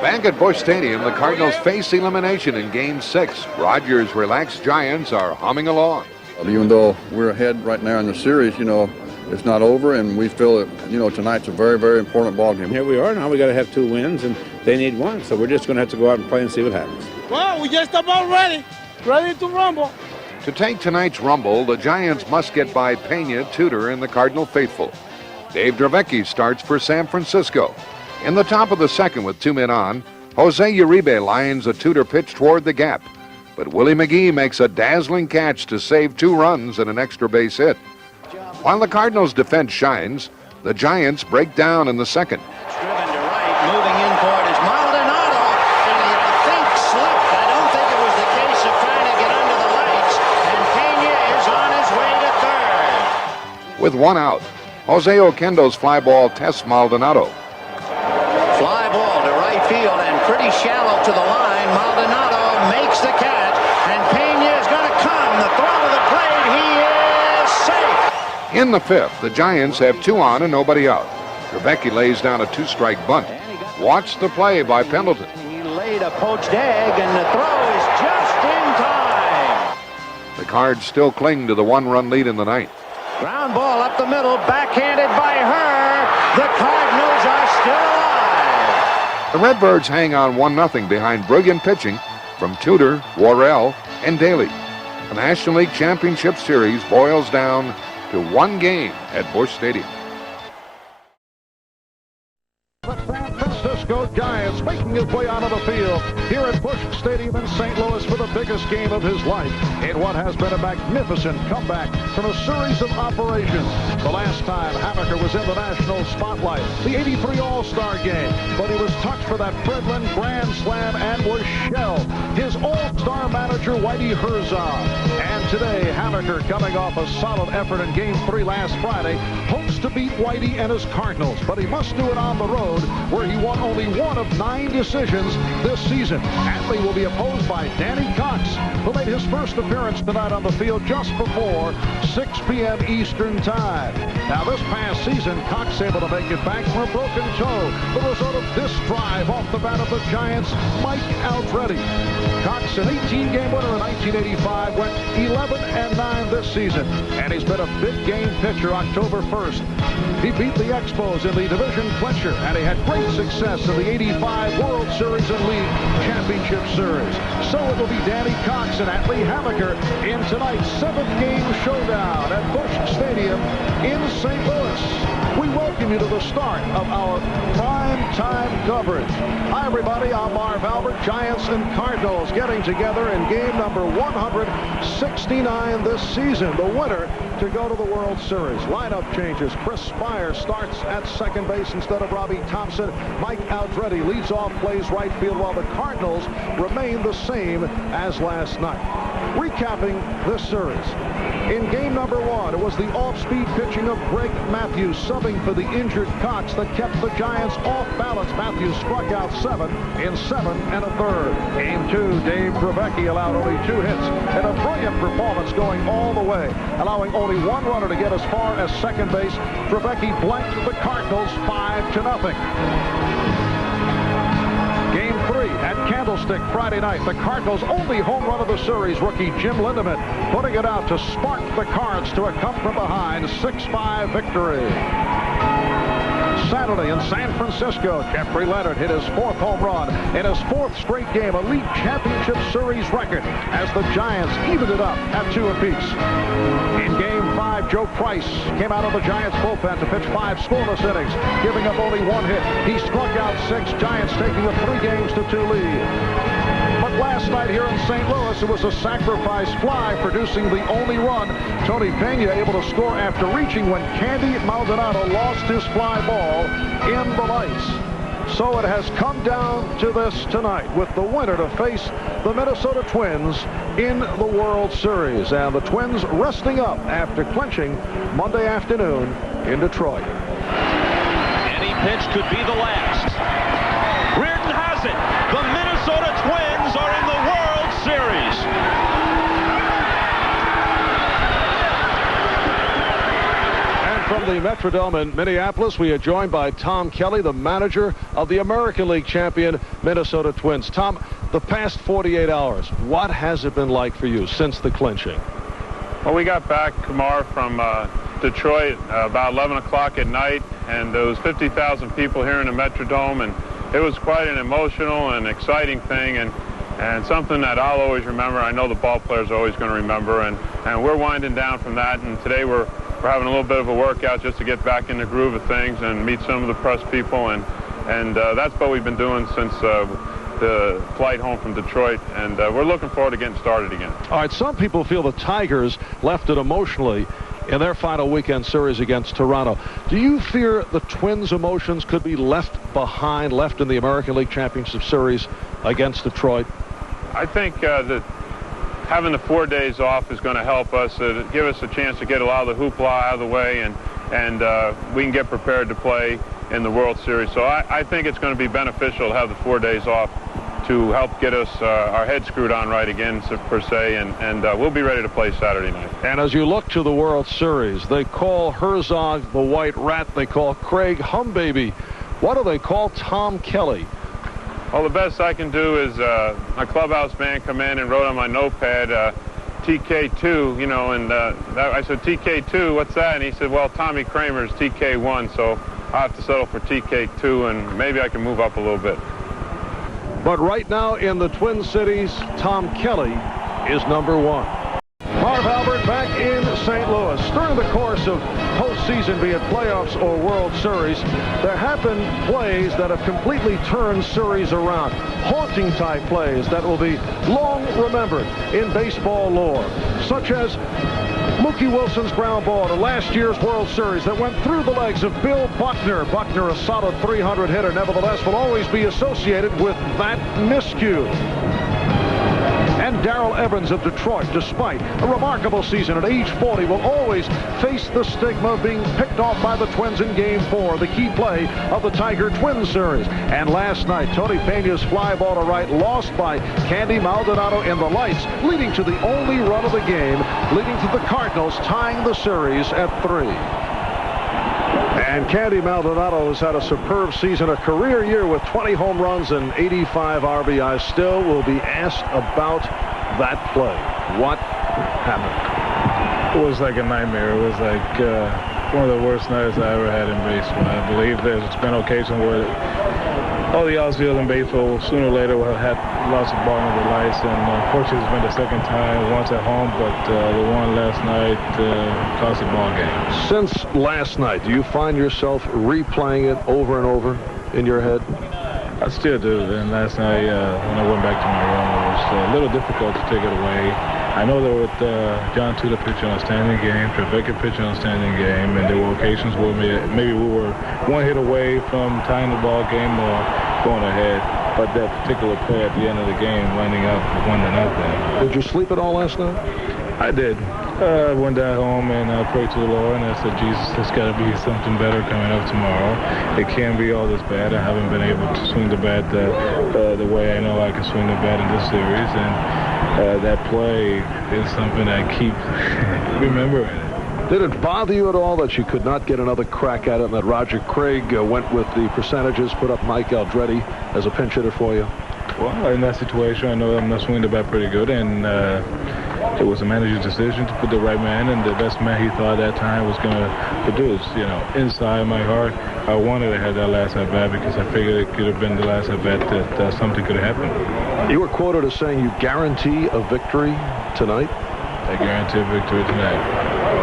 Back at Busch Stadium, the Cardinals face elimination in Game 6. Rogers' relaxed Giants are humming along. Even though we're ahead right now in the series, it's not over, and we feel that, tonight's a very, very important ball game. Here we are now. We got to have 2 wins, and they need 1, so we're just going to have to go out and play and see what happens. Well, we just about ready to rumble. To take tonight's rumble, the Giants must get by Pena, Tudor, and the Cardinal faithful. Dave Dravecky starts for San Francisco. In the top of the second with 2 men on, Jose Uribe lines a Tudor pitch toward the gap. But Willie McGee makes a dazzling catch to save 2 runs and an extra base hit. While the Cardinals' defense shines, the Giants break down in the second. Driven to right, moving in for it is Maldonado, and I think slipped. I don't think it was the case of trying to get under the lights, and Pena is on his way to third. With 1 out, Jose Oquendo's fly ball tests Maldonado. Fly ball to right field and pretty shallow to the line. Maldonado makes the catch, and Pena is going to come. The throw to the plate, he is safe. In the 5th, the Giants have 2 on and nobody out. Dravecky lays down a 2-strike bunt. Watch the play by Pendleton. He laid a poached egg, and the throw is just in time. The Cards still cling to the 1-run lead in the 9th. Ground ball up the middle, backhanded by her. The Cardinals are still alive. The Redbirds hang on 1-0 behind brilliant pitching from Tudor, Worrell, and Daly. The National League Championship Series boils down to 1 game at Busch Stadium. The San Francisco Giants making his way onto the field here at Busch Stadium in St. Louis for the biggest game of his life in what has been a magnificent comeback from a series of operations. The last time Hammaker was in the national spotlight, the '83 All-Star game, but he was touched for that Fredlin Grand Slam and was shelled. His All-Star manager, Whitey Herzog. And today, Hammaker, coming off a solid effort in Game 3 last Friday, hopes to beat Whitey and his Cardinals, but he must do it on the road, where he won only 1 of 9 decisions this season. Atlee will be opposed by Danny Cox, who made his first appearance tonight on the field just before 6 p.m. Eastern Time. Now, this past season, Cox able to make it back from a broken toe, the result of this drive off the bat of the Giants, Mike Aldrete. Cox, an 18-game winner in 1985, went 11-9 this season, and he's been a big-game pitcher October 1st. He beat the Expos in the division clincher, and he had great success in the '85 World Series and League Championship Series. So it will be Danny Cox and Atlee Hammaker in tonight's 7th-game showdown at Busch Stadium in St. Louis. We welcome you to the start of our prime time coverage. Hi, everybody. I'm Marv Albert. Giants and Cardinals getting together in game number 169 this season. The winner to go to the World Series. Lineup changes. Chris Spire starts at second base instead of Robbie Thompson. Mike Aldrete leads off, plays right field, while the Cardinals remain the same as last night. Recapping this series. In game number 1, it was the off-speed pitching of Greg Matthews subbing for the injured Cox that kept the Giants off balance. Matthews struck out 7 in 7 1/3. Game 2, Dave Dravecky allowed only 2 hits and a brilliant performance going all the way, allowing only 1 runner to get as far as second base. Dravecky blanked the Cardinals 5-0. Game 3 at Candlestick Friday night. The Cardinals' only home run of the series, rookie Jim Lindeman, putting it out to spark the Cards to a come-from-behind 6-5 victory. Saturday in San Francisco, Jeffrey Leonard hit his 4th home run in his 4th straight game, a league championship series record, as the Giants evened it up at 2 apiece. In Game 5, Joe Price came out of the Giants bullpen to pitch 5 scoreless innings, giving up only 1 hit. He struck out 6, Giants taking a 3-2 lead. But last night here in St. Louis, it was a sacrifice fly producing the only run. Tony Pena able to score after reaching when Candy Maldonado lost his fly ball in the lights. So it has come down to this tonight, with the winner to face the Minnesota Twins in the World Series. And the Twins resting up after clinching Monday afternoon in Detroit. Any pitch could be the last. Reardon has it. The Minnesota Twins are in the World Series. And from the Metrodome in Minneapolis. We are joined by Tom Kelly, the manager of the American League champion Minnesota Twins. Tom, the past 48 hours, what has it been like for you since the clinching? Well, we got back, Kamar, from Detroit about 11 o'clock at night, and there was 50,000 people here in the Metrodome, and it was quite an emotional and exciting thing, and something that I'll always remember. I know the ball players are always going to remember, and we're winding down from that, and today we're having a little bit of a workout just to get back in the groove of things and meet some of the press people, and that's what we've been doing since the flight home from Detroit, and we're looking forward to getting started again. All right, some people feel the Tigers left it emotionally in their final weekend series against Toronto. Do you fear the Twins' emotions could be left behind, left in the American League Championship Series against Detroit? I think that having the 4 days off is going to help us, give us a chance to get a lot of the hoopla out of the way, and we can get prepared to play in the World Series. So I think it's going to be beneficial to have the 4 days off to help get us our heads screwed on right again, per se, and we'll be ready to play Saturday night. And as you look to the World Series, they call Herzog the White Rat. They call Craig Humbaby. What do they call Tom Kelly? Well, the best I can do is my clubhouse man come in and wrote on my notepad TK2, you know, and I said, TK2, what's that? And he said, well, Tommy Kramer's TK1, so I'll have to settle for TK2, and maybe I can move up a little bit. But right now in the Twin Cities, Tom Kelly is number one. Marv Albert back in St. Louis. During the course of postseason, be it playoffs or World Series, there have been plays that have completely turned series around. Haunting type plays that will be long remembered in baseball lore, such as Mookie Wilson's ground ball to last year's World Series that went through the legs of Bill Buckner. Buckner, a solid 300 hitter, nevertheless will always be associated with that miscue. And Darrell Evans of Detroit, despite a remarkable season at age 40, will always face the stigma of being picked off by the Twins in Game 4, the key play of the Tiger-Twins series. And last night, Tony Peña's fly ball to right, lost by Candy Maldonado in the lights, leading to the only run of the game, leading to the Cardinals tying the series at 3. And Candy Maldonado has had a superb season, a career year with 20 home runs and 85 RBIs. Still will be asked about that play. What happened? It was like a nightmare. It was like one of the worst nights I ever had in baseball. I believe there's been occasions where all the outfield in baseball sooner or later will have had lots of ball under the lights, and unfortunately it's been the second time, once at home, but the one last night cost the ball game. Since last night, do you find yourself replaying it over and over in your head? I still do, and last night when I went back to my room, it was a little difficult to take it away. I know that with John Tudor pitching on a standing game, Trevecca pitching on a standing game, and there were occasions where maybe we were one hit away from tying the ball game or going ahead. But that particular play at the end of the game, winding up 1-0. Did you sleep at all last night? I did. I went down home and I prayed to the Lord, and I said, Jesus, there's got to be something better coming up tomorrow. It can't be all this bad. I haven't been able to swing the bat the way I know I can swing the bat in this series, and that play is something I keep remembering. Did it bother you at all that you could not get another crack at it, and that Roger Craig went with the percentages, put up Mike Aldretti as a pinch hitter for you? Well, in that situation, I know I'm not swinging the bat pretty good, and it was a manager's decision to put the right man, and the best man he thought at that time was going to produce. You know, inside my heart, I wanted to have that last at-bat because I figured it could have been the last at-bat that something could have happened. You were quoted as saying you guarantee a victory tonight? I guarantee a victory tonight.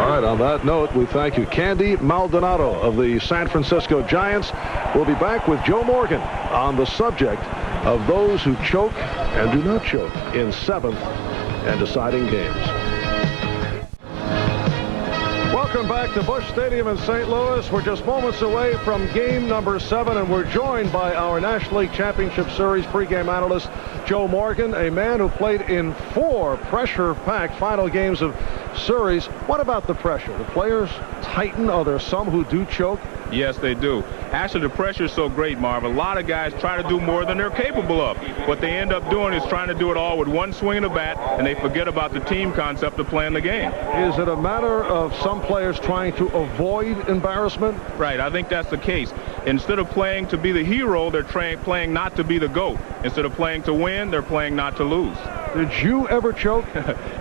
All right, on that note, we thank you. Candy Maldonado of the San Francisco Giants will be back with Joe Morgan on the subject of those who choke and do not choke in 7th and deciding games. Welcome back to Busch Stadium in St. Louis. We're just moments away from game number 7, and we're joined by our National League Championship Series pregame analyst, Joe Morgan, a man who played in 4 pressure-packed final games of series. What about the pressure? The players tighten. Are there some who do choke? Yes, they do. Actually, the pressure is so great, Marv. A lot of guys try to do more than they're capable of. What they end up doing is trying to do it all with one swing of the bat, and they forget about the team concept of playing the game. Is it a matter of some players trying to avoid embarrassment? Right, I think that's the case. Instead of playing to be the hero, they're playing not to be the GOAT. Instead of playing to win, they're playing not to lose. Did you ever choke?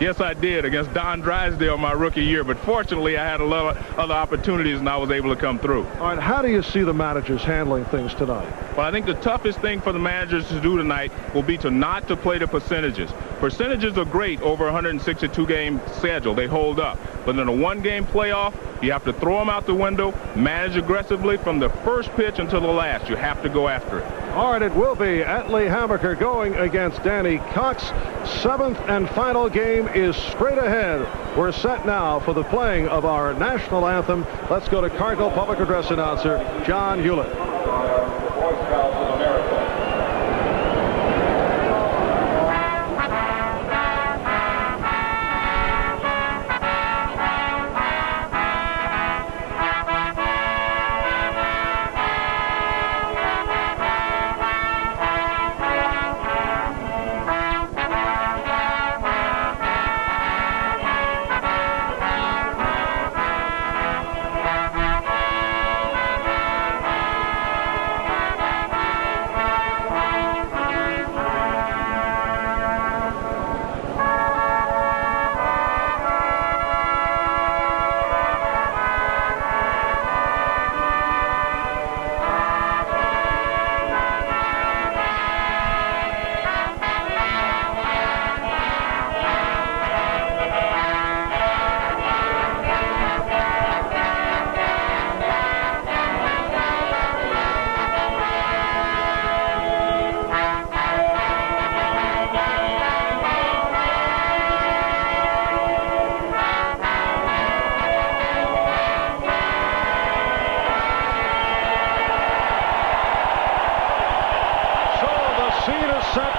Yes, I did, against Don Drysdale my rookie year, but fortunately I had a lot of other opportunities and I was able to come through. All right, how do you see the managers handling things tonight? Well, I think the toughest thing for the managers to do tonight will be not to play the percentages. Percentages are great over a 162-game schedule. They hold up. But in a one-game playoff, you have to throw them out the window, manage aggressively from the first pitch until the last. You have to go after it. All right, it will be Atlee Hammaker going against Danny Cox. Seventh and final game is straight ahead. We're set now for the playing of our national anthem. Let's go to Cardinal Public Address announcer John Hewlett.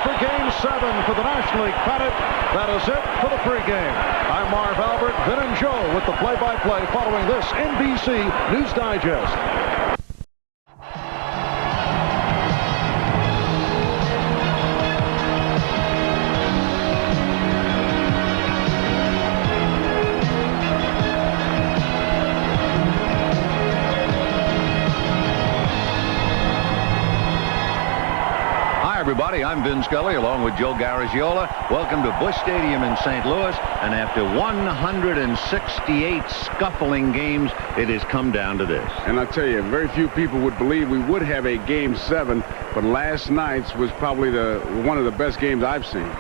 For Game 7 for the National League pennant. That is it for the pregame. I'm Marv Albert, Vin and Joe with the play-by-play following this NBC News Digest. Everybody, I'm Vin Scully along with Joe Garagiola. Welcome to Busch Stadium in St. Louis. And after 168 scuffling games, it has come down to this. And I tell you, very few people would believe we would have a Game 7, but last night's was probably one of the best games I've seen.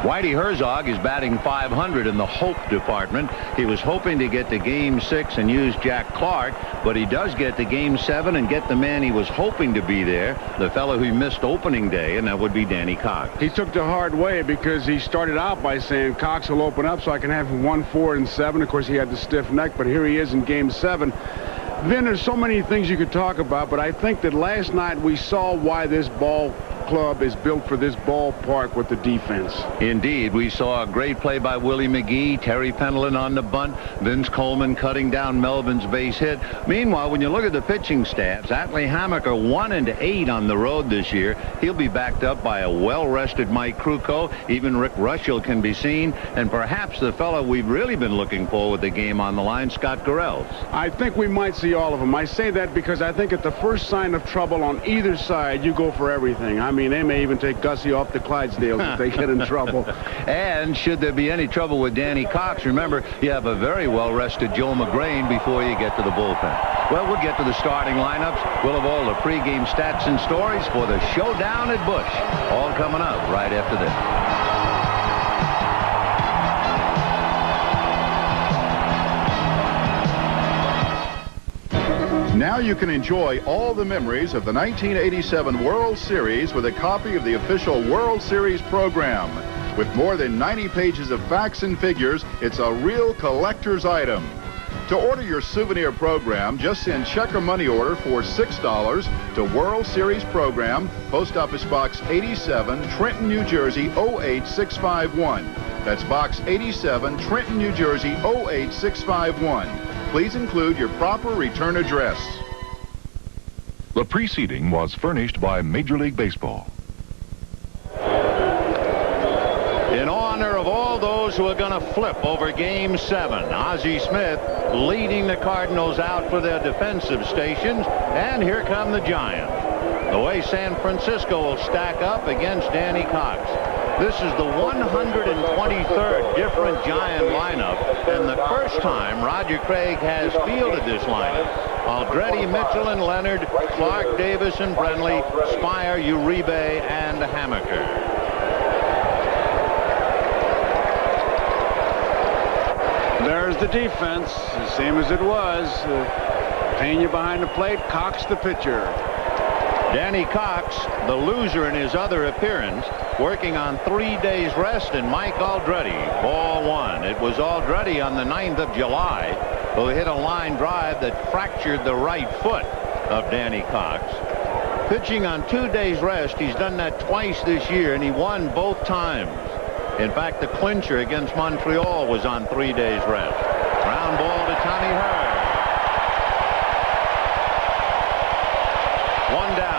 Whitey Herzog is batting .500 in the hope department. He was hoping to get to Game 6 and use Jack Clark, but he does get to Game 7 and get the man he was hoping to be there, the fellow who missed opening day, and that would be Danny Cox. He took the hard way because he started out by saying Cox will open up so I can have him 1, 4, and 7. Of course, he had the stiff neck, but here he is in Game 7. Then there's so many things you could talk about, but I think that last night we saw why this ball club is built for this ballpark with the defense. Indeed, we saw a great play by Willie McGee, Terry Pendleton on the bunt, Vince Coleman cutting down Melvin's base hit. Meanwhile, when you look at the pitching staffs, Atlee Hammaker 1-8 on the road this year. He'll be backed up by a well-rested Mike Krukow. Even Rick Rushell can be seen, and perhaps the fellow we've really been looking for with the game on the line, Scott Garrels. I think we might see all of them. I say that because I think at the first sign of trouble on either side, you go for everything. I mean, they may even take Gussie off the Clydesdales if they get in trouble. And should there be any trouble with Danny Cox, remember, you have a very well-rested Joe McGrain before you get to the bullpen. Well, we'll get to the starting lineups. We'll have all the pregame stats and stories for the showdown at Busch. All coming up right after this. Now you can enjoy all the memories of the 1987 World Series with a copy of the official World Series program. With more than 90 pages of facts and figures, it's a real collector's item. To order your souvenir program, just send check or money order for $6 to World Series Program, Post Office Box 87, Trenton, New Jersey 08651. That's Box 87, Trenton, New Jersey 08651. Please include your proper return address. The preceding was furnished by Major League Baseball. In honor of all those who are going to flip over Game 7, Ozzie Smith leading the Cardinals out for their defensive stations, and here come the Giants. The way San Francisco will stack up against Danny Cox. This is the 123rd different Giant lineup, and the first time Roger Craig has fielded this lineup. Aldretti, Mitchell, and Leonard, Clark, Davis, and Brenly, Spire, Uribe, and Hammaker. There's the defense, the same as it was. Pena behind the plate, Cox the pitcher. Danny Cox, the loser in his other appearance, working on 3 days rest, and Mike Aldretti, ball one. It was Aldretti on the 9th of July who hit a line drive that fractured the right foot of Danny Cox. Pitching on 2 days rest, he's done that twice this year, and he won both times. In fact, the clincher against Montreal was on 3 days rest. Ground ball to Tommy Hurd. One down.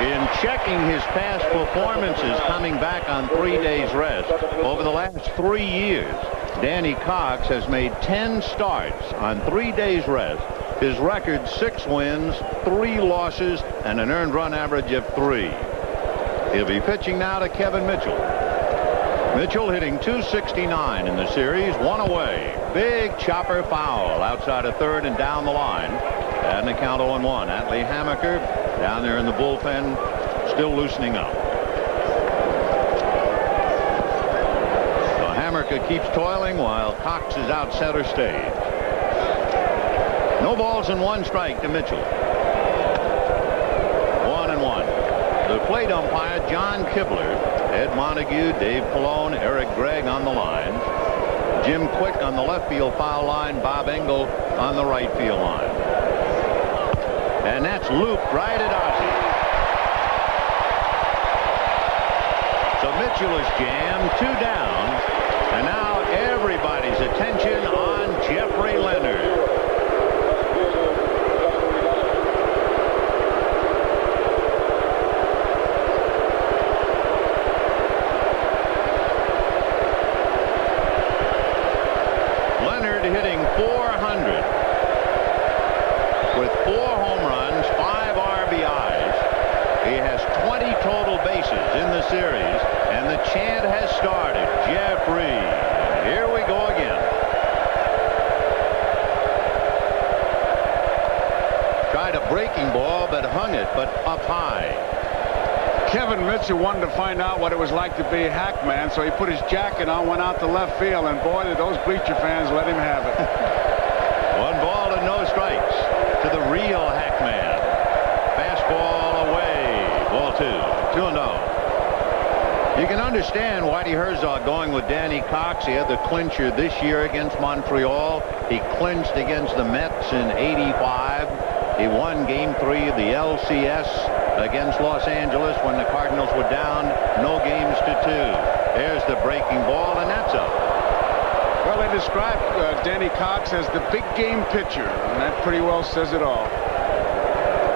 In checking his past performances coming back on 3 days rest, over the last 3 years, Danny Cox has made 10 starts on 3 days rest. His record: 6 wins, 3 losses, and an earned run average of 3. He'll be pitching now to Kevin Mitchell. Mitchell hitting .269 in the series, 1 away. Big chopper foul outside of third and down the line. And the count 0-1. Atlee Hammaker down there in the bullpen, still loosening up. So Hammaker keeps toiling while Cox is out center stage. No balls and 1 strike to Mitchell. 1-1. The plate umpire, John Kibler, Ed Montague, Dave Pallone, Eric Gregg on the line. Jim Quick on the left field foul line. Bob Engel on the right field line. And that's looped right at Ozzie. So Mitchell is jammed, 2 down. And now everybody's attention on Jeffrey Leonard. Leonard hitting .400 with 4 home runs, 5 RBIs. He has 20 total bases in the series, and the chant has started. Jeffrey. And here we go again. Tried a breaking ball, but hung it, but up high. Kevin Mitchell wanted to find out what it was like to be a Hackman, so he put his jacket on, went out to left field, and boy, did those bleacher fans let him have it. 1 ball and no strikes to the real Hackman. Fastball away. Ball 2. 2-0. You can understand Whitey Herzog going with Danny Cox. He had the clincher this year against Montreal. He clinched against the Mets in '85. He won Game 3 of the LCS against Los Angeles when the Cardinals were down no games to 2. There's the breaking ball, and that's up. Well, they describe Danny Cox as the big game pitcher, and that pretty well says it all.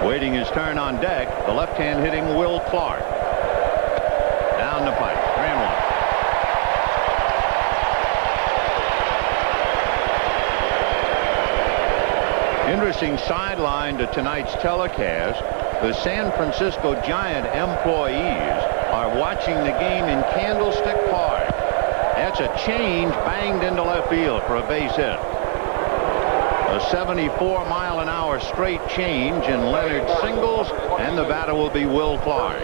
Waiting his turn on deck, the left-hand hitting Will Clark. Down the pipe, 3-1. Interesting sideline to tonight's telecast. The San Francisco Giant employees are watching the game in Candlestick Park. That's a change banged into left field for a base hit. A 74-mile-an-hour straight change, and Leonard singles, and the batter will be Will Clark.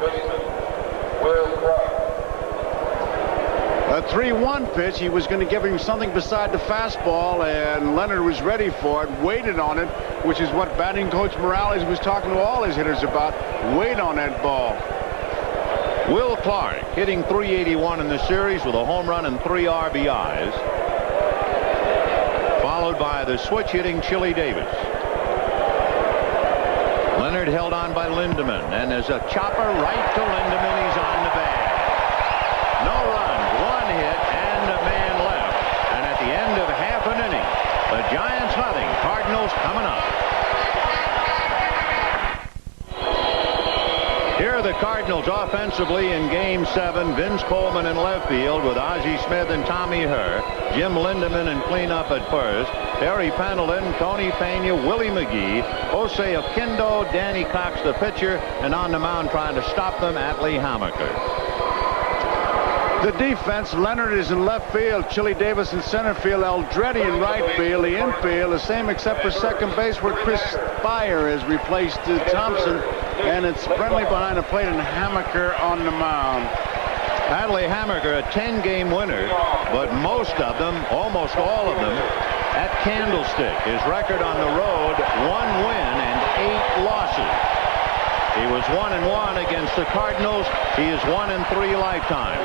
A 3-1 pitch. He was going to give him something beside the fastball, and Leonard was ready for it, waited on it, which is what batting coach Morales was talking to all his hitters about. Wait on that ball. Will Clark hitting .381 in the series with a home run and 3 RBIs. Followed by the switch hitting Chili Davis. Leonard held on by Lindeman, and there's a chopper right to Lindeman. He's on the bag. No runs, 1 hit, and a man left. And at the end of half an inning, the Giants nothing. Cardinals coming up. the Cardinals offensively in Game 7. Vince Coleman in left field with Ozzie Smith and Tommy Herr. Jim Lindeman in cleanup at first. Terry Pendleton, Tony Pena, Willie McGee, Jose Oquendo, Danny Cox the pitcher, and on the mound trying to stop them, Atlee Hammaker. The defense, Leonard is in left field, Chili Davis in center field, Aldretti in right field, the infield, the same except for second base where Chris Spire has replaced Thompson, and it's Friendly behind the plate and Hammaker on the mound. Atlee Hammaker, a 10-game winner, but most of them, almost all of them, at Candlestick. His record on the road, 1 win and 8 losses. He was 1-1 against the Cardinals. He is 1-3 lifetime.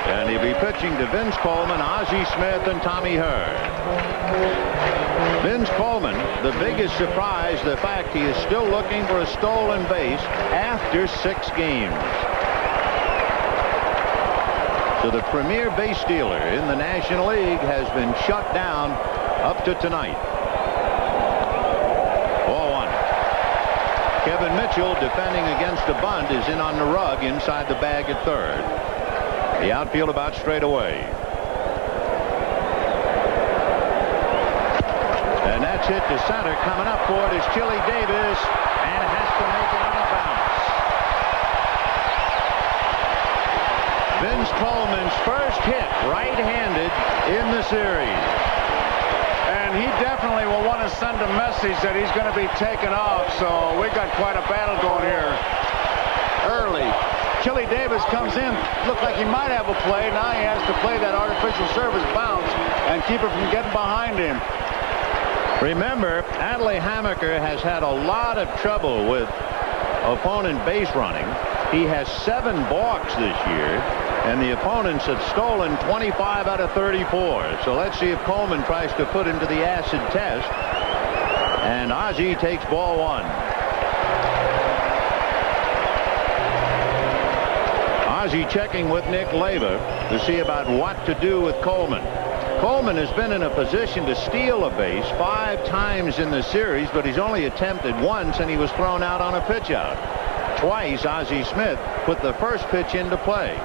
And he'll be pitching to Vince Coleman, Ozzie Smith, and Tommy Herr. Vince Coleman, the biggest surprise, the fact he is still looking for a stolen base after 6 games. So the premier base stealer in the National League has been shut down up to tonight. Ball 1. Kevin Mitchell, defending against a bunt, is in on the rug inside the bag at third. The outfield about straight away. And that's hit to center. Coming up for it is Chili Davis, and has to make it on a bounce. Vince Coleman's first hit right-handed in the series. And he definitely will want to send a message that he's going to be taken off, so we got quite a battle going here early. Chili Davis comes in, looked like he might have a play. Now he has to play that artificial service bounce and keep it from getting behind him. Remember, Atlee Hammaker has had a lot of trouble with opponent base running. He has 7 balks this year, and the opponents have stolen 25 out of 34. So let's see if Coleman tries to put him to the acid test. And Ozzie takes ball 1. Ozzie checking with Nick Leyva to see about what to do with Coleman. Coleman has been in a position to steal a base 5 times in the series, but he's only attempted once, and he was thrown out on a pitch out. Twice Ozzie Smith put the first pitch into play.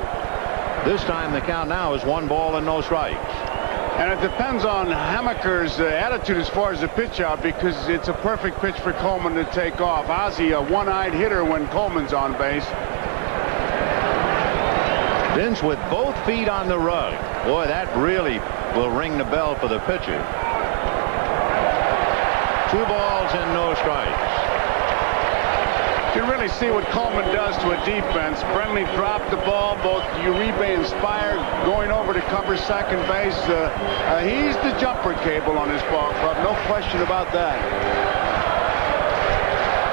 This time the count now is 1 ball and no strikes. And it depends on Hammaker's attitude as far as the pitch out, because it's a perfect pitch for Coleman to take off. Ozzie, a one-eyed hitter when Coleman's on base. Vince with both feet on the rug. Boy, that really will ring the bell for the pitcher. 2 balls and no strikes. You can really see what Coleman does to a defense. Friendly dropped the ball. Both Uribe and Spire going over to cover second base. He's the jumper cable on his ball club. No question about that.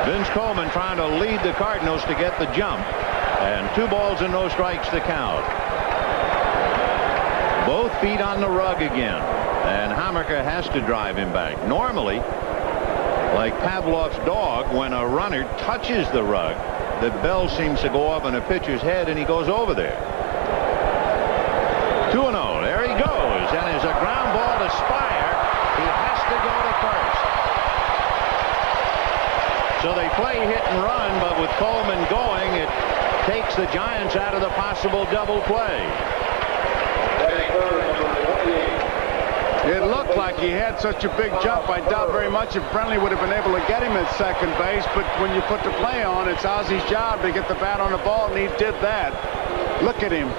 Vince Coleman trying to lead the Cardinals to get the jump. And 2 balls and no strikes to count. Both feet on the rug again. And Hammaker has to drive him back. Normally, like Pavlov's dog, when a runner touches the rug, the bell seems to go up in a pitcher's head, and he goes over there. 2-0. There he goes. And there's a ground ball to Spire. He has to go to first. So they play hit and run, but with Coleman going, it takes the Giants out of the possible double play. It looked like he had such a big jump. I doubt very much if Friendly would have been able to get him at second base, but when you put the play on, it's Ozzie's job to get the bat on the ball, and he did that. Look at him.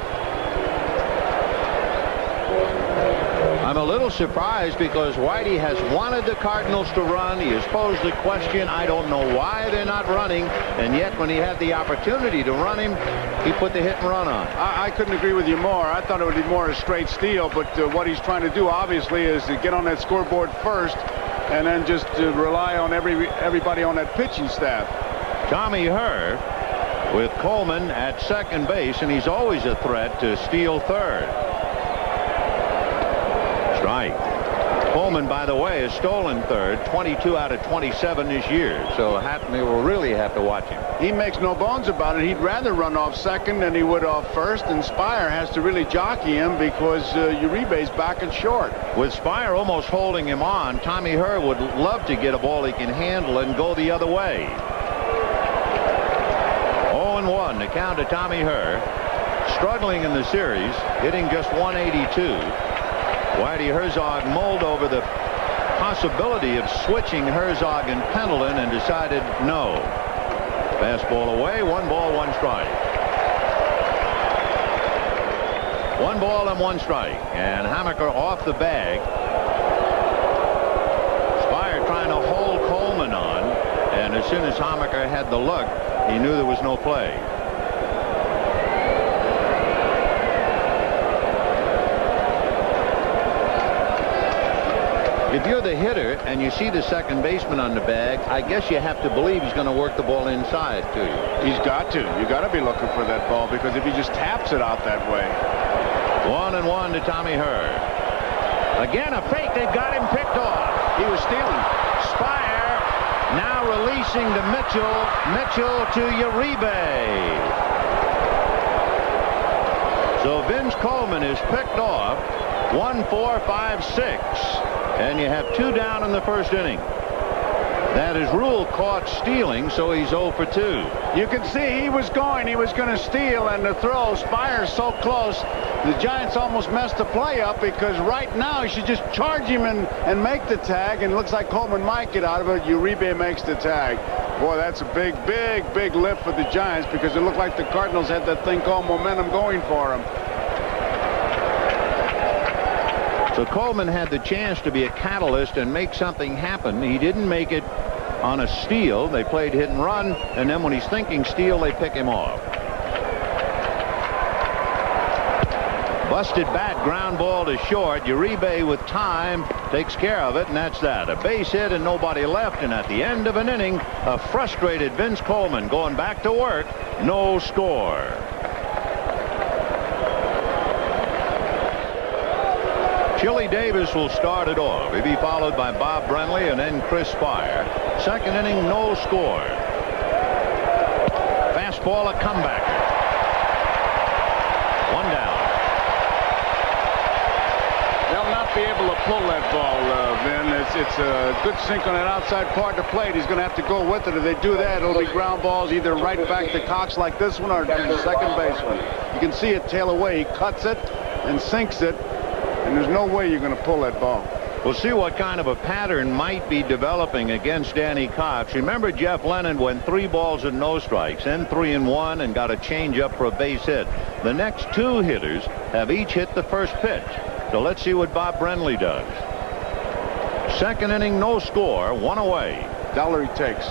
I'm a little surprised because Whitey has wanted the Cardinals to run. He has posed the question, I don't know why they're not running, and yet when he had the opportunity to run him, he put the hit and run on. I couldn't agree with you more. I thought it would be more a straight steal, but what he's trying to do, obviously, is to get on that scoreboard first and then just rely on everybody on that pitching staff. Tommy Herr with Coleman at second base, and he's always a threat to steal third. Strike. Coleman, by the way, has stolen third 22 out of 27 this year, so Hatton will really have to watch him. He makes no bones about it. He'd rather run off second than he would off first, and Spire has to really jockey him because Uribe's back and short. With Spire almost holding him on, Tommy Herr would love to get a ball he can handle and go the other way. 0-1 the count to Tommy Herr. Struggling in the series, hitting just 182. Whitey Herzog mulled over the possibility of switching Herzog and Pendleton and decided no. Fastball away, 1 ball, 1 strike. 1 ball and 1 strike. And Hammaker off the bag. Spire trying to hold Coleman on. And as soon as Hammaker had the look, he knew there was no play. If you're the hitter and you see the second baseman on the bag, I guess you have to believe he's going to work the ball inside to you. He's got to. You got to be looking for that ball, because if he just taps it out that way. 1-1 to Tommy Herr. Again, a fake. They've got him picked off. He was stealing. Spire now releasing to Mitchell. Mitchell to Uribe. So Vince Coleman is picked off. 1, 4, 5, 6. And you have 2 down in the first inning. That is Rule caught stealing, so he's 0 for 2. You can see he was going to steal, and the throw, Spire's so close. The Giants almost messed the play up, because right now he should just charge him and make the tag, and it looks like Coleman might get out of it. Uribe makes the tag. Boy, that's a big, big, big lift for the Giants, because it looked like the Cardinals had that thing called momentum going for them. So Coleman had the chance to be a catalyst and make something happen. He didn't make it on a steal. They played hit and run, and then when he's thinking steal, they pick him off. Busted bat, ground ball to short. Uribe with time takes care of it, and that's that. A base hit and nobody left, and at the end of an inning, a frustrated Vince Coleman going back to work. No score. Chili Davis will start it off. He'll be followed by Bob Brenly and then Chris Spire. Second inning, no score. Fastball, a comeback. 1 down. They'll not be able to pull that ball, Vin. It's a good sink on that outside part of the plate. He's going to have to go with it. If they do that, it'll be ground balls either right back to Cox like this one, or to the second baseman. You can see it tail away. He cuts it and sinks it. And there's no way you're going to pull that ball. We'll see what kind of a pattern might be developing against Danny Cox. Remember, Jeff Lennon went 3 balls and no strikes, then 3 and 1, and got a changeup for a base hit. The next 2 hitters have each hit the first pitch. So let's see what Bob Brenly does. Second inning, no score, 1 away. Dollar he takes.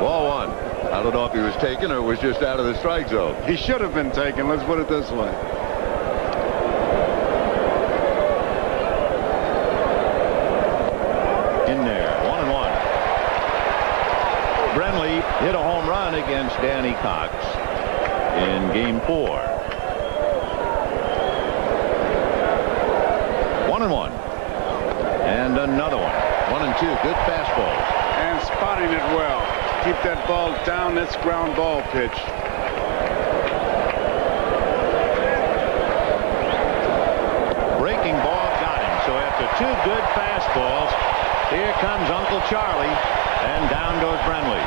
Ball 1. I don't know if he was taken or was just out of the strike zone. He should have been taken. Let's put it this way. Hit a home run against Danny Cox in game 4. 1-1. And another one. 1-2. Good fastballs. And spotting it well. Keep that ball down. This ground ball pitch. Breaking ball got him. So after 2 good fastballs, here comes Uncle Charlie, and down goes Brenly.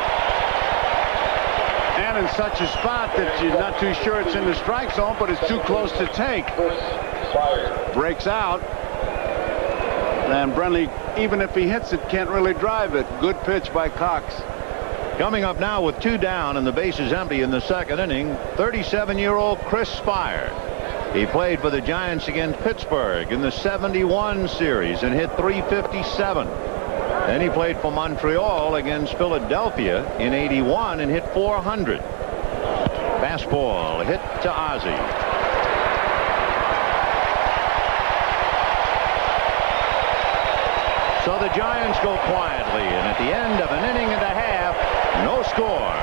And in such a spot that you're not too sure it's in the strike zone, but it's too close to take. Breaks out. And Brenly, even if he hits it, can't really drive it. Good pitch by Cox. Coming up now with 2 down and the bases empty in the second inning, 37-year-old Chris Spire. He played for the Giants against Pittsburgh in the '71 series and hit .357. Then he played for Montreal against Philadelphia in '81 and hit .400. Fastball hit to Ozzie. So the Giants go quietly, and at the end of an inning and a half, no score.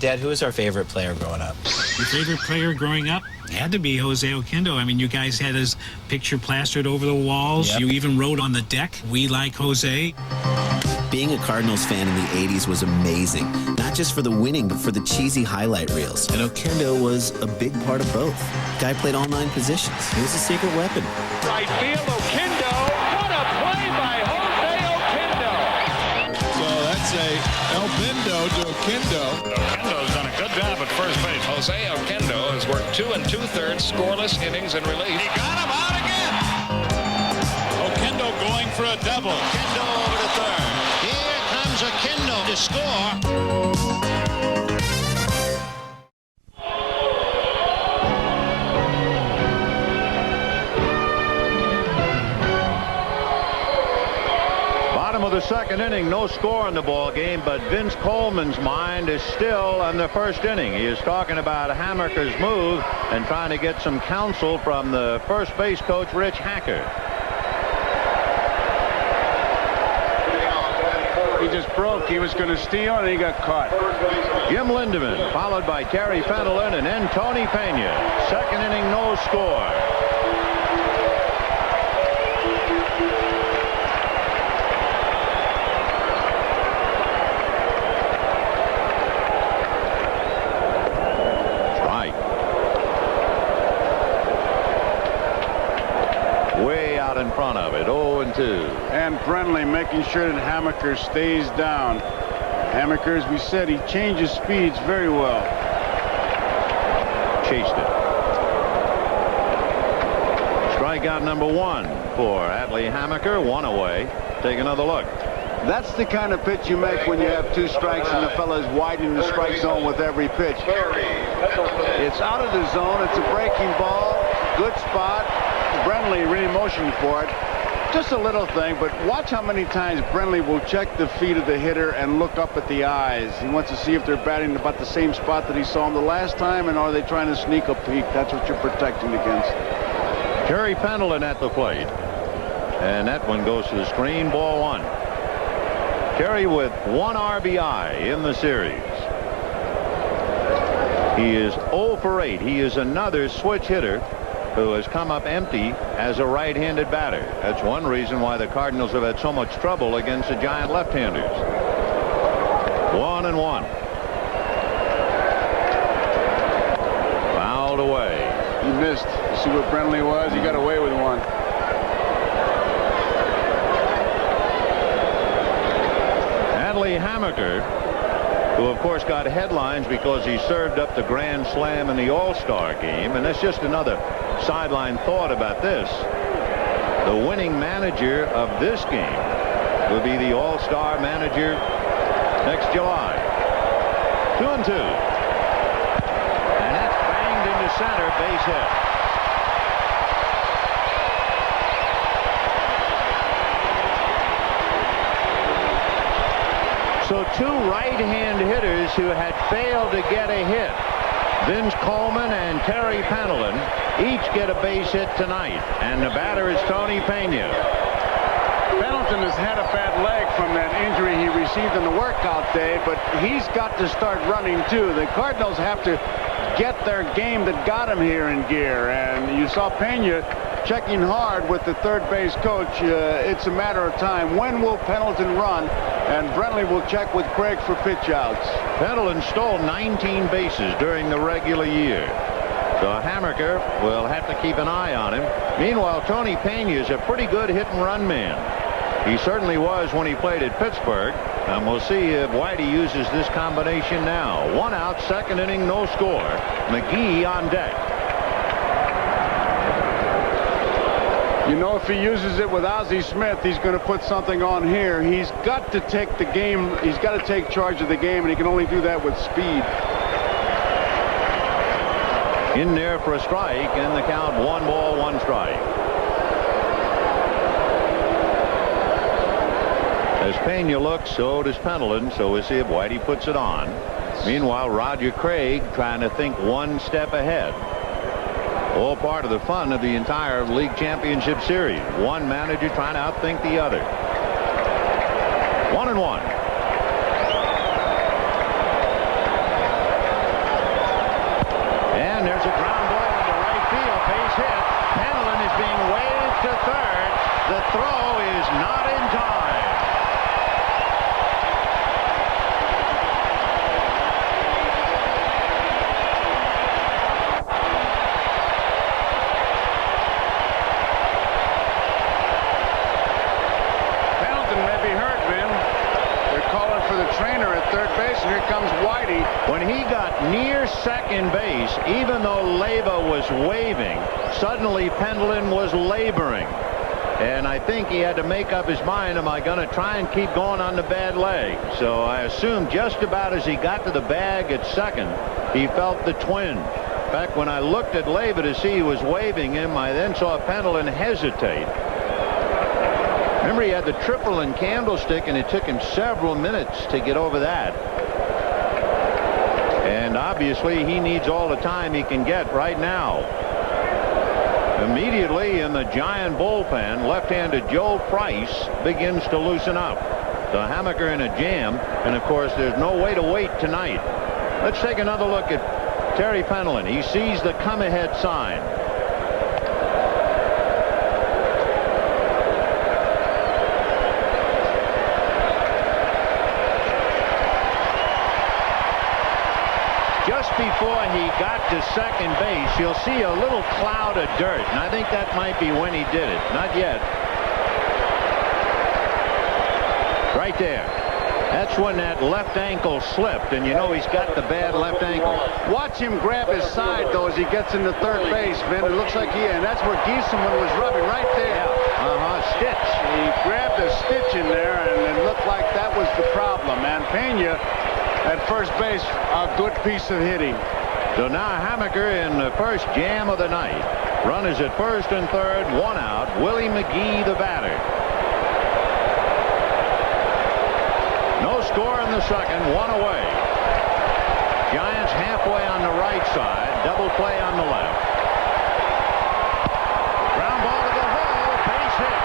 Dad, who was our favorite player growing up? Your favorite player growing up had to be Jose Oquendo. I mean, you guys had his picture plastered over the walls. Yep. You even wrote on the deck, "We like Jose." Being a Cardinals fan in the 80s was amazing. Not just for the winning, but for the cheesy highlight reels. And Oquendo was a big part of both. Guy played all 9 positions. He was a secret weapon. Right field, Oquendo. What a play by Oquendo. Oquendo's done a good job at first base. Jose Oquendo has worked 2 2/3 scoreless innings in relief. He got him out again. Oquendo going for a double. Oquendo over to third. Here comes Oquendo to score. Bottom of the second inning, no score in the ball game, but Vince Coleman's mind is still on the first inning. He is talking about Hammaker's move and trying to get some counsel from the first base coach, Rich Hacker. He just broke. He was going to steal, and he got caught. Jim Lindeman, followed by Terry Fenelon, and then Tony Pena. Second inning, no score. Strike. Way out in front of it, 0-2. And Brenly making sure that Hammaker stays down. Hammaker, as we said, he changes speeds very well. Chased it. Strikeout number 1 for Atlee Hammaker. 1 away. Take another look. That's the kind of pitch you make when you have 2 strikes and the fellow is widening the strike zone with every pitch. It's out of the zone. It's a breaking ball. Good spot. Brenly really motioned for it. Just a little thing, but watch how many times Brenly will check the feet of the hitter and look up at the eyes. He wants to see if they're batting about the same spot that he saw him the last time, and are they trying to sneak a peek. That's what you're protecting against. Terry Fenelon at the plate. And that one goes to the screen. Ball 1. Terry with 1 RBI in the series. He is 0 for 8. He is another switch hitter who has come up empty as a right-handed batter. That's one reason why the Cardinals have had so much trouble against the Giant left-handers. 1-1. Fouled away. He missed. You see what Brenly was? He got away with one. Atlee Hammaker, who of course got headlines because he served up the grand slam in the All-Star game, and that's just another sideline thought about this. The winning manager of this game will be the All-Star manager next July. 2-2. And that's banged into center, base hit. So 2 right-hand hitters who had failed to get a hit, Vince Coleman and Terry Fenelon, each get a base hit tonight, and the batter is Tony Pena. Pendleton has had a bad leg from that injury he received on the workout day, but he's got to start running too. The Cardinals have to get their game that got him here in gear, and you saw Pena checking hard with the third base coach. It's a matter of time. When will Pendleton run? And Brenly will check with Craig for pitch outs. Pendleton stole 19 bases during the regular year. So Hammaker will have to keep an eye on him. Meanwhile, Tony Pena is a pretty good hit-and-run man. He certainly was when he played at Pittsburgh. And we'll see if Whitey uses this combination now. 1 out, second inning, no score. McGee on deck. You know, if he uses it with Ozzie Smith, he's going to put something on here. He's got to take the game. He's got to take charge of the game, and he can only do that with speed. In there for a strike, and the count 1 ball, 1 strike. As Pena looks, so does Pendleton, so we'll see if Whitey puts it on. Meanwhile, Roger Craig trying to think 1 step ahead. All part of the fun of the entire league championship series. One manager trying to outthink the other. 1-1. And there's a ground ball into right field. Base hit. Pendleton is being waved to third. The throw is not in time. comes Whitey. When he got near second base, even though Leyva was waving, suddenly Pendleton was laboring. And I think he had to make up his mind, am I going to try and keep going on the bad leg? So I assume just about as he got to the bag at second, he felt the twinge. In fact, when I looked at Leyva to see he was waving him, I then saw Pendleton hesitate. Remember, he had the triple and candlestick, and it took him several minutes to get over that. And obviously, he needs all the time he can get right now. Immediately in the Giant bullpen, left-handed Joe Price begins to loosen up. The Hammaker in a jam, and of course, there's no way to wait tonight. Let's take another look at Terry Pendleton. He sees the come-ahead sign. Just before he got to second base, you'll see a little cloud of dirt, and I think that might be when he did it. Not yet. Right there. That's when that left ankle slipped, and you know he's got the bad left ankle. Watch him grab his side, though, as he gets into third base, Vin. It looks like and that's where Gieselman was rubbing right there. Yeah. Stitch. He grabbed a stitch in there, and it looked like that was the problem. And Pena at first base, a good piece of hitting. So now Hammaker in the first jam of the night. Runners at first and third, one out. Willie McGee, the batter. No score in the second, one away. Giants halfway on the right side, double play on the left. Ground ball to the hole, base hit.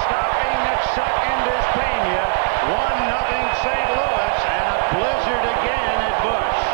Stopping at second is Pena. 1-0 St. Louis, and a blizzard again at Busch.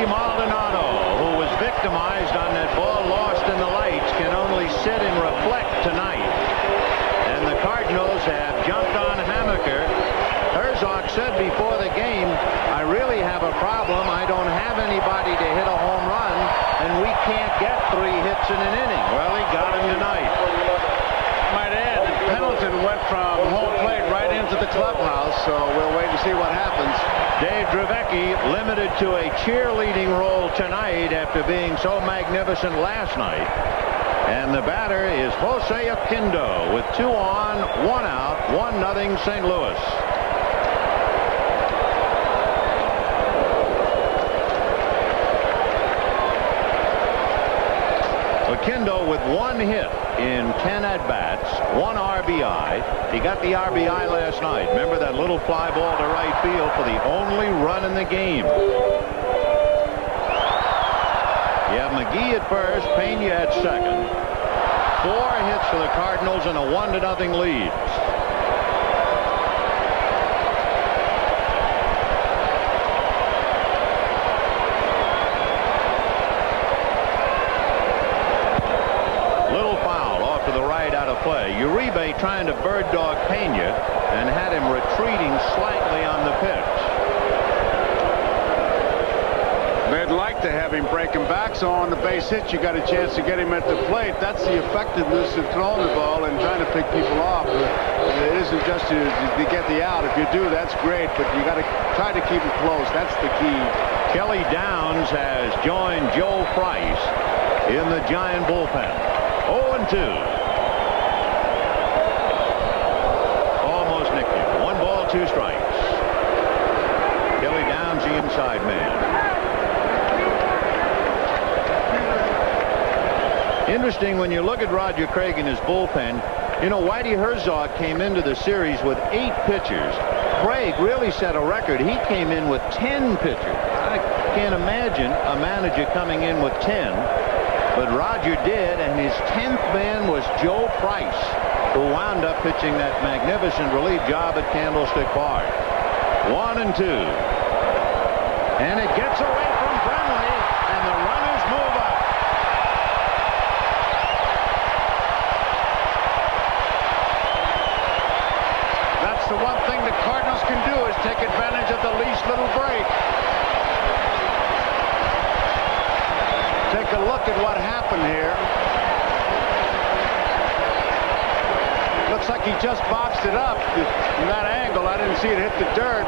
Maldonado, who was victimized on that ball lost in the lights, can only sit and reflect tonight. And the Cardinals have jumped on Hammaker. Herzog said before the game, I really have a problem. I don't have anybody to hit a home run, and we can't get 3 hits in an inning. Well, he got him tonight. Might add that Pendleton went from home plate right into the clubhouse, so we'll wait and see what happens. Dave Dravecky limited to a cheerleading role tonight after being so magnificent last night. And the batter is Jose Oquendo with 2 on, 1 out, 1-0 St. Louis. Oquendo with 1 hit in 10 at-bats, 1 RBI. He got the RBI last night. Remember that little fly ball to right field for the only run in the game. You have McGee at first, Pena at second. 4 hits for the Cardinals and a 1-0 lead. Play. Uribe trying to bird dog Pena and had him retreating slightly on the pitch. They'd like to have him break him back, so on the base hit you got a chance to get him at the plate. That's the effectiveness of throwing the ball and trying to pick people off. It isn't just to get the out. If you do, that's great, but you got to try to keep it close. That's the key. Kelly Downs has joined Joe Price in the Giant bullpen. 0-2. 2 strikes. Kelly Downs, the inside man. Interesting when you look at Roger Craig in his bullpen. You know, Whitey Herzog came into the series with 8 pitchers. Craig really set a record. He came in with 10 pitchers. I can't imagine a manager coming in with 10. but Roger did, and his 10th man was Joe Price, who wound up pitching that magnificent relief job at Candlestick Park. 1-2. And it gets away from Brenly, and the runners move up. That's the one thing the Cardinals can do, is take advantage of the least little break. Take a look at what happened here. Looks like he just boxed it up from that angle. I didn't see it hit the dirt.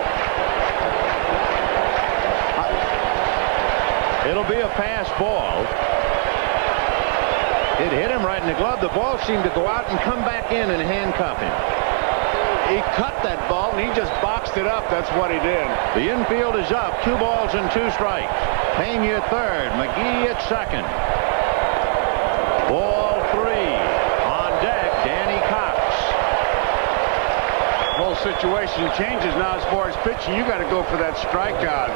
It'll be a pass ball. It hit him right in the glove. The ball seemed to go out and come back in and handcuff him. He cut that ball, and he just boxed it up. That's what he did. The infield is up. 2 balls and 2 strikes. Pena at third. McGee at second. Ball 3. On deck, Danny Cox. The whole situation changes now as far as pitching. You got to go for that strikeout.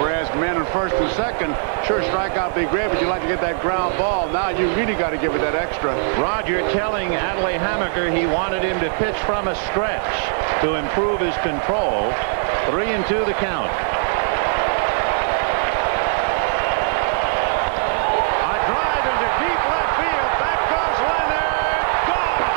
Whereas men in first and second, sure, strikeout be great, but you like to get that ground ball. Now you really got to give it that extra. Roger telling Atlee Hammaker he wanted him to pitch from a stretch to improve his control. 3-2 the count. A drive into deep left field. Back goes Leonard. Gone!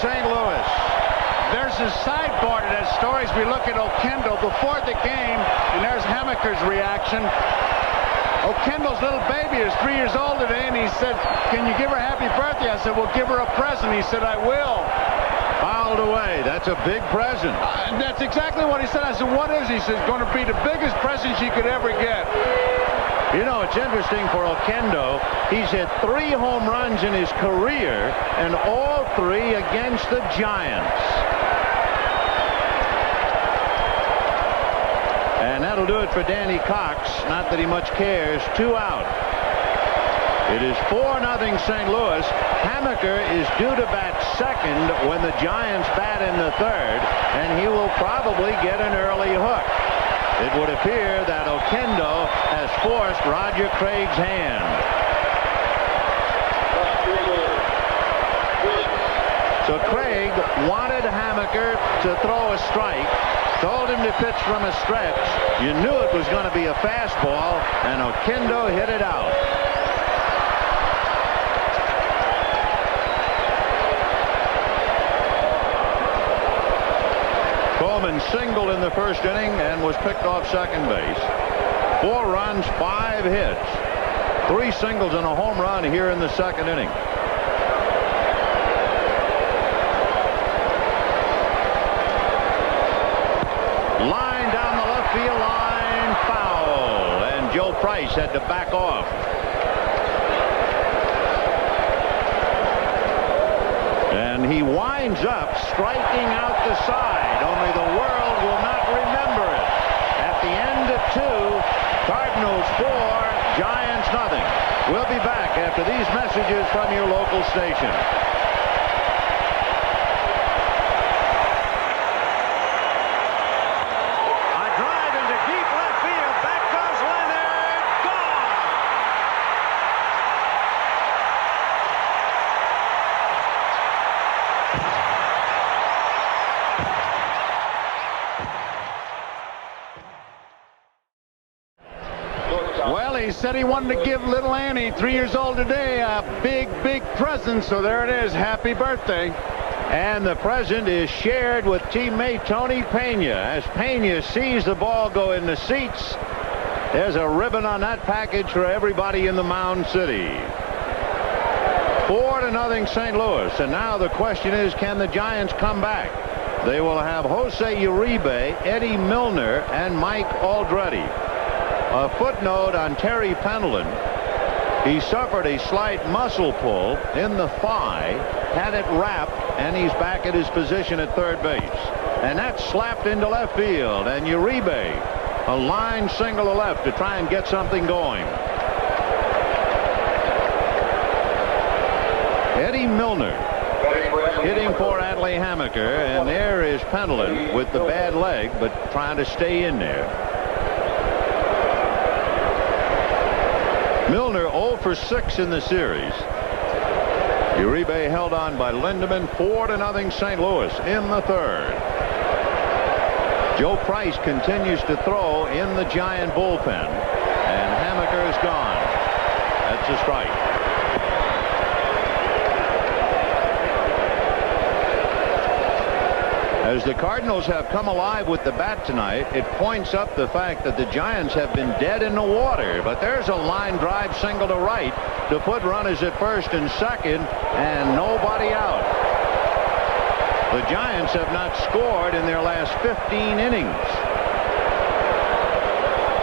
St. Louis. There's a sidebar to that story as we look at O'Kendall before the game, and there's Hammaker's reaction. O'Kendall's little baby is 3 years old today, and he said, "Can you give her a happy birthday?" I said, "Well, give her a present." He said, "I will." Fouled away. That's a big present. That's exactly what he said. I said, "What is?" He said, "Going to be the biggest present she could ever get." You know, it's interesting for Oquendo. He's hit 3 home runs in his career, and all 3 against the Giants. And that'll do it for Danny Cox. Not that he much cares. 2 out. It is 4-0 St. Louis. Hammaker is due to bat second when the Giants bat in the third, and he will probably get an early hook. It would appear that Oquendo has forced Roger Craig's hand. So Craig wanted Hammaker to throw a strike, told him to pitch from a stretch. You knew it was going to be a fastball, and Oquendo hit it out. Coleman singled in the first inning and was picked off second base. 4 runs, 5 hits, 3 singles and a home run here in the second inning. Line down the left field line, foul, and Joe Price had to back off. And he winds up striking out the side, only the world will not remember it. At the end of 2, Cardinals 4, Giants nothing. We'll be back after these messages from your local station. A drive into deep left field. Back goes Leonard. Gone! said he wanted to give little Annie, 3 years old today, a big, big present. So there it is. Happy birthday. And the present is shared with teammate Tony Pena. As Pena sees the ball go in the seats, there's a ribbon on that package for everybody in the Mound City. 4-0 St. Louis. And now the question is, can the Giants come back? They will have Jose Uribe, Eddie Milner, and Mike Aldrete. A footnote on Terry Pendleton. He suffered a slight muscle pull in the thigh, had it wrapped, and he's back at his position at third base. And that's slapped into left field. And Uribe, a line single to left to try and get something going. Eddie Milner hitting for Atlee Hammaker, and there is Pendleton with the bad leg, but trying to stay in there. Milner 0 for 6 in the series. Uribe held on by Lindeman. 4-0 St. Louis in the third. Joe Price continues to throw in the Giant bullpen, and Hammaker is gone. That's a strike. As the Cardinals have come alive with the bat tonight, it points up the fact that the Giants have been dead in the water. But there's a line drive single to right to put runners at first and second, and nobody out. The Giants have not scored in their last 15 innings.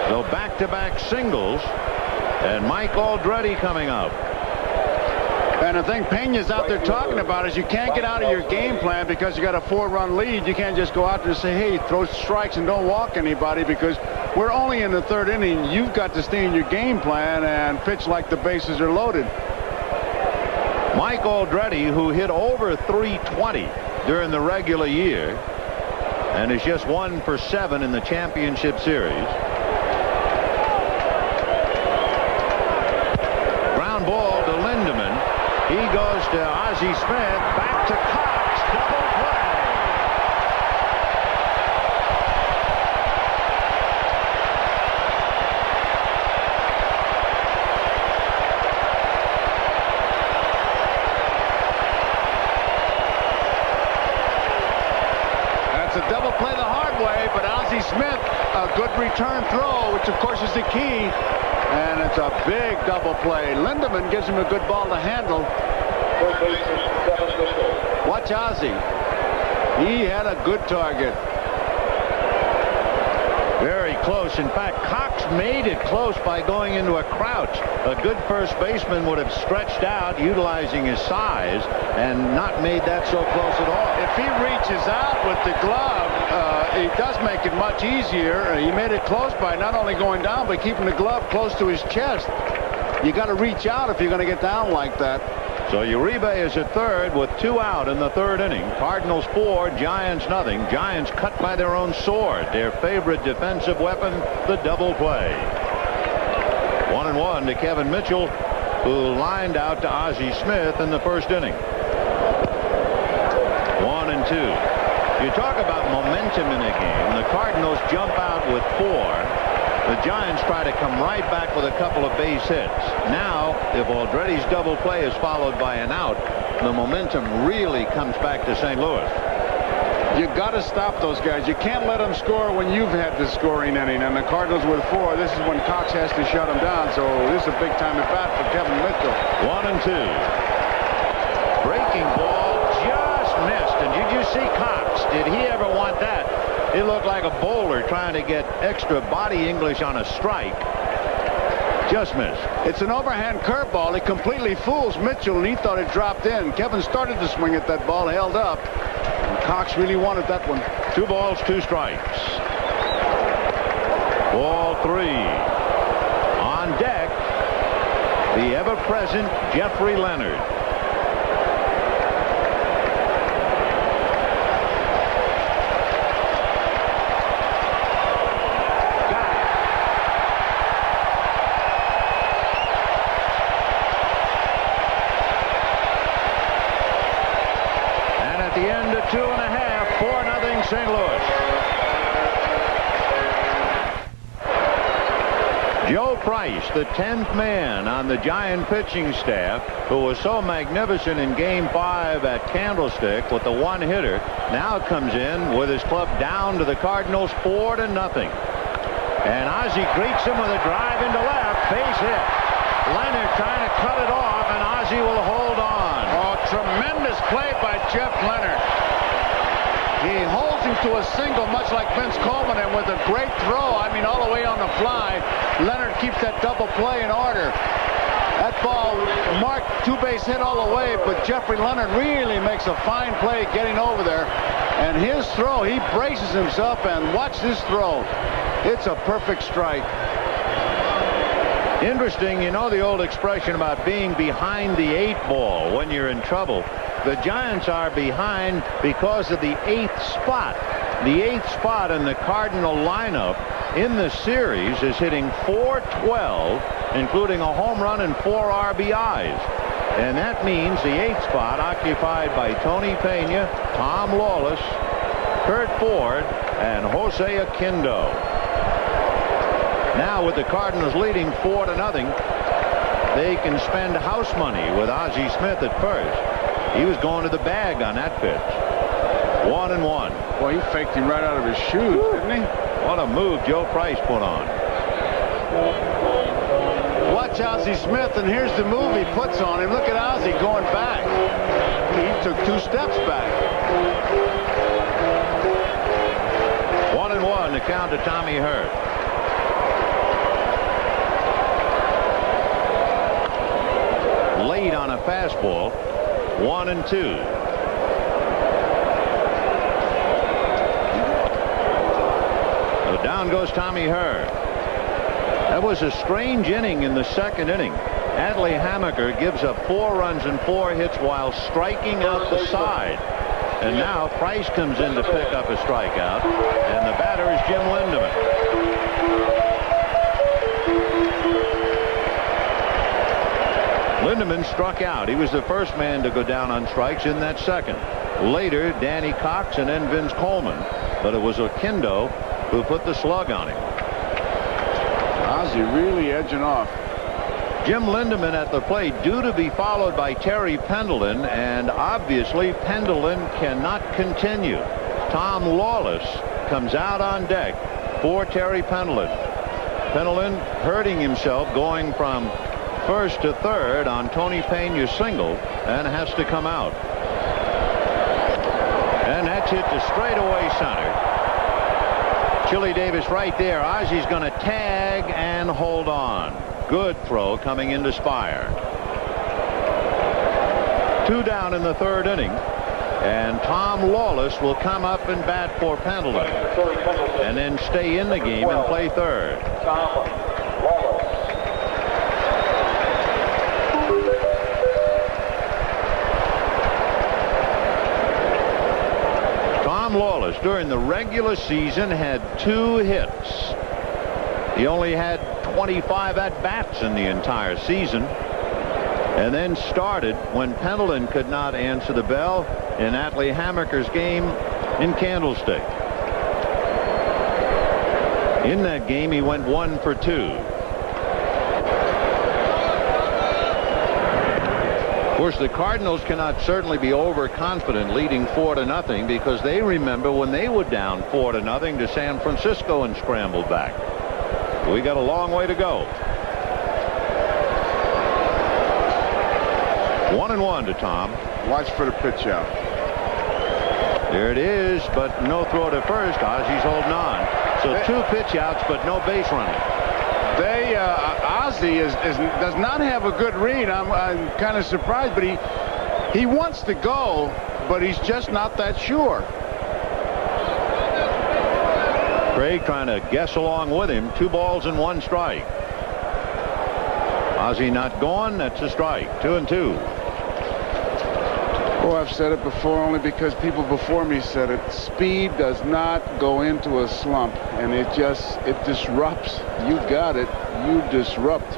So back-to-back singles, and Mike Aldrete coming up. And the thing Pena's out there talking about is you can't get out of your game plan because you got a 4-run lead. You can't just go out there and say, hey, throw strikes and don't walk anybody, because we're only in the third inning. You've got to stay in your game plan and pitch like the bases are loaded. Mike Aldrete, who hit over 320 during the regular year and is just 1 for 7 in the championship series. Ground ball to Lindeman. He goes to Ozzie Smith, back to Cox, double play. That's a double play the hard way, but Ozzie Smith, a good return throw, which of course is the key. And it's a big double play. Lindeman gives him a good ball to handle. Watch Ozzie. He had a good target. Very close. In fact, Cox made it close by going into a crouch. A good first baseman would have stretched out, utilizing his size, and not made that so close at all. If he reaches out with the glove, he does make it much easier. He made it close by not only going down, but keeping the glove close to his chest. You got to reach out if you're going to get down like that. So Uribe is at third with 2 out in the third inning. Cardinals 4, Giants nothing. Giants cut by their own sword. Their favorite defensive weapon, the double play. 1-1 to Kevin Mitchell, who lined out to Ozzie Smith in the first inning. 1-2. You talk about momentum in a game. The Cardinals jump out with 4. The Giants try to come right back with a couple of base hits. Now, if Aldrete's double play is followed by an out, the momentum really comes back to St. Louis. You got to stop those guys. You can't let them score when you've had the scoring inning. And the Cardinals with 4, this is when Cox has to shut them down. So this is a big time at bat for Kevin Mitchell. 1-2. Breaking ball just missed. And did you see Cox? Did he ever want that? He looked like a bowler trying to get extra body English on a strike. Just missed. It's an overhand curveball. It completely fools Mitchell, and he thought it dropped in. Kevin started to swing at that ball, held up. And Cox really wanted that one. 2 balls, 2 strikes. Ball 3. On deck, the ever-present Jeffrey Leonard. At the end of 2.5, 4-0 St. Louis. Joe Price, the 10th man on the Giant pitching staff, who was so magnificent in Game 5 at Candlestick with the one-hitter, now comes in with his club down to the Cardinals 4-0. And Ozzie greets him with a drive into left, base hit. Leonard trying to cut it off, and Ozzie will hold on. Oh, tremendous play by Jeff Leonard. He holds him to a single, much like Vince Coleman, and with a great throw, I mean, all the way on the fly, Leonard keeps that double play in order. That ball marked two-base hit all the way, but Jeffrey Leonard really makes a fine play getting over there. And his throw, he braces himself, and watch this throw. It's a perfect strike. Interesting, you know the old expression about being behind the 8 ball when you're in trouble. The Giants are behind because of the 8th spot. The 8th spot in the Cardinal lineup in the series is hitting .412, including a home run and 4 RBIs. And that means the 8th spot occupied by Tony Pena, Tom Lawless, Kurt Ford, and Jose Oquendo. Now with the Cardinals leading 4-0, they can spend house money with Ozzie Smith at first. He was going to the bag on that pitch. 1-1. Well, he faked him right out of his shoes, didn't he? What a move Joe Price put on. Watch Ozzie Smith, and here's the move he puts on him. Look at Ozzie going back. He took 2 steps back. 1-1 to count to Tommy Hurt. Late on a fastball. 1-2. So down goes Tommy Hurt. That was a strange inning in the 2nd inning. Atlee Hammaker gives up 4 runs and 4 hits while striking out the side. And now Price comes in to pick up a strikeout, and the batter is Jim Lindeman. Lindeman struck out. He was the first man to go down on strikes in that 2nd. Later, Danny Cox and then Vince Coleman. But it was Oquendo who put the slug on him. Ozzie really edging off. Jim Lindeman at the plate, due to be followed by Terry Pendleton, and obviously Pendleton cannot continue. Tom Lawless comes out on deck for Terry Pendleton. Pendleton hurting himself going from first to third on Tony Pena's single and has to come out. And that's hit to straightaway center. Chili Davis right there. Ozzie's going to tag and hold on. Good throw coming into Spire. 2 down in the 3rd inning. And Tom Lawless will come up and bat for Pendleton. And then stay in the game and play 3rd. Tom Lawless during the regular season had 2 hits. He only had 25 at-bats in the entire season, and then started when Pendleton could not answer the bell in Atlee Hammaker's game in Candlestick. In that game he went 1 for 2. Of course, the Cardinals cannot certainly be overconfident leading 4-0 because they remember when they were down 4-0 to San Francisco and scrambled back. We got a long way to go. 1-1 to Tom. Watch for the pitch out. There it is, but no throw to first. Ozzie's holding on. So 2 pitch outs, but no base running. Ozzie does not have a good read. I'm kind of surprised, but he wants to go, but he's just not that sure. Craig trying to guess along with him. 2 balls and 1 strike. Ozzie not going. That's a strike. 2-2. Oh, I've said it before only because people before me said it. Speed does not go into a slump, and it disrupts. You got it. You disrupt.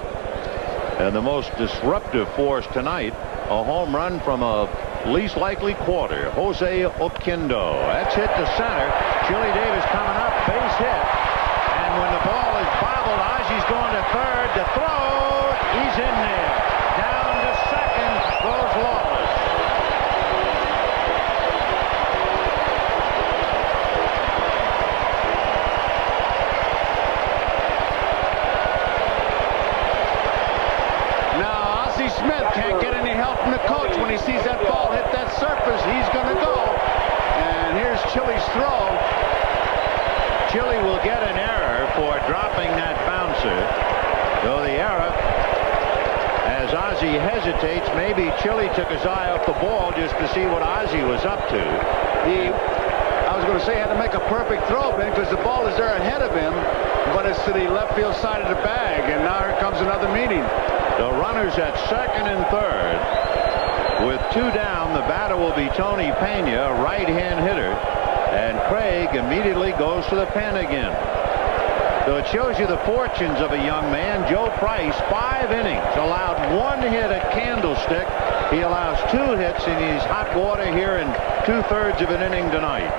And the most disruptive force tonight, a home run from a least likely quarter, Jose Oquendo. That's hit to center. Chili Davis coming up, base hit, and when the ball is fouled doubled. Ozzy's going to third. The throw. He's in there. Down to second goes Lawless. Now, Ozzie Smith can't get any help from the coach when he sees that ball hit that surface. He's going to go. And here's Chili's throw. Chili will get an error for dropping that bouncer. Though the error, as Ozzie hesitates, maybe Chili took his eye off the ball just to see what Ozzie was up to. I was going to say he had to make a perfect throw, Ben, because the ball is there ahead of him, but it's to the left field side of the bag, and now here comes another meeting. The runners at second and third. With 2 down, the batter will be Tony Pena, a right-hand hitter. And Craig immediately goes to the pen again. So it shows you the fortunes of a young man. Joe Price, 5 innings, allowed 1 hit at Candlestick. He allows 2 hits in his hot water here in 2/3 of an inning tonight.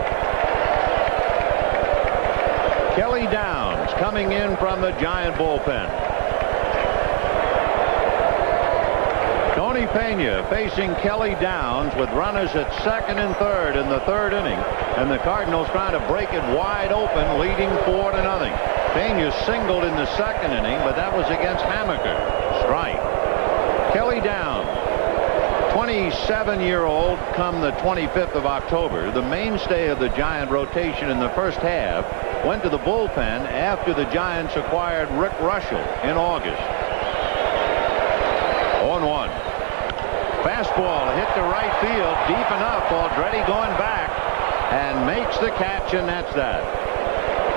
Kelly Downs coming in from the Giant bullpen. Tony Pena facing Kelly Downs with runners at second and third in the 3rd inning, and the Cardinals trying to break it wide open, leading 4-0. Pena singled in the 2nd inning, but that was against Hammaker. Strike. Kelly Downs, 27-year-old, come the 25th of October, the mainstay of the Giant rotation in the first half, went to the bullpen after the Giants acquired Rick Russell in August. 0-1. Fastball hit to right field deep enough. Aldretti going back and makes the catch, and that's that.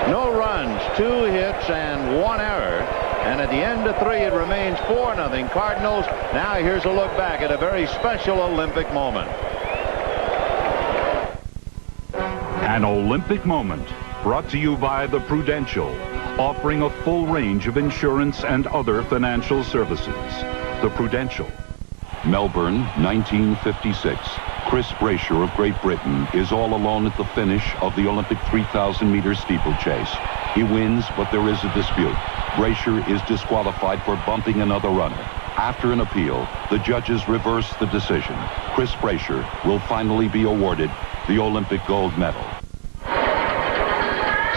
No runs, 2 hits, and 1 error. And at the end of 3, it remains 4-0 Cardinals. Now here's a look back at a very special Olympic moment. An Olympic moment brought to you by the Prudential, offering a full range of insurance and other financial services. The Prudential. Melbourne, 1956. Chris Brasher of Great Britain is all alone at the finish of the Olympic 3,000-meter steeplechase. He wins, but there is a dispute. Brasher is disqualified for bumping another runner. After an appeal, the judges reverse the decision. Chris Brasher will finally be awarded the Olympic gold medal.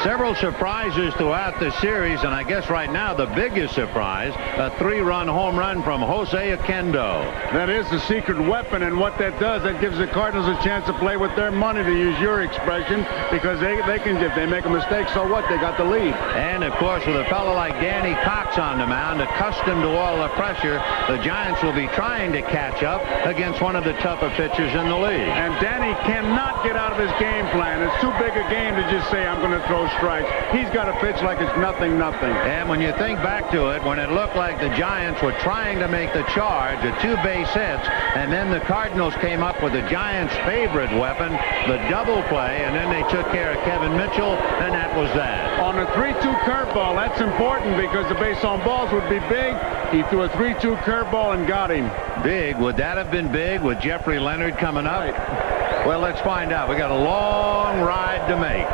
Several surprises throughout the series, and I guess right now the biggest surprise, a 3-run home run from Jose Oquendo. That is the secret weapon, and what that does, that gives the Cardinals a chance to play with their money, to use your expression, because they can, if they make a mistake, so what? They got the lead. And of course, with a fellow like Danny Cox on the mound, accustomed to all the pressure, the Giants will be trying to catch up against one of the tougher pitchers in the league. And Danny cannot get out of his game plan. It's too big a game to just say, I'm going to throw strikes. He's got to pitch like it's nothing. And when you think back to it, when it looked like the Giants were trying to make the charge, the 2 base hits, and then the Cardinals came up with the Giants' favorite weapon, the double play, and then they took care of Kevin Mitchell, and that was that. On a 3-2 curveball, that's important because the base on balls would be big. He threw a 3-2 curveball and got him. Big. Would that have been big with Jeffrey Leonard coming up? Right. Well, let's find out. We got a long ride to make.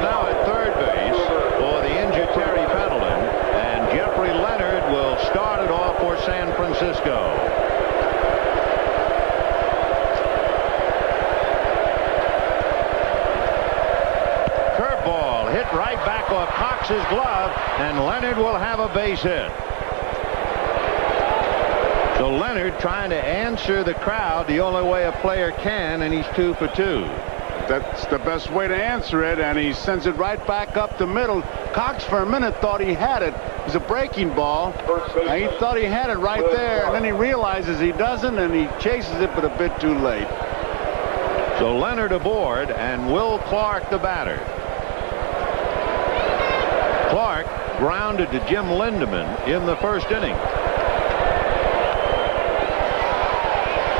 Now at third base for the injured Terry Pendleton, and Jeffrey Leonard will start it off for San Francisco. Curveball hit right back off Cox's glove, and Leonard will have a base hit. So Leonard trying to answer the crowd the only way a player can, and he's 2 for 2. That's the best way to answer it, and he sends it right back up the middle. Cox for a minute thought he had it. It was a breaking ball. He thought he had it right there, and then he realizes he doesn't, and he chases it, but a bit too late. So Leonard aboard, and Will Clark the batter. Clark grounded to Jim Lindeman in the 1st inning.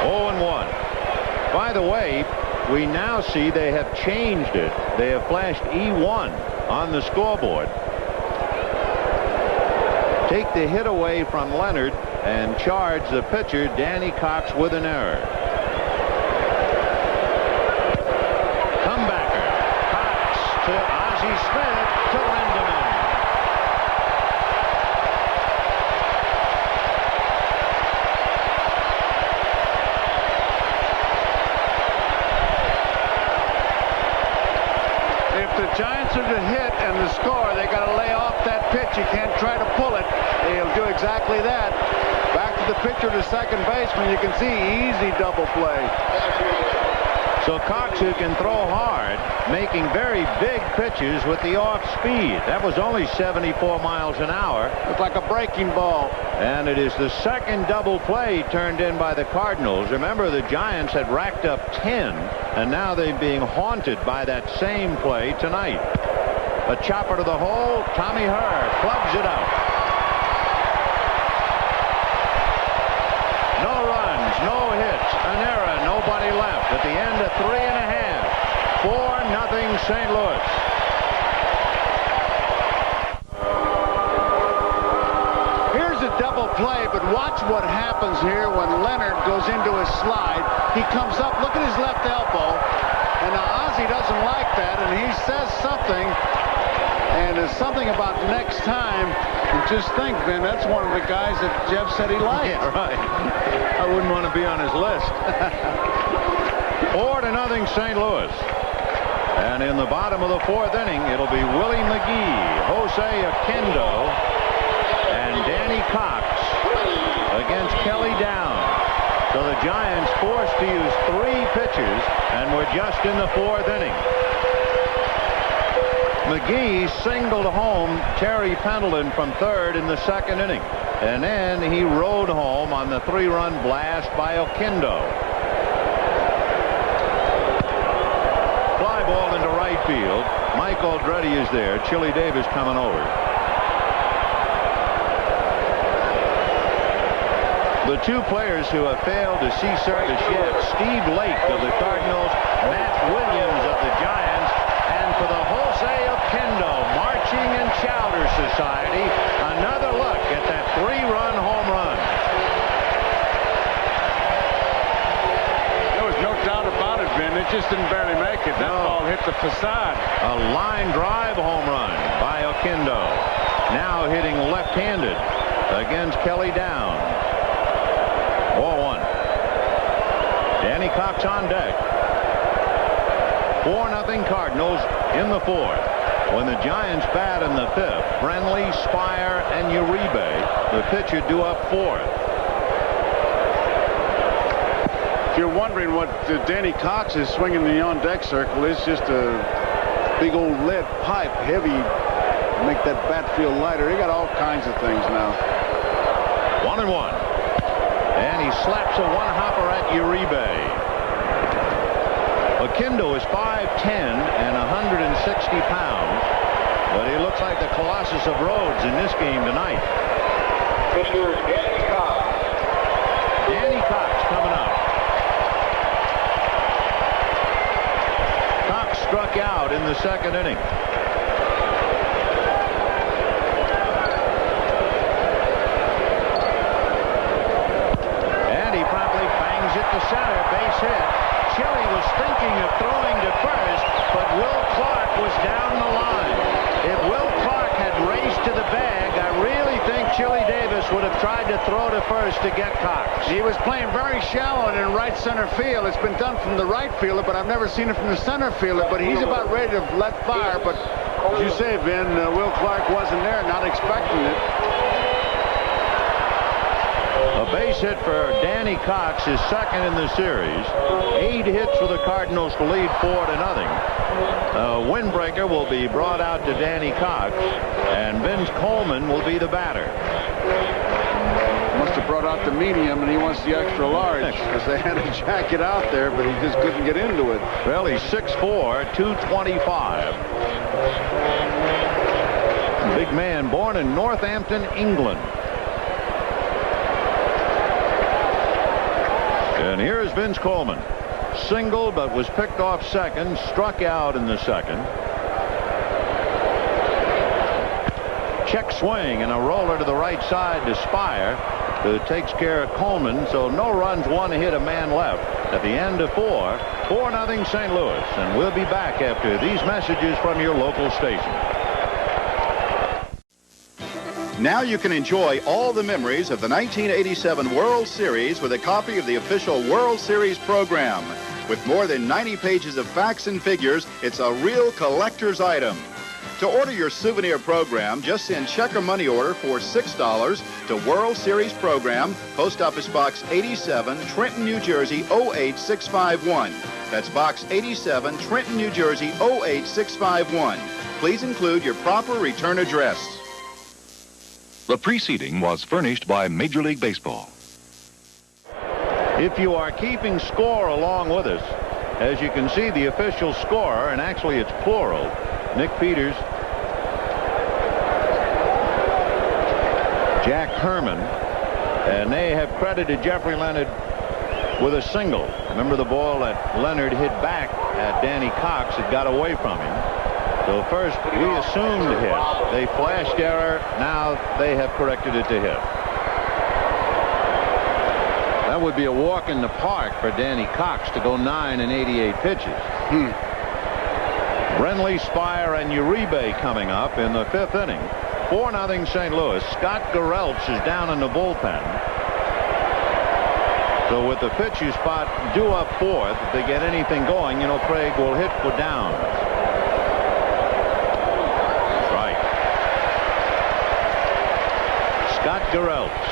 0-1. By the way, we now see they have changed it. They have flashed E1 on the scoreboard. Take the hit away from Leonard and charge the pitcher, Danny Cox, with an error. can't try to pull it. He'll do exactly that. Back to the pitcher to second baseman. You can see easy double play. So Cox, who can throw hard, making very big pitches with the off speed. That was only 74 miles an hour. It's like a breaking ball. And it is the second double play turned in by the Cardinals. Remember, the Giants had racked up 10, and now they're being haunted by that same play tonight. A chopper to the hole. Tommy Herr plugs it up. No runs, no hits, an error, nobody left. At the end of 3.5, 4-0 St. Louis. Here's a double play, but watch what happens here when Leonard goes into his slide. He comes up, look at his left elbow, and now Ozzie doesn't like that, and he says something, and it's something about next time. And just think, Ben, that's one of the guys that Jeff said he liked. Yeah, right. I wouldn't want to be on his list. 4-0 St. Louis. And in the bottom of the fourth inning, it'll be Willie McGee, Jose Oquendo, and Danny Cox against Kelly Downs. So the Giants forced to use 3 pitchers, and we're just in the fourth inning. McGee singled home Terry Pendleton from third in the second inning, and then he rode home on the 3-run blast by Oquendo. Fly ball into right field. Mike Aldrete is there. Chili Davis coming over. The 2 players who have failed to see service yet, Steve Lake of the Cardinals, Matt Williams of the Giants, and for the Jose Oquendo Marching and Chowder Society, another look at that 3-run home run. There was no doubt about it, Ben. It just didn't barely make it. That ball hit the facade. A line drive home run by Oquendo. Now hitting left-handed against Kelly Downs. 4-1. Danny Cox on deck. 4-0 Cardinals in the fourth. When the Giants bat in the fifth, Friendly, Spire, and Uribe, the pitcher due up fourth. If you're wondering what Danny Cox is swinging the on-deck circle, it's just a big old lead pipe, heavy, to make that bat feel lighter. He got all kinds of things now. 1-1. And he slaps a one-hopper at Uribe. Oquendo is 5'10 and 160 pounds, but he looks like the Colossus of Rhodes in this game tonight. Mr. Danny Cox. Danny Cox coming up. Cox struck out in the second inning. And he promptly bangs it to center, base hit. Chili was thinking of throwing to first, but Will Clark was down the line. If Will Clark had raced to the bag, I really think Chili Davis would have tried to throw to first to get Cox. He was playing very shallow and in right center field. It's been done from the right fielder, but I've never seen it from the center fielder. But he's about ready to let fire. But as you say, Ben, Will Clark wasn't there, not expecting it. A base hit for Danny Cox, his second in the series. 8 hits for the Cardinals to lead 4-0. A windbreaker will be brought out to Danny Cox, and Vince Coleman will be the batter. Must have brought out the medium, and he wants the extra large, because they had a jacket out there, but he just couldn't get into it. Well, he's 6'4", 225. Big man, born in Northampton, England. And here's Vince Coleman. Singled, but was picked off second, struck out in the second. Check swing and a roller to the right side to Spire, who takes care of Coleman. So no runs, 1 hit, a man left at the end of 4. 4-0 St. Louis. And we'll be back after these messages from your local station. Now you can enjoy all the memories of the 1987 World Series with a copy of the official World Series program. With more than 90 pages of facts and figures, it's a real collector's item. To order your souvenir program, just send check or money order for $6 to World Series Program, Post Office Box 87, Trenton, New Jersey 08651. That's Box 87, Trenton, New Jersey 08651. Please include your proper return address. The preceding was furnished by Major League Baseball. If you are keeping score along with us, as you can see, the official scorer, and actually it's plural, Nick Peters, Jack Herman, and they have credited Jeffrey Leonard with a single. Remember the ball that Leonard hit back at Danny Cox, it got away from him. So first we assumed hit. They flashed error. Now they have corrected it to hit. That would be a walk in the park for Danny Cox to go 9 in 88 pitches. Brenly, Spire, and Uribe coming up in the 5th inning. 4-0 St. Louis. Scott Gerelts is down in the bullpen. So with the pitching spot due up 4th, if they get anything going, you know, Craig will hit for downs. Right. Scott Gerelts.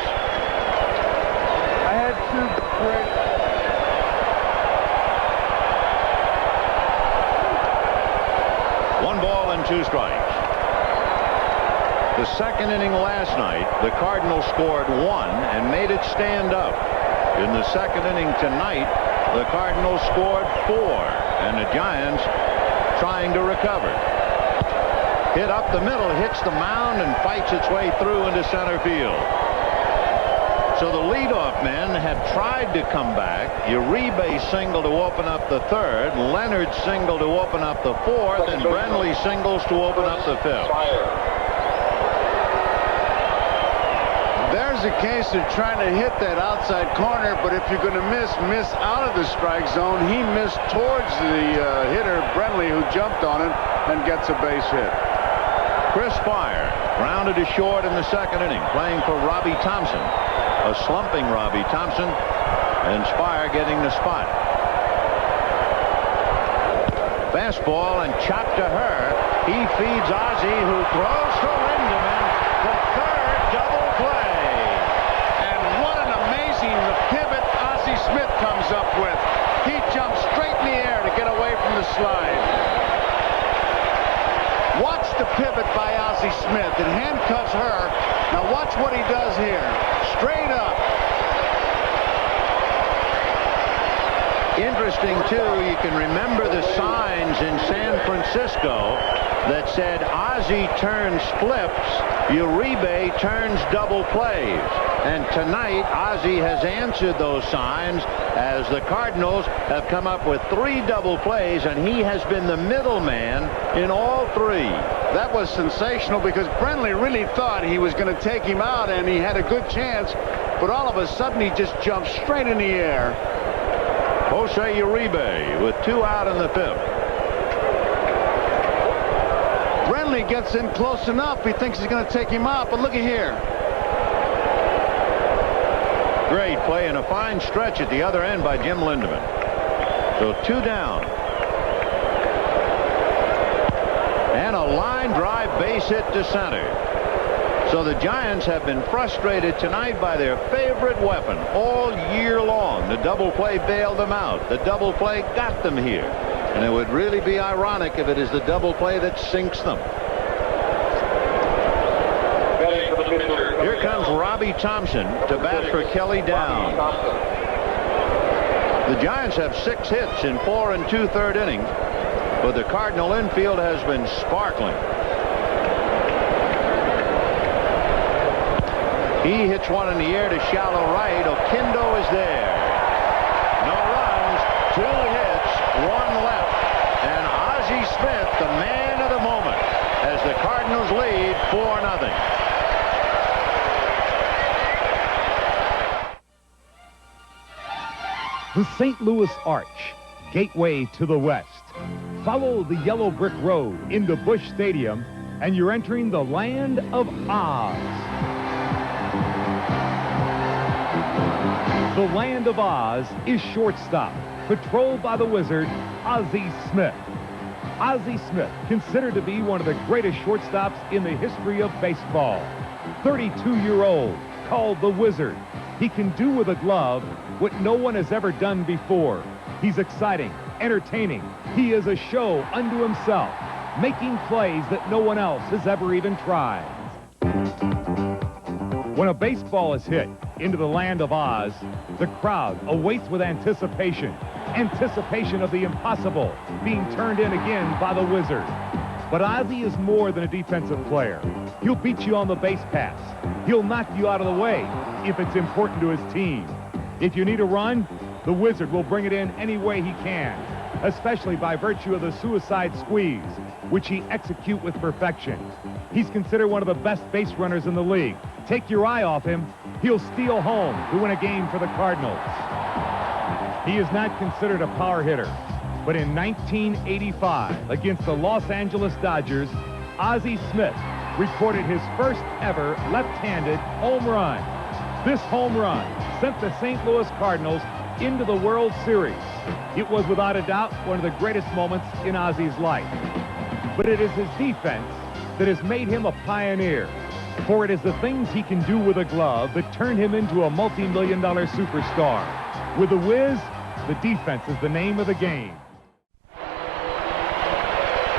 I had 2 great. One ball and 2 strikes. The 2nd inning last night, the Cardinals scored 1 and made it stand up. In the 2nd inning tonight, the Cardinals scored 4, and the Giants trying to recover. Hit up the middle, hits the mound, and fights its way through into center field. So the leadoff men have tried to come back. Uribe single to open up the 3rd, Leonard single to open up the 4th, and Brenly singles to open up the 5th. There's a case of trying to hit that outside corner, but if you're going to miss out of the strike zone. He missed towards the hitter, Brenly, who jumped on him and gets a base hit. Chris Spire grounded to short in the 2nd inning, playing for Robbie Thompson. A slumping Robbie Thompson, and Spire getting the spot. Fastball and chopped to her. He feeds Ozzie, who throws to Lindeman. The 3rd double play. And what an amazing pivot Ozzie Smith comes up with. He jumps straight in the air to get away from the slide. Watch the pivot by Ozzie Smith. It handcuffs her. Now watch what he does here. Straight up. Interesting, too, you can remember the signs in San Francisco that said Ozzie turns flips, Uribe turns double plays. And tonight, Ozzie has answered those signs as the Cardinals have come up with 3 double plays, and he has been the middleman in all 3. That was sensational because Brenly really thought he was going to take him out, and he had a good chance, but all of a sudden he just jumped straight in the air. Jose Uribe with 2 out in the 5th. Brenly gets in close enough. He thinks he's going to take him out, but look at here. Great play and a fine stretch at the other end by Jim Lindeman. So 2 down. And a line drive base hit to center. So the Giants have been frustrated tonight by their favorite weapon all year long. The double play bailed them out. The double play got them here. And it would really be ironic if it is the double play that sinks them. Here comes Robbie Thompson to bat for Kelly Downs. The Giants have 6 hits in 4 2/3 innings, but the Cardinal infield has been sparkling. He hits one in the air to shallow right. Oquendo is there. No runs, 2 hits, 1 left. And Ozzie Smith, the man of the moment, as the Cardinals lead 4-0. The St. Louis Arch, gateway to the West. Follow the yellow brick road into Busch Stadium, and you're entering the land of Oz. The land of Oz is shortstop, patrolled by the wizard, Ozzie Smith. Ozzie Smith, considered to be one of the greatest shortstops in the history of baseball. 32-year-old, called the Wizard. He can do with a glove what no one has ever done before. He's exciting, entertaining. He is a show unto himself, making plays that no one else has ever even tried. When a baseball is hit into the land of Oz, the crowd awaits with anticipation of the impossible being turned in again by the Wizard. But Ozzie is more than a defensive player. He'll beat you on the base pass. He'll knock you out of the way if it's important to his team. If you need a run, the Wizard will bring it in any way he can, especially by virtue of the suicide squeeze, which he executes with perfection. He's considered one of the best base runners in the league. Take your eye off him, he'll steal home to win a game for the Cardinals. He is not considered a power hitter, but in 1985, against the Los Angeles Dodgers, Ozzie Smith recorded his first ever left-handed home run. This home run sent the St. Louis Cardinals into the World Series. It was without a doubt one of the greatest moments in Ozzie's life. But it is his defense that has made him a pioneer. For it is the things he can do with a glove that turned him into a multi-million-dollar superstar. With the Wiz, the defense is the name of the game.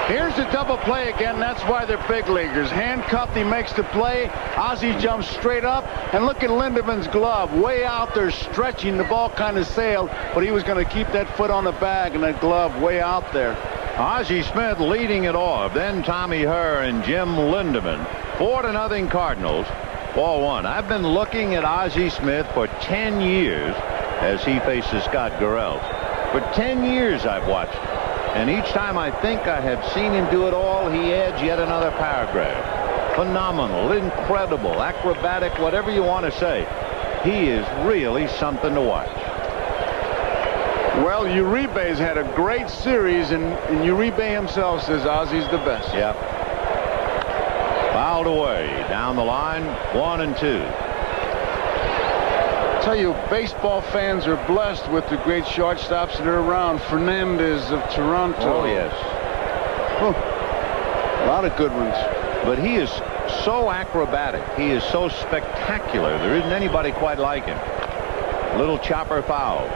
Here's the double play again. That's why they're big leaguers. Handcuffed, he makes the play. Ozzie jumps straight up. And look at Lindeman's glove. Way out there stretching. The ball kind of sailed, but he was going to keep that foot on the bag and that glove way out there. Ozzie Smith leading it off. Then Tommy Herr and Jim Lindeman. 4-0 Cardinals. Ball one. I've been looking at Ozzie Smith for 10 years as he faces Scott Garrels. For 10 years I've watched him. And each time I think I have seen him do it all, he adds yet another paragraph. Phenomenal, incredible, acrobatic, whatever you want to say. He is really something to watch. Well, Uribe's had a great series, and Uribe himself says Ozzie's the best. Yep. Fouled away. Down the line, 1-2. I tell you, baseball fans are blessed with the great shortstops that are around. Fernandez of Toronto. Oh, yes. Oh, a lot of good ones. But he is so acrobatic. He is so spectacular. There isn't anybody quite like him. Little chopper foul.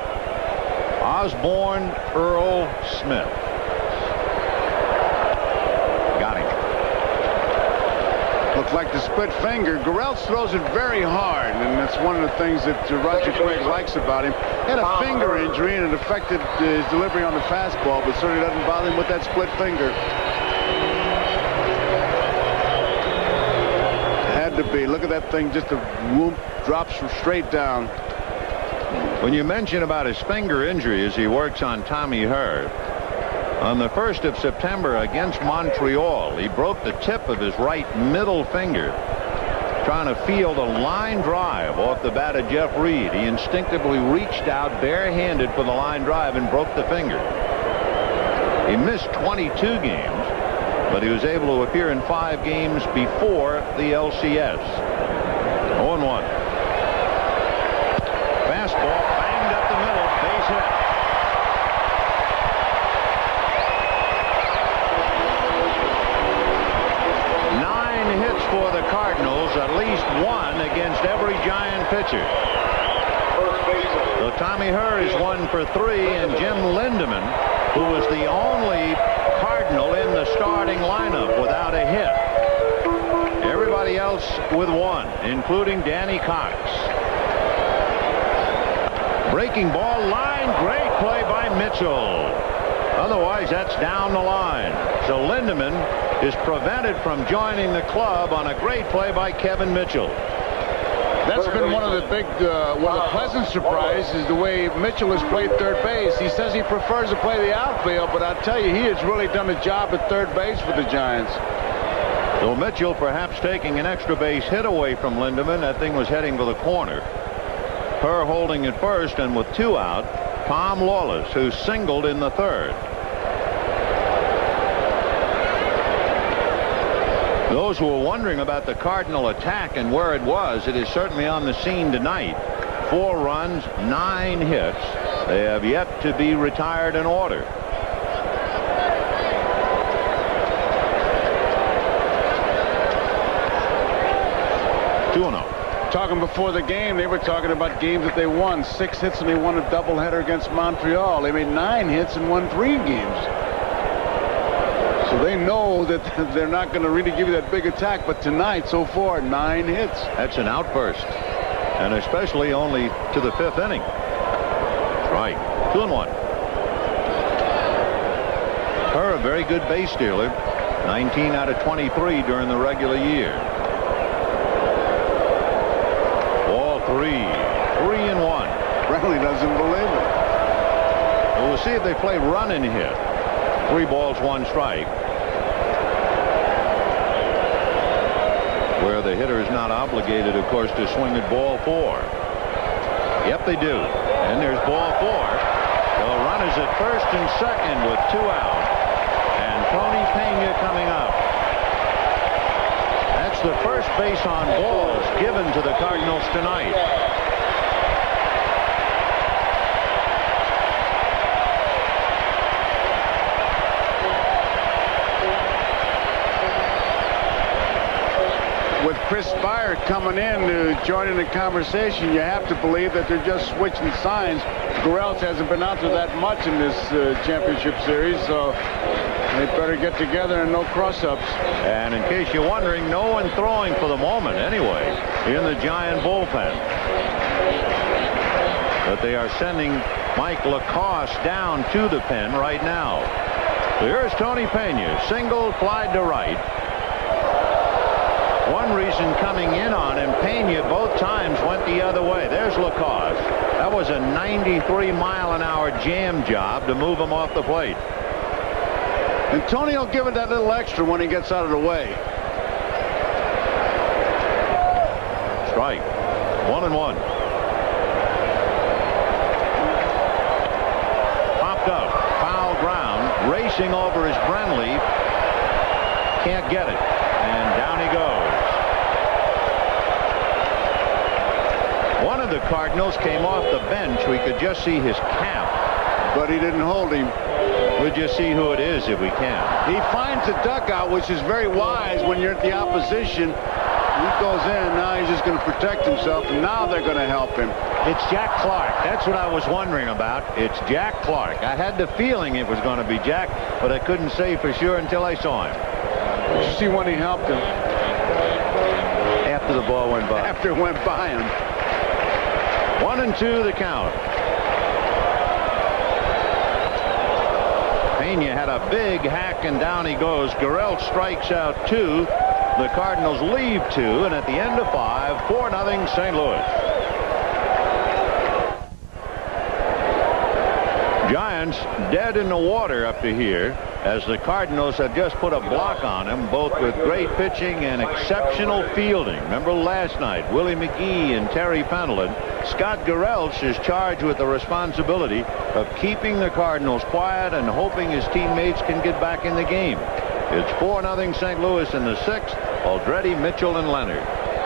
Osborne Earl Smith. Got him. Looked like the split finger. Garrels throws it very hard, and that's one of the things that Roger Craig likes about him. Had a finger injury, and it affected his delivery on the fastball, but certainly doesn't bother him with that split finger. Had to be. Look at that thing, just a whoop, drops straight down. When you mention about his finger injury as he works on Tommy Herr, on the 1st of September against Montreal, he broke the tip of his right middle finger trying to field a line drive off the bat of Jeff Reed. He instinctively reached out barehanded for the line drive and broke the finger. He missed 22 games, but he was able to appear in 5 games before the LCS. 0-1. Fastball banged up the middle, base hit. For the Cardinals, at least one against every Giant pitcher. So Tommy Herr is 1 for 3, and Jim Lindeman, who was the only Cardinal in the starting lineup without a hit. Everybody else with 1, including Danny Cox. Breaking ball line, great play by Mitchell. Otherwise, that's down the line. So Lindeman is prevented from joining the club on a great play by Kevin Mitchell. That's been one of the big, one of the pleasant surprises is the way Mitchell has played third base. He says he prefers to play the outfield, but I tell you, he has really done a job at third base for the Giants. So Mitchell perhaps taking an extra base hit away from Lindeman. That thing was heading for the corner. Herr holding at first, and with 2 out, Tom Lawless, who singled in the 3rd. Those who are wondering about the Cardinal attack and where it was, it is certainly on the scene tonight. 4 runs, 9 hits. They have yet to be retired in order. 2-0. Talking before the game, they were talking about games that they won. 6 hits and they won a doubleheader against Montreal. They made 9 hits and won 3 games. So they know that they're not going to really give you that big attack. But tonight, so far, 9 hits. That's an outburst. And especially only to the 5th inning. Right. 2-1. Her a very good base stealer. 19 out of 23 during the regular year. Ball 3. 3-1. Bradley doesn't believe it. Well, we'll see if they play run and hit. 3 balls, 1 strike. Where the hitter is not obligated, of course, to swing at ball 4. Yep, they do. And there's ball 4. The run is at first and second with 2 out. And Tony Pena coming up. That's the first base on balls given to the Cardinals tonight. With Chris Spire coming in to join in the conversation, you have to believe that they're just switching signs. Gurels hasn't been out there that much in this championship series, so they better get together and no cross-ups. And in case you're wondering, no one throwing for the moment anyway in the Giant bullpen. But they are sending Mike Lacoste down to the pen right now. So here's Tony Pena, single, fly to right. One reason coming in on him, Pena both times went the other way. There's Lacoste. That was a 93-mile-an-hour jam job to move him off the plate. And Tony will give it that little extra when he gets out of the way. Strike. 1-1. Popped up. Foul ground. Racing over is Brenly. Can't get it. And down he goes. One of the Cardinals came off the bench. We could just see his cap. But he didn't hold him. We'll just see who it is if we can. He finds the dugout, which is very wise when you're at the opposition. He goes in. Now he's just going to protect himself. And now they're going to help him. It's Jack Clark. That's what I was wondering about. It's Jack Clark. I had the feeling it was going to be Jack, but I couldn't say for sure until I saw him. Did you see when he helped him? After the ball went by. After it went by him. 1-2 the count. Pena had a big hack and down he goes. Gurel strikes out 2. The Cardinals leave 2, and at the end of 5, 4-0 St. Louis. Giants dead in the water up to here, as the Cardinals have just put a block on him, both with great pitching and exceptional fielding. Remember last night, Willie McGee and Terry Pendleton. Scott Gurelch is charged with the responsibility of keeping the Cardinals quiet and hoping his teammates can get back in the game. It's 4-0 St. Louis in the 6th. Aldrete, Mitchell, and Leonard.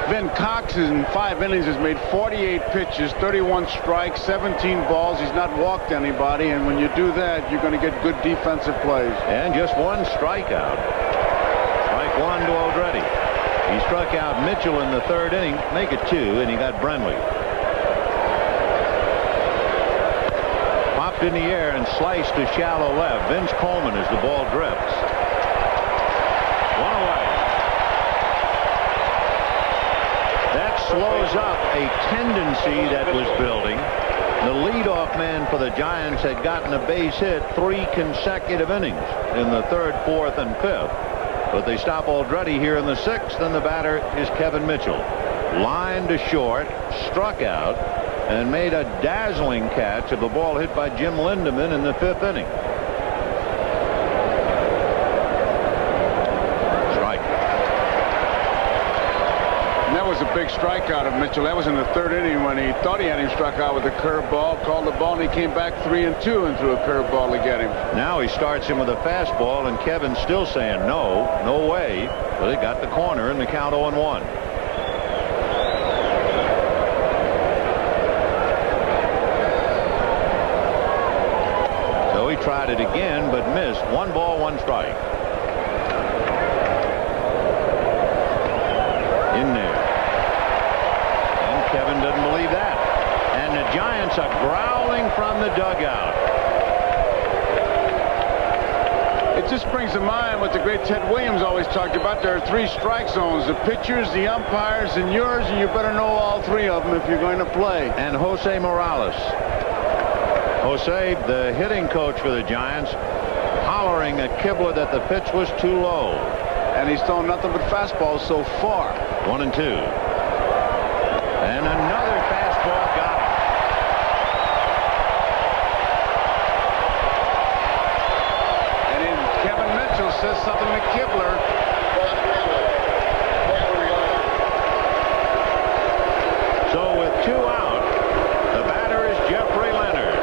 Vin Cox in 5 innings has made 48 pitches, 31 strikes, 17 balls. He's not walked anybody, and when you do that, you're going to get good defensive plays. And just 1 strikeout. Strike 1 to Aldrete. He struck out Mitchell in the 3rd inning, make it 2, and he got Brenly. Popped in the air and sliced to shallow left. Vince Coleman as the ball drifts. 1 away. That slows up a tendency that was building. The leadoff man for the Giants had gotten a base hit 3 consecutive innings in the 3rd, 4th, and 5th. But they stop Aldrete here in the 6th, and the batter is Kevin Mitchell. Lined to short, struck out, and made a dazzling catch of the ball hit by Jim Lindeman in the 5th inning. Was a big strikeout of Mitchell. That was in the 3rd inning when he thought he had him struck out with a curveball, called the ball, and he came back 3-2 and threw a curveball to get him. Now he starts him with a fastball, and Kevin's still saying no, no way. But he got the corner and the count 0-1. So he tried it again, but missed. 1 ball, 1 strike. In there. the dugout. It just brings to mind what the great Ted Williams always talked about. There are 3 strike zones: the pitchers, the umpires, and yours, and you better know all 3 of them if you're going to play. And Jose Morales. Jose, the hitting coach for the Giants, hollering at Kibler that the pitch was too low. And he's thrown nothing but fastballs so far. 1-2. And another fastball got him. And then Kevin Mitchell says something to Kibler. So with 2 out, the batter is Jeffrey Leonard.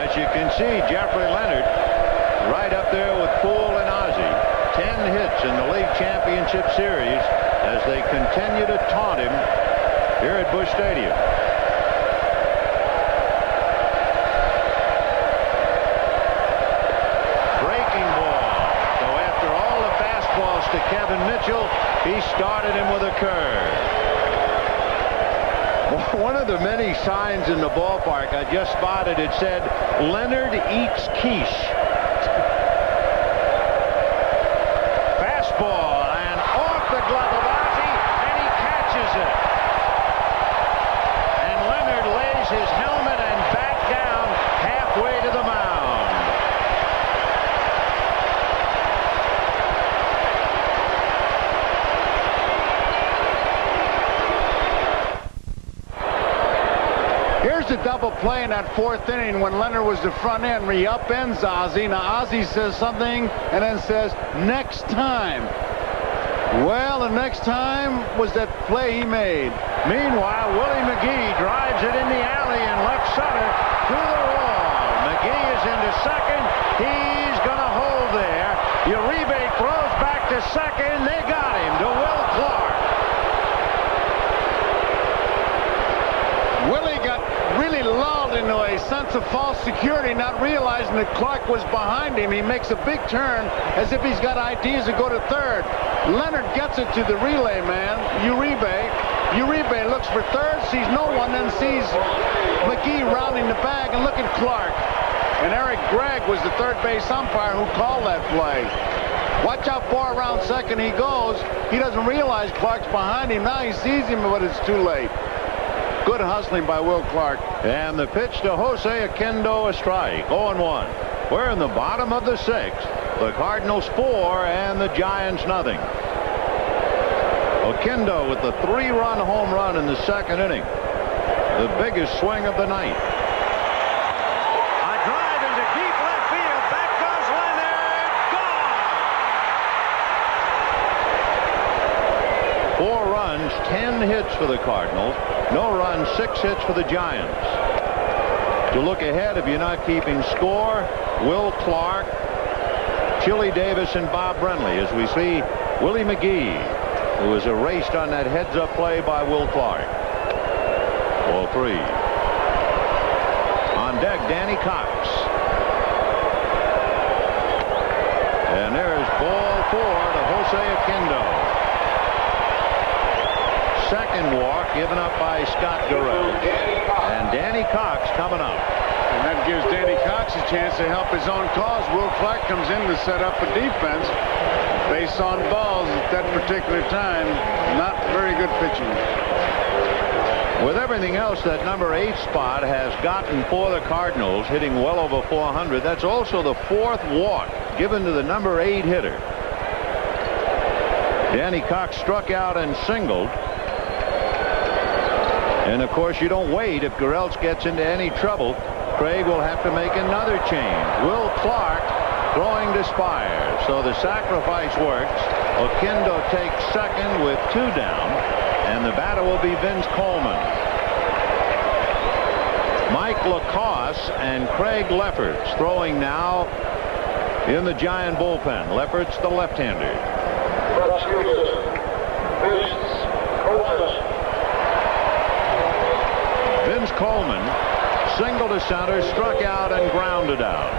As you can see, Jeffrey Leonard right up there with Poole and Ozzie. 10 hits in the league championship series as they continue to taunt him here at Busch Stadium. Breaking ball. So after all the fastballs to Kevin Mitchell, he started him with a curve. One of the many signs in the ballpark I just spotted, it said, "Leonard eats quiche." Fastball, and off the glove of Ozzie, and he catches it. And Leonard lays his helmet and bat down halfway to the mound. Here's the double play in that 4th inning when Leonard was the front end. He upends Ozzie. Now Ozzie says something and then says, "Next time." Well, the next time was that play he made. Meanwhile, Willie McGee drives it in the alley and left center to the wall. McGee is into second. He's going to hold there. Uribe throws back to second. They got him to Will Clark. Willie got really lulled into a sense of false security, not realizing that Clark was behind him. He makes a big turn as if he's got ideas to go to third. Leonard gets it to the relay man, Uribe. Uribe looks for third, sees no one, then sees McGee rounding the bag, and look at Clark. And Eric Gregg was the third base umpire who called that play. Watch how far around second he goes. He doesn't realize Clark's behind him. Now he sees him, but it's too late. Good hustling by Will Clark. And the pitch to Jose Oquendo, a strike. 0-1. We're in the bottom of the 6th. The Cardinals 4 and the Giants nothing. Oquendo with the 3-run home run in the 2nd inning. The biggest swing of the night. A drive into deep left field. Back goes Leonard. Gone. 4 runs, 10 hits for the Cardinals. No runs, 6 hits for the Giants. To look ahead, if you're not keeping score, Will Clark, Chili Davis, and Bob Brenly, as we see Willie McGee, who was erased on that heads-up play by Will Clark. Ball 3. On deck, Danny Cox. And there's ball 4 to Jose Oquendo. Second walk given up by Scott Durrell. And Danny Cox coming up. And that gives Danny Cox a chance to help his own cause. Will Clark comes in to set up a defense. Base on balls at that particular time. Not very good pitching. With everything else, that number 8 spot has gotten for the Cardinals, hitting well over 400. That's also the 4th walk given to the number 8 hitter. Danny Cox struck out and singled. And of course, you don't wait. If Gureltz gets into any trouble, Craig will have to make another change. Will Clark throwing to Spires. So the sacrifice works. Oquendo takes second with 2 down. And the batter will be Vince Coleman. Mike Lacoste and Craig Lefferts throwing now in the Giant bullpen. Lefferts, the left-hander. Vince Coleman singled to center, struck out, and grounded out.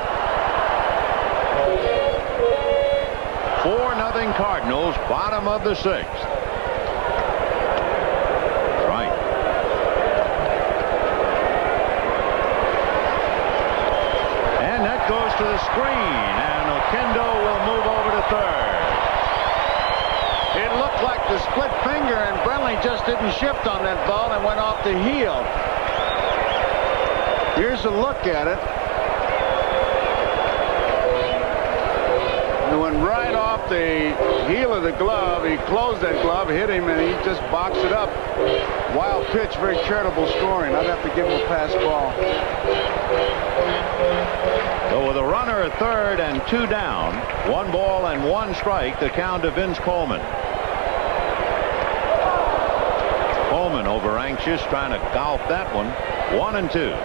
4-0 Cardinals, bottom of the 6th. Right. And that goes to the screen, and Oquendo will move over to third. It looked like the split finger, and Brenly just didn't shift on that ball and went off the heel. Here's a look at it. It went right off the heel of the glove. He closed that glove, hit him, and he just boxed it up. Wild pitch, very charitable scoring. I'd have to give him a pass ball. So with a runner at third and 2 down, 1 ball and 1 strike, the count to Vince Coleman. Coleman over anxious, trying to golf that one. 1-2.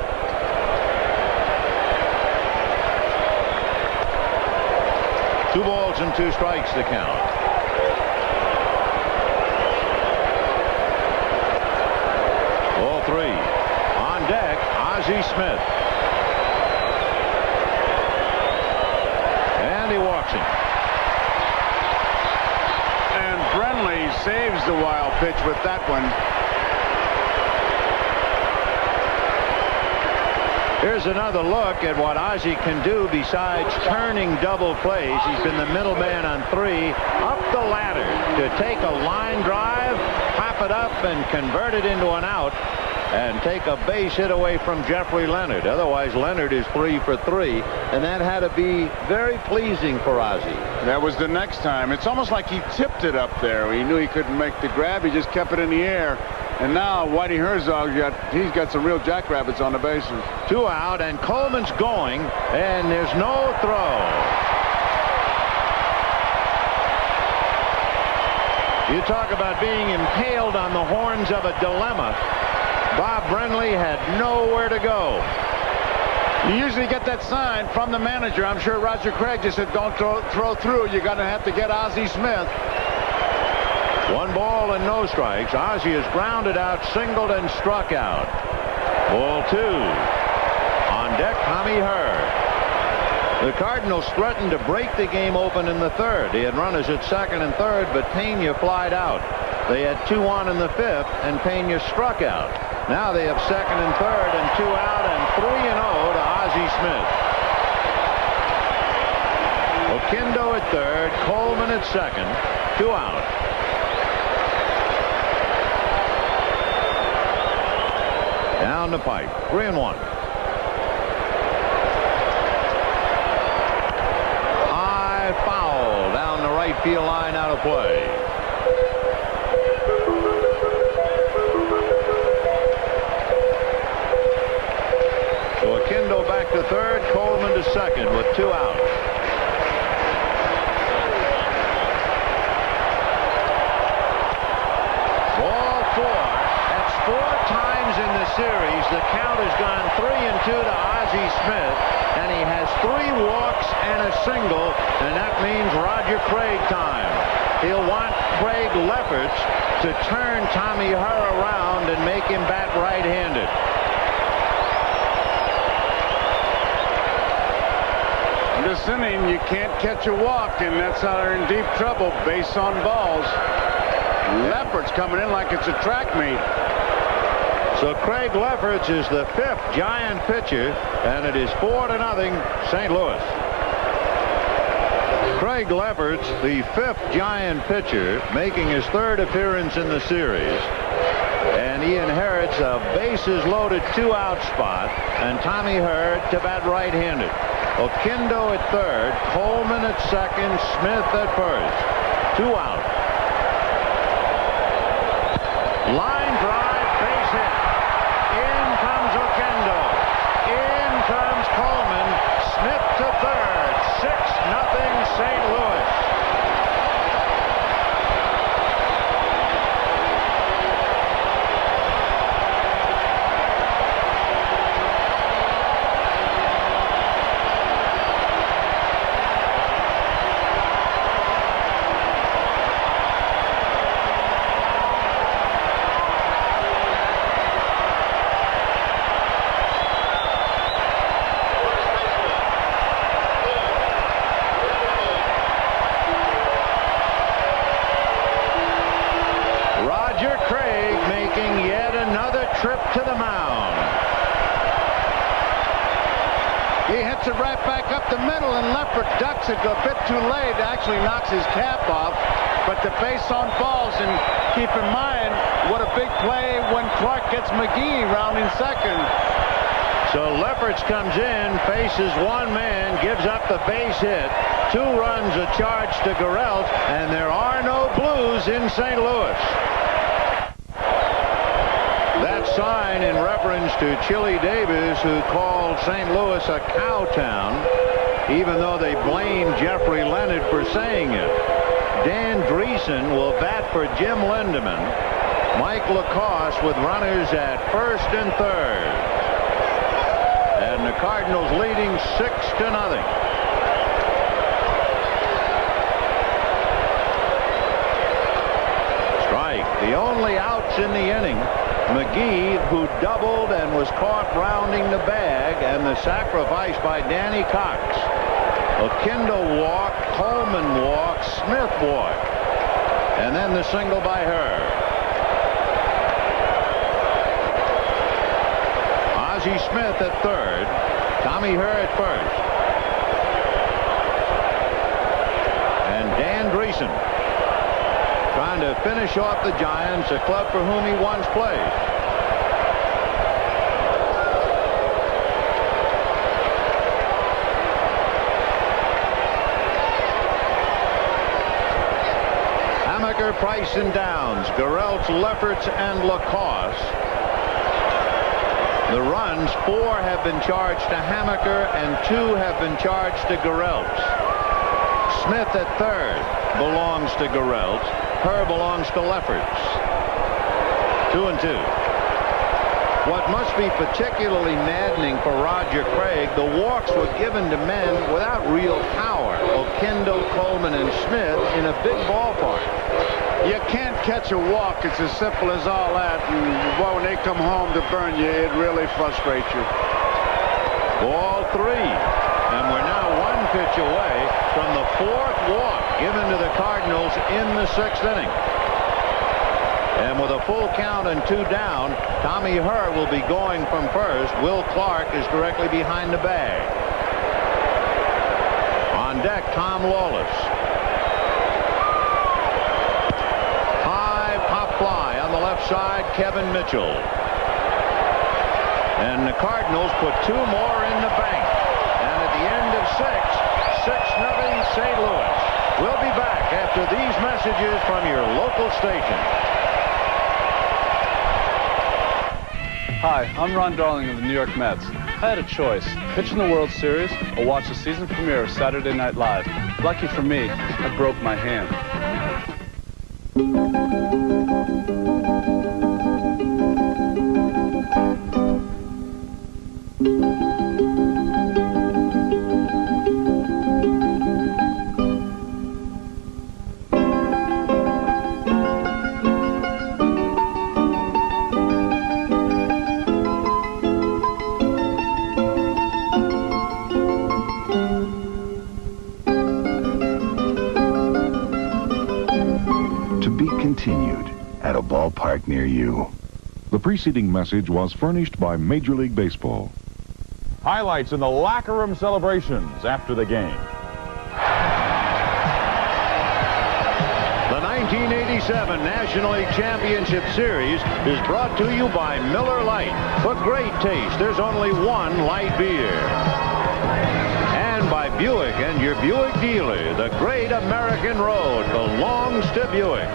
Two balls and 2 strikes to count. Ball 3. On deck, Ozzie Smith. And he walks him. And Brenly saves the wild pitch with that one. Here's another look at what Ozzie can do besides turning double plays. He's been the middleman on 3, up the ladder to take a line drive, pop it up, and convert it into an out, and take a base hit away from Jeffrey Leonard. Otherwise, Leonard is 3 for 3, and that had to be very pleasing for Ozzie. That was the next time. It's almost like he tipped it up there. He knew he couldn't make the grab. He just kept it in the air. And now Whitey Herzog, he's got some real jackrabbits on the bases. 2 out, and Coleman's going, and there's no throw. You talk about being impaled on the horns of a dilemma. Bob Brenly had nowhere to go. You usually get that sign from the manager. I'm sure Roger Craig just said, don't throw through. You're going to have to get Ozzie Smith. 1 ball and no strikes. Ozzie is grounded out, singled, and struck out. Ball 2. On deck, Tommy Hurd. The Cardinals threatened to break the game open in the 3rd. They had runners at 2nd and 3rd, but Pena flied out. They had 2 on in the 5th, and Pena struck out. Now they have 2nd and 3rd and 2 out, and 3-0 to Ozzie Smith. Oquendo at 3rd, Coleman at 2nd, 2 out. Down the pipe, 3-1. High foul down the right field line, out of play. So Oquendo back to 3rd, Coleman to 2nd with 2 outs. Ball 4. That's 4 times in the series. The count has gone 3-2 to Ozzie Smith, and he has 3 walks and a single, and that means Roger Craig time. He'll want Craig Lefferts to turn Tommy Hurd around and make him bat right-handed. This inning, you can't catch a walk, and that's how they're in deep trouble. Base on balls. Lefferts coming in like it's a track meet. So Craig Lefferts is the 5th Giant pitcher, and it is 4-0 St. Louis. Craig Lefferts, the 5th Giant pitcher, making his 3rd appearance in the series. And he inherits a bases-loaded 2-out spot, and Tommy Hurd to bat right-handed. Oquendo at 3rd, Coleman at 2nd, Smith at 1st. 2 out. Line drive, base hit. In comes Oquendo. In comes Coleman. Smith to 3rd. 6-0 St. Louis. puts it right back up the middle, and Leppert ducks it a bit too late. Actually knocks his cap off. But the base on balls, and keep in mind what a big play when Clark gets McGee rounding second. So Lefferts comes in, faces one man, gives up the base hit. 2 runs a charge to Gurelt, and there are no Blues in St. Louis. That sign in reference to Chili Davis, who called St. Louis a cow town, even though they blamed Jeffrey Leonard for saying it. Dan Dreesen will bat for Jim Lindeman. Mike Lacoste with runners at first and third. And the Cardinals leading 6-0. Strike. The only outs in the inning. McGee, who doubled and was caught rounding the bag, and the sacrifice by Danny Cox. Oquendo walked, Coleman walked, Smith walked, and then the single by her. Ozzie Smith at third, Tommy Herr at first, and Dan Dreesen trying to finish off the Giants, a club for whom he once played. Hammaker, Price, and Downs, Gurelt, Lefferts, and Lacoste. The runs, 4 have been charged to Hammaker and 2 have been charged to Gurelt. Smith at third belongs to Gurelt. Herr belongs to Lefferts. 2-2. What must be particularly maddening for Roger Craig, the walks were given to men without real power. Oquendo, Coleman, and Smith in a big ballpark. You can't catch a walk. It's as simple as all that. And boy, when they come home to burn you, it really frustrates you. Ball 3. And we're now 1 pitch away from the 4th walk given to the Cardinals in the 6th inning. And with a full count and 2 down, Tommy Herr will be going from first. Will Clark is directly behind the bag. On deck, Tom Lawless. High pop fly on the left side, Kevin Mitchell. And the Cardinals put 2 more in the bank. And at the end of 6-0 St. Louis. We'll be back after these messages from your local station. Hi, I'm Ron Darling of the New York Mets. I had a choice, pitch in the World Series or watch the season premiere of Saturday Night Live. Lucky for me, I broke my hand. Continued at a ballpark near you. The preceding message was furnished by Major League Baseball. Highlights in the locker room celebrations after the game. The 1987 National League Championship Series is brought to you by Miller Lite. For great taste, there's only one light beer. And by Buick and your Buick dealer, the great American road belongs to Buick.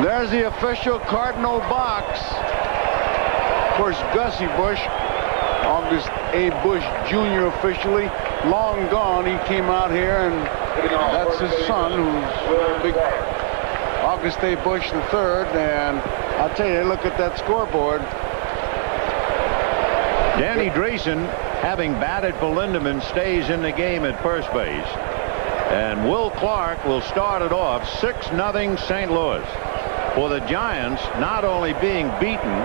There's the official Cardinal box. Of course, Gussie Busch, August A. Busch Jr. officially, long gone. He came out here, and that's his son, who's big August A. Busch III. And I'll tell you, look at that scoreboard. Danny Dreesen, having batted for Lindeman, stays in the game at first base. And Will Clark will start it off 6-0 St. Louis. For the Giants, not only being beaten,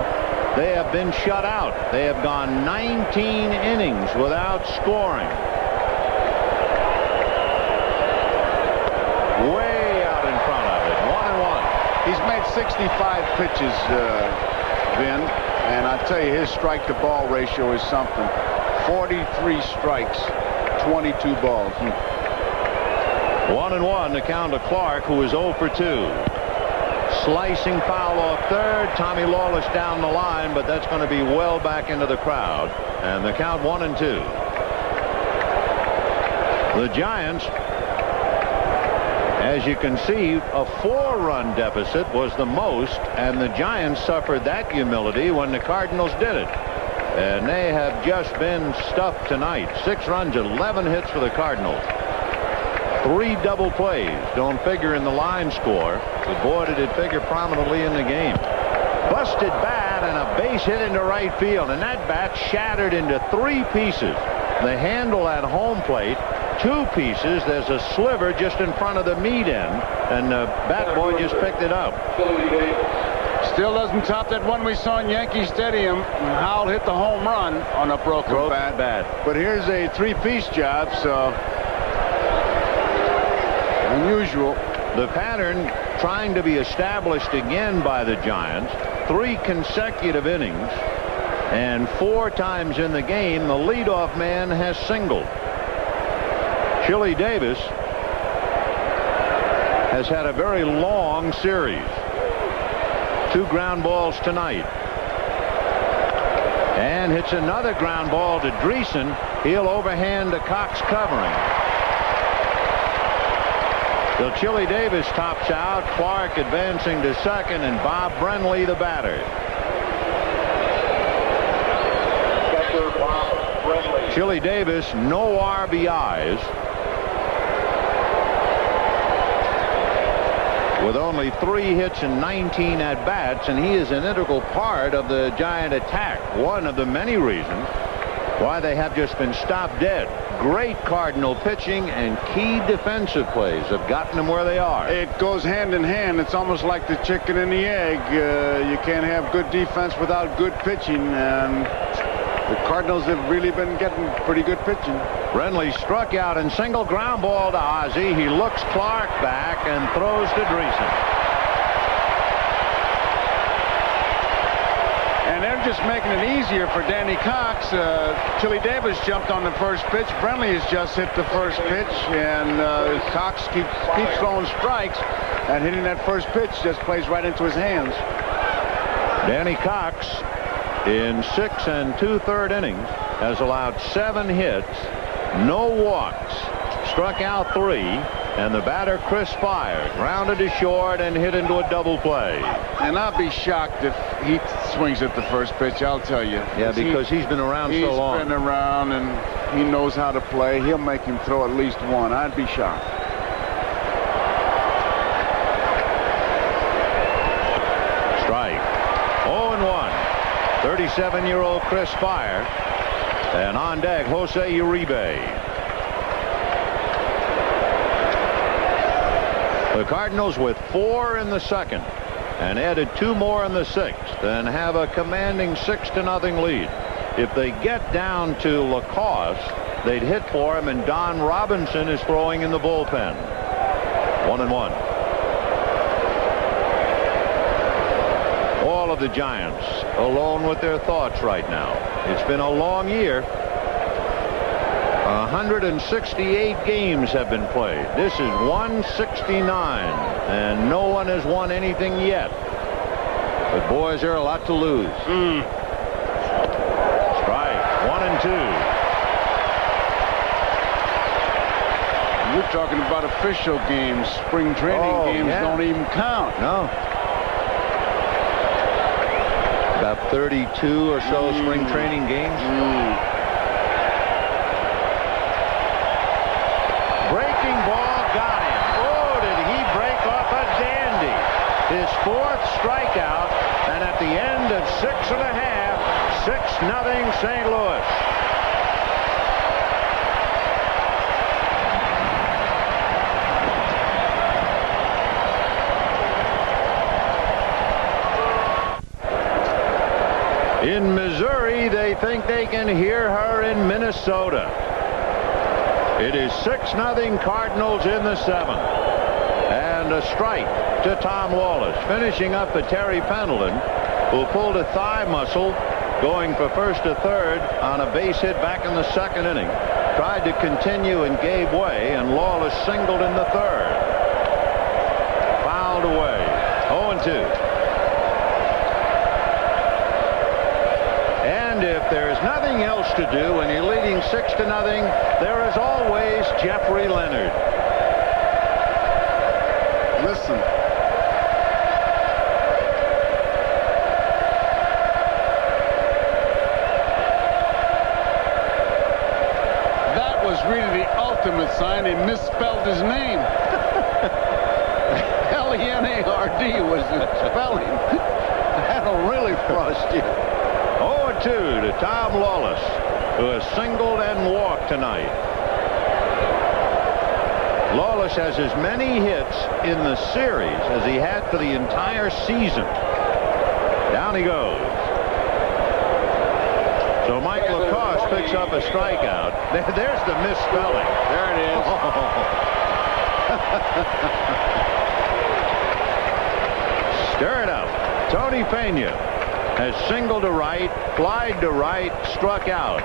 they have been shut out. They have gone 19 innings without scoring. Way out in front of it, 1-1. He's made 65 pitches Vin, and I tell you, his strike-to-ball ratio is something. 43 strikes, 22 balls. 1-1 the count to Clark, who is 0 for 2. Slicing foul off third. Tommy Lawless down the line, but that's going to be well back into the crowd. And the count 1-2. The Giants, as you can see, a 4-run deficit was the most, and the Giants suffered that humility when the Cardinals did it. And they have just been stuffed tonight. 6 runs, 11 hits for the Cardinals. 3 double plays don't figure in the line score, but boy, did it figure prominently in the game. Busted bat and a base hit into right field, and that bat shattered into 3 pieces. The handle at home plate, 2 pieces. There's a sliver just in front of the meat end, and the bat boy just picked it up. Still doesn't top that one we saw in Yankee Stadium. Howell hit the home run on a broken bat. But here's a 3-piece job, so unusual. The pattern trying to be established again by the Giants. 3 consecutive innings, and 4 times in the game the leadoff man has singled. Chili Davis has had a very long series. 2 ground balls tonight. And hits another ground ball to Dreesen. He'll overhand to Cox covering. So Chili Davis tops out. Clark advancing to second, and Bob Brenly the batter. Chili Davis, no RBIs, with only 3 hits and 19 at-bats, and he is an integral part of the Giant attack. One of the many reasons why they have just been stopped dead. Great Cardinal pitching and key defensive plays have gotten them where they are. It goes hand in hand. It's almost like the chicken and the egg. You can't have good defense without good pitching, and the Cardinals have really been getting pretty good pitching. Brenly struck out and single ground ball to Ozzie. He looks Clark back and throws to Dreesen. And they're just making it easier for Danny Cox. Chili Davis jumped on the first pitch. Brenly has just hit the first pitch, and Cox keeps throwing strikes, and hitting that first pitch just plays right into his hands. Danny Cox, in 6 2/3 innings, has allowed 7 hits, no walks, struck out 3, and the batter Chris Fires grounded to short and hit into a double play. And I'll be shocked if he swings at the first pitch, I'll tell you. Yeah, because he's been around so long. He's been around, and he knows how to play. He'll make him throw at least 1. I'd be shocked. Strike. 0-1. 37-year-old Chris Fire. And on deck, Jose Uribe. The Cardinals with 4 in the 2nd and added 2 more in the 6th and have a commanding 6-0 lead. If they get down to Lacoste, they'd hit for him, and Don Robinson is throwing in the bullpen. 1-1. All of the Giants alone with their thoughts right now. It's been a long year. 168 games have been played. This is 169, and no one has won anything yet. But boys, there are a lot to lose. Strike. 1-2. You're talking about official games. Spring training games don't even count. No. About 32 or so spring training games. Breaking ball got him. Oh, did he break off a dandy. His 4th strikeout, and at the end of 6½, 6-0 St. Louis. In Missouri, they think they can hear her in Minnesota. It is 6-0 Cardinals in the 7th. And a strike to Tom Wallace. Finishing up the Terry Pendleton, who pulled a thigh muscle going for first to third on a base hit back in the second inning. Tried to continue and gave way, and Lawless singled in the third. Fouled away. 0-2. And if there's nothing else to do and you're leading 6-0, there is always Jeffrey Leonard. Listen. That was really the ultimate sign. He misspelled his name. L-E-N-A-R-D was the spelling. That'll really frost you. 0-2 to Tom Lawless, who has singled and walked tonight. Lawless has as many hits in the series as he had for the entire season. Down he goes. So Mike LaCosse picks up a strikeout. There's the misspelling. There it is. Stir it up. Tony Pena has singled to right, flied to right, struck out.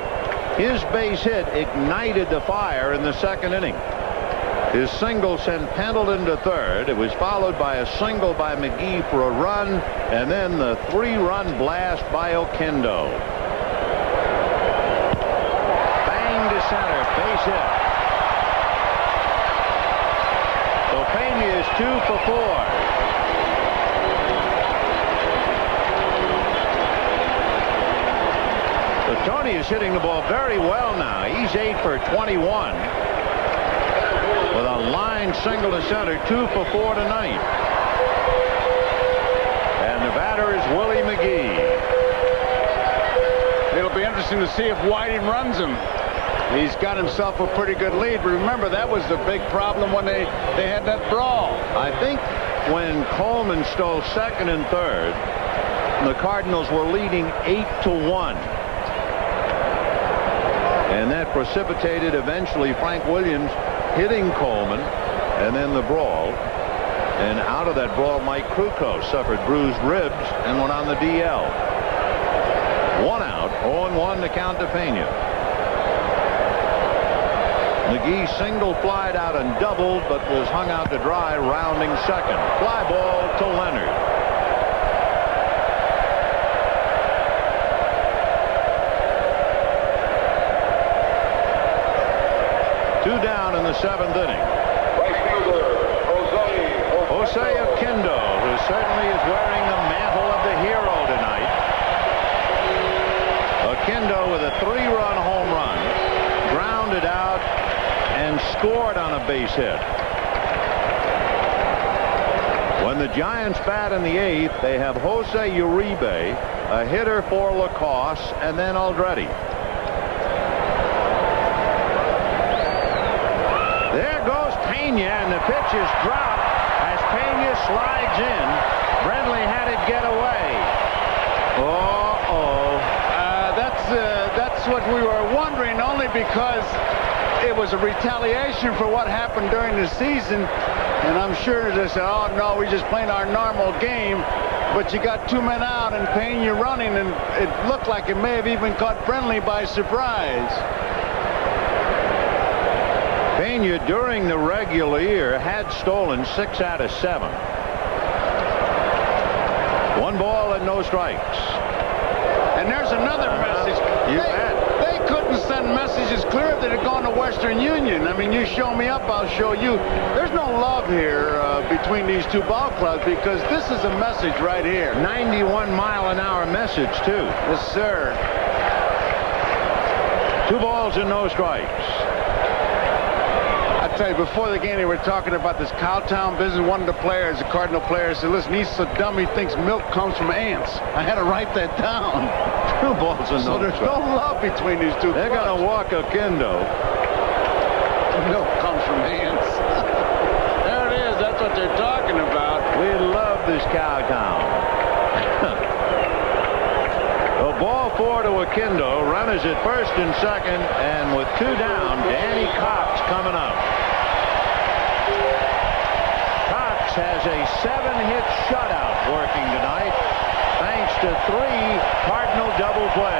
His base hit ignited the fire in the second inning. His single sent Pendleton to third. It was followed by a single by McGee for a run, and then the 3-run blast by Oquendo. Bang to center, base hit. So Pena is 2 for 4. So Tony is hitting the ball very well now. He's 8 for 21. With a line single to center, 2 for 4 tonight. And the batter is Willie McGee. It'll be interesting to see if Widening runs him. He's got himself a pretty good lead. But remember, that was the big problem when they had that brawl. I think when Coleman stole second and third, the Cardinals were leading 8-1. And that precipitated eventually Frank Williams hitting Coleman, and then the brawl. And out of that brawl, Mike Krukow suffered bruised ribs and went on the DL. 1 out, 0-1 to count to Pena. McGee single flied out and doubled, but was hung out to dry, rounding second. Fly ball to Leonard. Two down in the 7th inning. Right fielder, Jose Oquendo, who certainly is wearing the mantle of the hero tonight. Oquendo with a 3-run home run, grounded out, and scored on a base hit. When the Giants bat in the 8th, they have Jose Uribe, a hitter for LaCosse, and then Aldretti. There goes Pena, and the pitch is dropped as Pena slides in. Brindley had it get away. That's what we were wondering, only because it was a retaliation for what happened during the season. And I'm sure they said, oh, no, we're just playing our normal game. But you got 2 men out and Pena running, and it looked like it may have even caught Brindley by surprise. Pena, during the regular year, had stolen 6 out of 7. 1 ball and no strikes. And there's another message. They couldn't send messages clear if they'd have gone to Western Union. I mean, you show me up, I'll show you. There's no love here between these two ball clubs, because this is a message right here. 91-mile-an-hour message, too. Yes, sir. 2 balls and no strikes. I tell you, before the game, they were talking about this Cowtown business. One of the players, the Cardinal players, said, listen, he's so dumb he thinks milk comes from ants. I had to write that down. 2 balls and no strikes. So there's no love between these two. They're going to walk Oquendo. Milk comes from ants. There it is. That's what they're talking about. We love this Cowtown. A ball 4 to Oquendo. Runners at first and second, and with 2 down, Danny Cox coming up. Cox has a 7-hit shutout working tonight, thanks to 3 Cardinal double plays.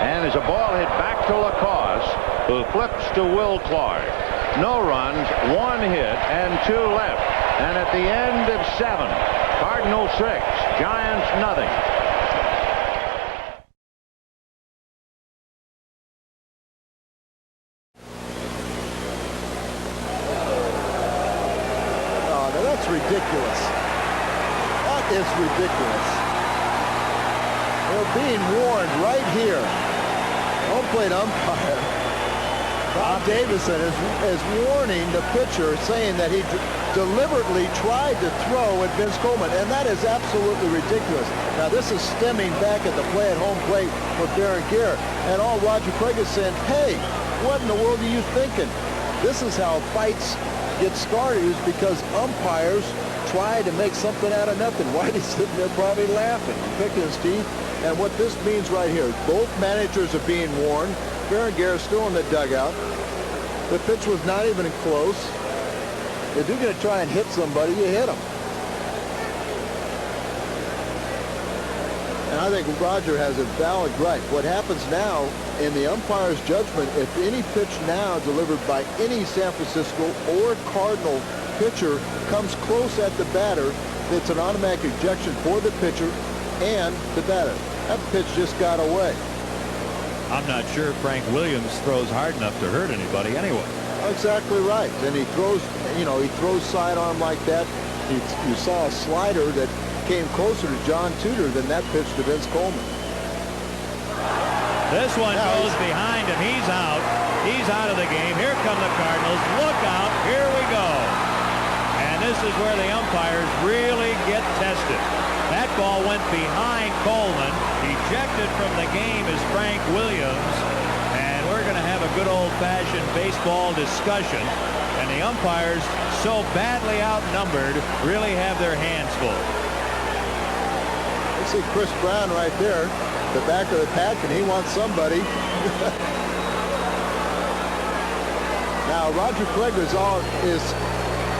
And as a ball hit back to Lacoste, who flips to Will Clark. No runs, 1 hit, and 2 left. And at the end of 7, Cardinals 6, Giants nothing. Oh, now that's ridiculous. That is ridiculous. They're being warned right here. Home plate umpire Bob Davison is warning the pitcher, saying that he deliberately tried to throw at Vince Coleman, and that is absolutely ridiculous. Now this is stemming back at the play at home plate for Berenguer, and all Roger Craig is saying, hey, what in the world are you thinking? This is how fights get started, is because umpires try to make something out of nothing. Whitey's sitting there probably laughing, picking his teeth. And what this means right here, both managers are being warned. Berenguer is still in the dugout. The pitch was not even close. If you're going to try and hit somebody, you hit them. And I think Roger has a valid right. What happens now, in the umpire's judgment, if any pitch now delivered by any San Francisco or Cardinal pitcher comes close at the batter, it's an automatic ejection for the pitcher and the batter. That pitch just got away. I'm not sure Frank Williams throws hard enough to hurt anybody anyway. Exactly right. And he throws, he throws sidearm like that. You saw a slider that came closer to John Tudor than that pitch to Vince Coleman. This one goes behind him. He's out. He's out of the game. Here come the Cardinals. Look out. Here we go. And this is where the umpires really get tested. That ball went behind Coleman. Ejected from the game is Frank Williams. And we're going to have a good old-fashioned baseball discussion. And the umpires, so badly outnumbered, really have their hands full. You see Chris Brown right there, the back of the pack, and he wants somebody. Now, Roger Craig is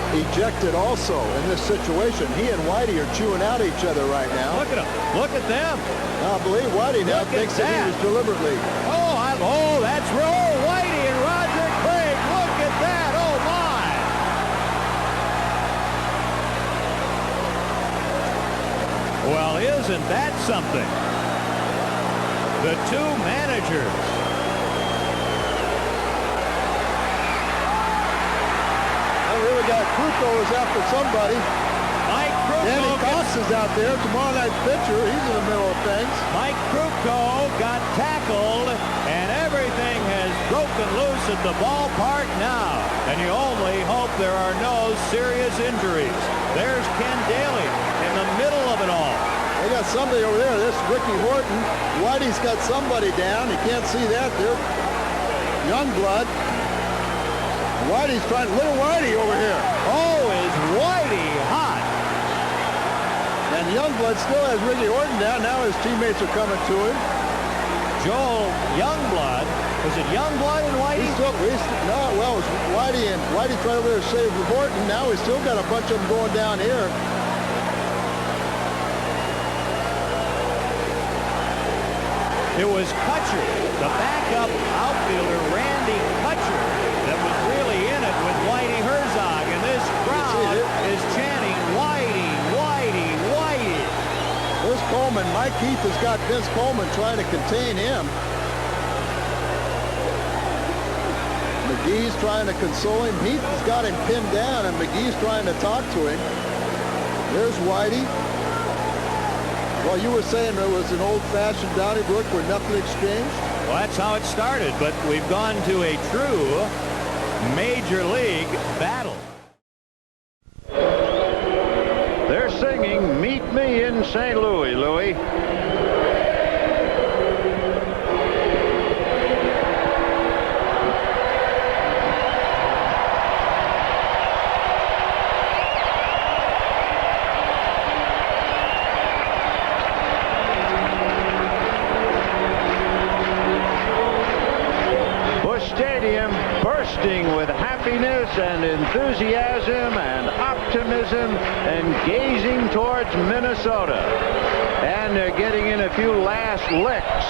ejected also in this situation. He and Whitey are chewing out each other right now. Look at them. Look at them. I believe Whitey now thinks that he was deliberately. Oh, that's Whitey and Roger Craig. Look at that. Oh, my. Well, isn't that something? The two managers. We got Kruko is after somebody. Mike Kruko. Danny Cox is out there. Tomorrow night pitcher. He's in the middle of things. Mike Kruko got tackled, and everything has broken loose at the ballpark now. And you only hope there are no serious injuries. There's Ken Daly in the middle of it all. They got somebody over there. This is Ricky Horton. Whitey's got somebody down. You can't see that there. Youngblood. Whitey's trying, little Whitey over here. Oh, is Whitey hot. And Youngblood still has Ricky Horton down. Now his teammates are coming to him. Joel Youngblood. Was it Youngblood and Whitey? No, well, it was Whitey, and Whitey tried over there to save Horton. Now he's still got a bunch of them going down here. It was Kutcher, the backup outfielder, Randy Kutcher, that was really in it with Whitey Herzog, and this crowd is chanting, Whitey, Whitey, Whitey. There's Coleman. Mike Heath has got Vince Coleman trying to contain him. McGee's trying to console him. Heath has got him pinned down, and McGee's trying to talk to him. There's Whitey. Well, you were saying there was an old-fashioned Donnybrook where nothing exchanged? Well, that's how it started, but we've gone to a true major league battle. They're singing Meet Me in St. Louis, Louis. bursting with happiness and enthusiasm and optimism and gazing towards Minnesota. And they're getting in a few last licks.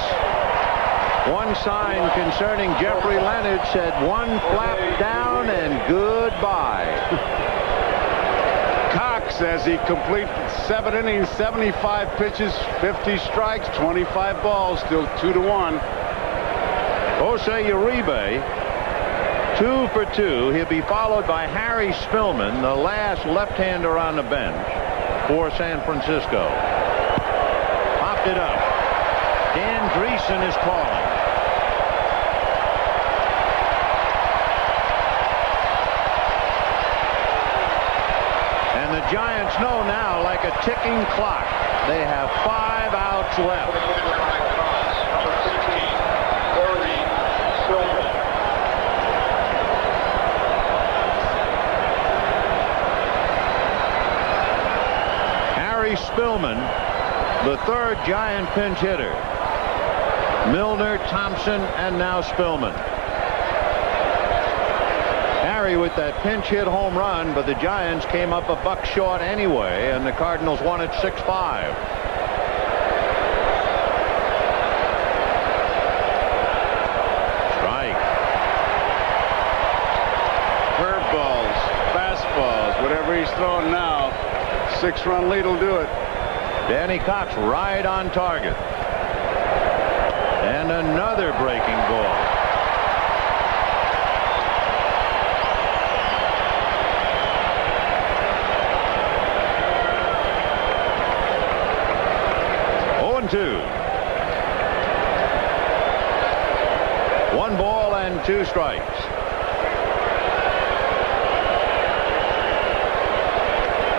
One sign concerning Jeffrey Leonard said, "One flap down and goodbye." Cox, as he completes 7 innings, 75 pitches, 50 strikes, 25 balls, still 2-1. Jose Uribe, 2 for 2. He'll be followed by Harry Spillman, the last left-hander on the bench for San Francisco. Popped it up. Dan Dreesen is calling. And the Giants know now, like a ticking clock, they have 5 outs left. Harry Spillman, the 3rd Giant pinch hitter. Milner, Thompson, and now Spillman. Harry with that pinch hit home run, but the Giants came up a buck short anyway, and the Cardinals won it 6-5. Strike. Curveballs, fastballs, whatever he's throwing now, 6-run lead will do it. Danny Cox right on target. And another breaking ball. Two. 1 ball and 2 strikes.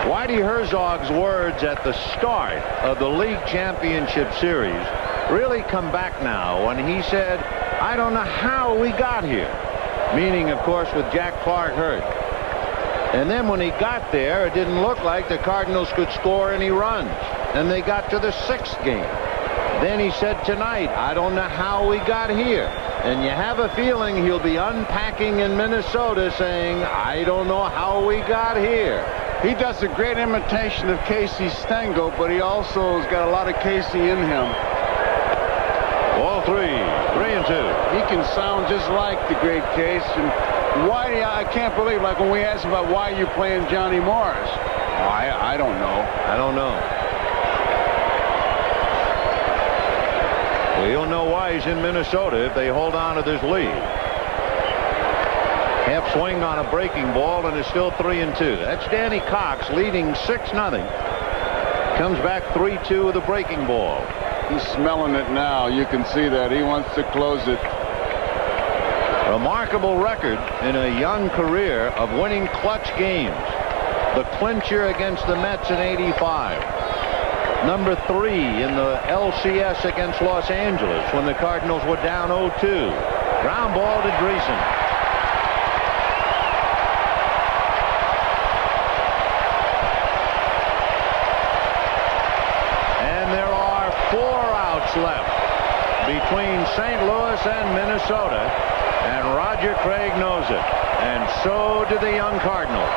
Whitey Herzog's words at the start of the league championship series really come back now when he said, "I don't know how we got here," meaning, of course, with Jack Clark hurt. And then when he got there, it didn't look like the Cardinals could score any runs. And they got to the 6th game. Then he said tonight, "I don't know how we got here." And you have a feeling he'll be unpacking in Minnesota saying, "I don't know how we got here." He does a great imitation of Casey Stengel, but he also has got a lot of Casey in him. Ball 3, 3-2. He can sound just like the great Case. And Whitey, I can't believe, like when we asked about why you playing Johnny Morris. I don't know. I don't know. Well, you'll know why he's in Minnesota if they hold on to this lead. Half swing on a breaking ball, and it's still 3-2. That's Danny Cox leading 6-0. Comes back 3-2 with a breaking ball. He's smelling it now. You can see that. He wants to close it. Remarkable record in a young career of winning clutch games. The clincher against the Mets in '85. Number 3 in the LCS against Los Angeles when the Cardinals were down 0-2. Ground ball to Dreesen. And there are 4 outs left between St. Louis and Minnesota. And Roger Craig knows it. And so do the young Cardinals.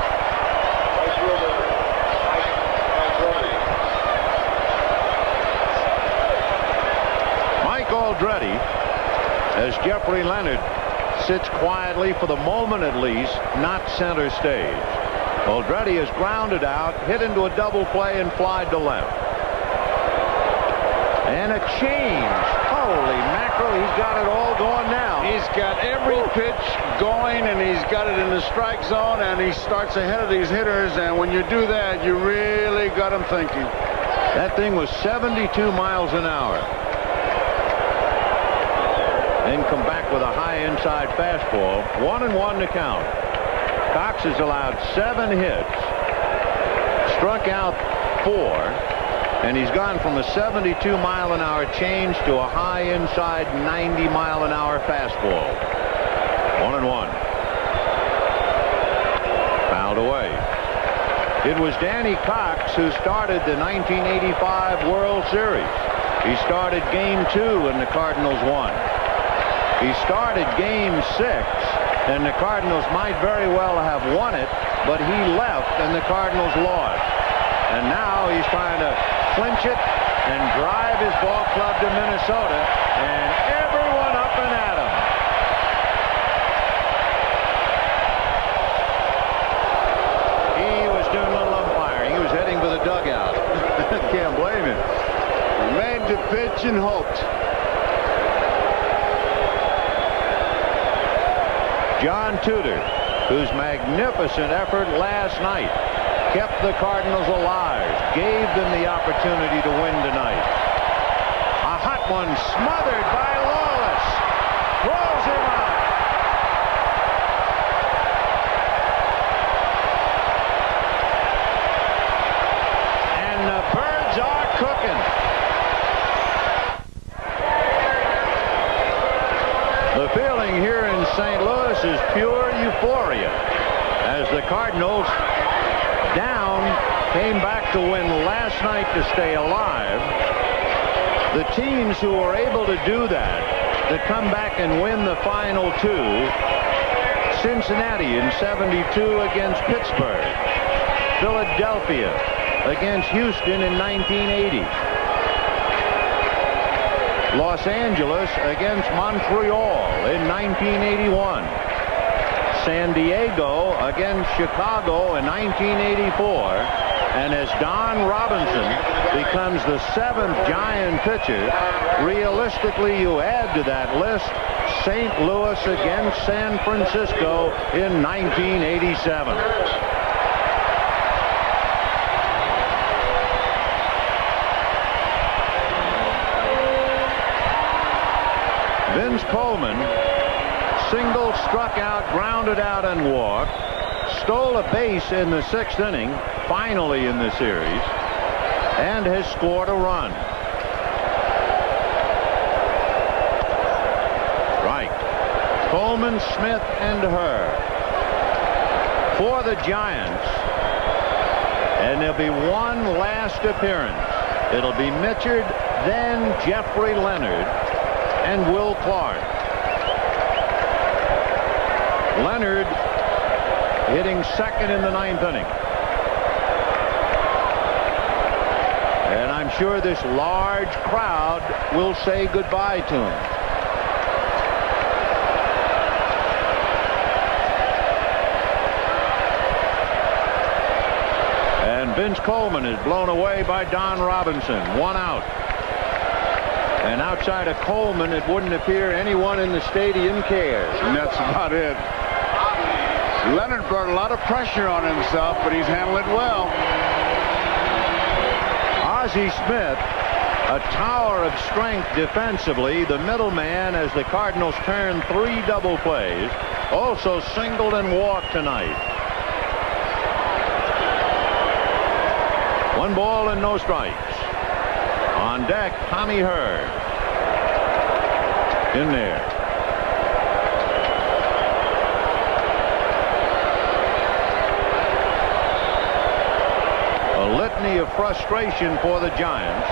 Aldretti, as Jeffrey Leonard sits quietly for the moment at least, not center stage. Aldretti is grounded out, hit into a double play, and flied to left. And a change. Holy mackerel, he's got it all going now. He's got every pitch going, and he's got it in the strike zone, and he starts ahead of these hitters, and when you do that, you really got them thinking. That thing was 72 miles an hour. Then come back with a high inside fastball. 1-1 to count. Cox has allowed 7 hits, struck out 4, and he's gone from a 72-mile-an-hour change to a high inside 90-mile-an-hour fastball. 1-1. Fouled away. It was Danny Cox who started the 1985 World Series. He started Game 2 and the Cardinals won. He started Game 6 and the Cardinals might very well have won it, but he left and the Cardinals lost. And now he's trying to clinch it and drive his ball club to Minnesota, and everyone up and at him. He was doing a little umpiring. He was heading for the dugout. Can't blame him. He made the pitch and hoped. John Tudor, whose magnificent effort last night kept the Cardinals alive, gave them the opportunity to win tonight. A hot one smothered by Lawless. Throws him out. And the Birds are cooking. The feeling here in St. Louis is pure euphoria as the Cardinals down came back to win last night to stay alive. The teams who were able to do that, to come back and win the final two, Cincinnati in '72 against Pittsburgh, Philadelphia against Houston in 1980, Los Angeles against Montreal in 1981, San Diego against Chicago in 1984, and as Don Robinson becomes the 7th Giant pitcher, realistically you add to that list St. Louis against San Francisco in 1987. Vince Coleman single, struck out, grounded out, and walked. Stole a base in the 6th inning, finally in the series, and has scored a run. Right. Coleman, Smith, and Herr for the Giants. And there'll be one last appearance. It'll be Mitchard, then Jeffrey Leonard, and Will Clark. Leonard hitting 2nd in the 9th inning. And I'm sure this large crowd will say goodbye to him. And Vince Coleman is blown away by Don Robinson. 1 out. And outside of Coleman, it wouldn't appear anyone in the stadium cares. And that's about it. Leonard brought a lot of pressure on himself, but he's handled it well. Ozzie Smith, a tower of strength defensively, the middleman as the Cardinals turn 3 double plays, also singled and walked tonight. 1 ball and no strikes. On deck, Tommy Herr. In there. A litany of frustration for the Giants.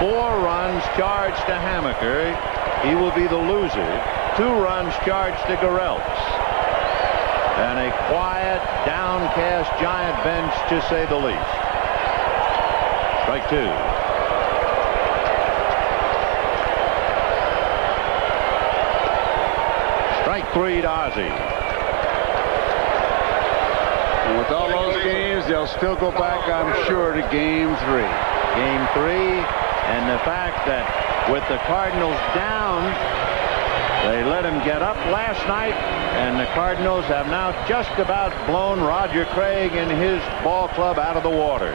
4 runs charged to Hammaker. He will be the loser. 2 runs charged to Garrelts. And a quiet, downcast Giant bench, to say the least. Strike 2. Strike 3 to Ozzie. And with all those games, they'll still go back, I'm sure, to Game 3. Game 3, and the fact that with the Cardinals down, they let him get up last night, and the Cardinals have now just about blown Roger Craig and his ball club out of the water.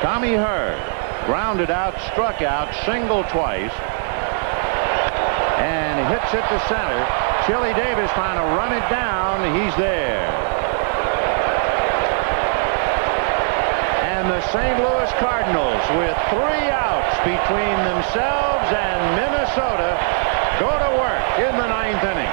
Tommy Herr grounded out, struck out, single twice, and hits it to center. Chili Davis trying to run it down. He's there. And the St. Louis Cardinals, with 3 outs between themselves and Minnesota, go to work in the 9th inning.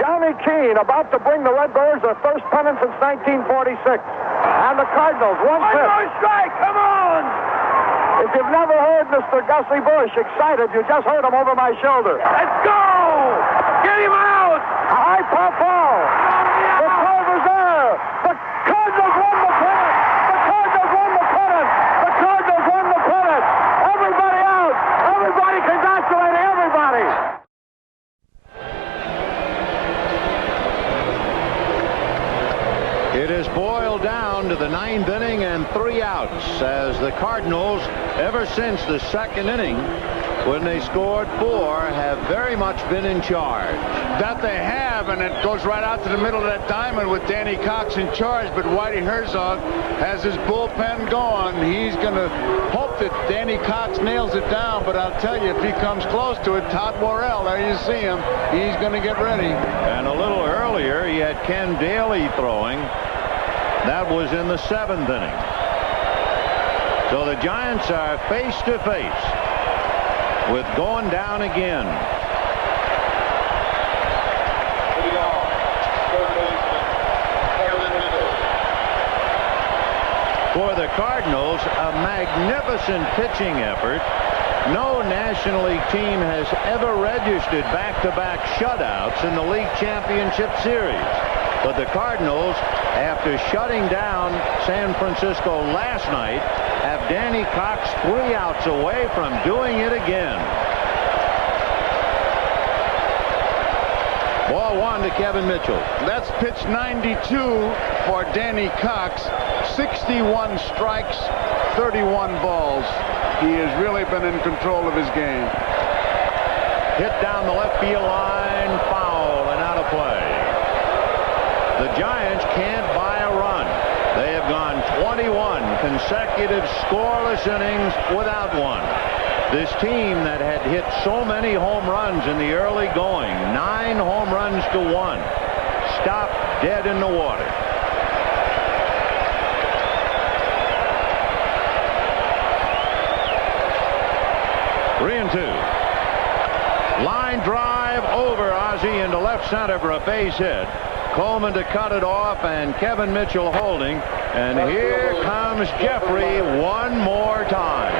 Johnny Keane about to bring the Redbirds their first pennant since 1946. And the Cardinals, 1 pitch. One more strike, come on! If you've never heard Mr. Gussie Bush excited, you just heard him over my shoulder. Let's go! Get him out! A high pop ball. The curve is there. The Cardinals won the pennant. The Cardinals won the pennant. The Cardinals won the pennant. Everybody out. Everybody congratulating everybody. It is boiled down to the 9th inning and 3 outs as the Cardinals, ever since the 2nd inning, when they scored 4, have very much been in charge. That they have, and it goes right out to the middle of that diamond with Danny Cox in charge, but Whitey Herzog has his bullpen going. He's going to hope that Danny Cox nails it down, but I'll tell you, if he comes close to it, Todd Worrell, there you see him, he's going to get ready. And a little earlier, he had Ken Daly throwing. That was in the 7th inning. So the Giants are face to face with going down again. For the Cardinals, a magnificent pitching effort. No National League team has ever registered back-to-back shutouts in the League Championship Series. But the Cardinals, after shutting down San Francisco last night, have Danny Cox 3 outs away from doing it again. Ball 1 to Kevin Mitchell. That's pitch 92 for Danny Cox. 61 strikes, 31 balls. He has really been in control of his game. Hit down the left field line, foul and out of play. The Giants can't buy a run. They have gone 21 consecutive scoreless innings without one. This team that had hit so many home runs in the early going, 9 home runs to 1, stopped dead in the water. Three and 2. Line drive over Ozzie into left center for a base hit. Coleman to cut it off, and Kevin Mitchell holding. And here comes Jeffrey one more time.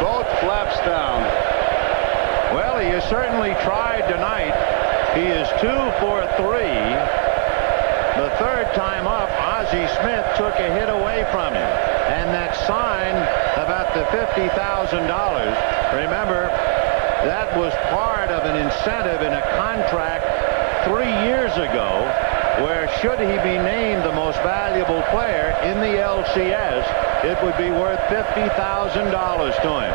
Both flaps down. Well, he has certainly tried tonight. He is 2 for 3. The third time up, Ozzie Smith took a hit away from him. And that sign about the $50,000, remember, that was part of an incentive in a contract 3 years ago where should he be named the most valuable player in the LCS, it would be worth $50,000 to him.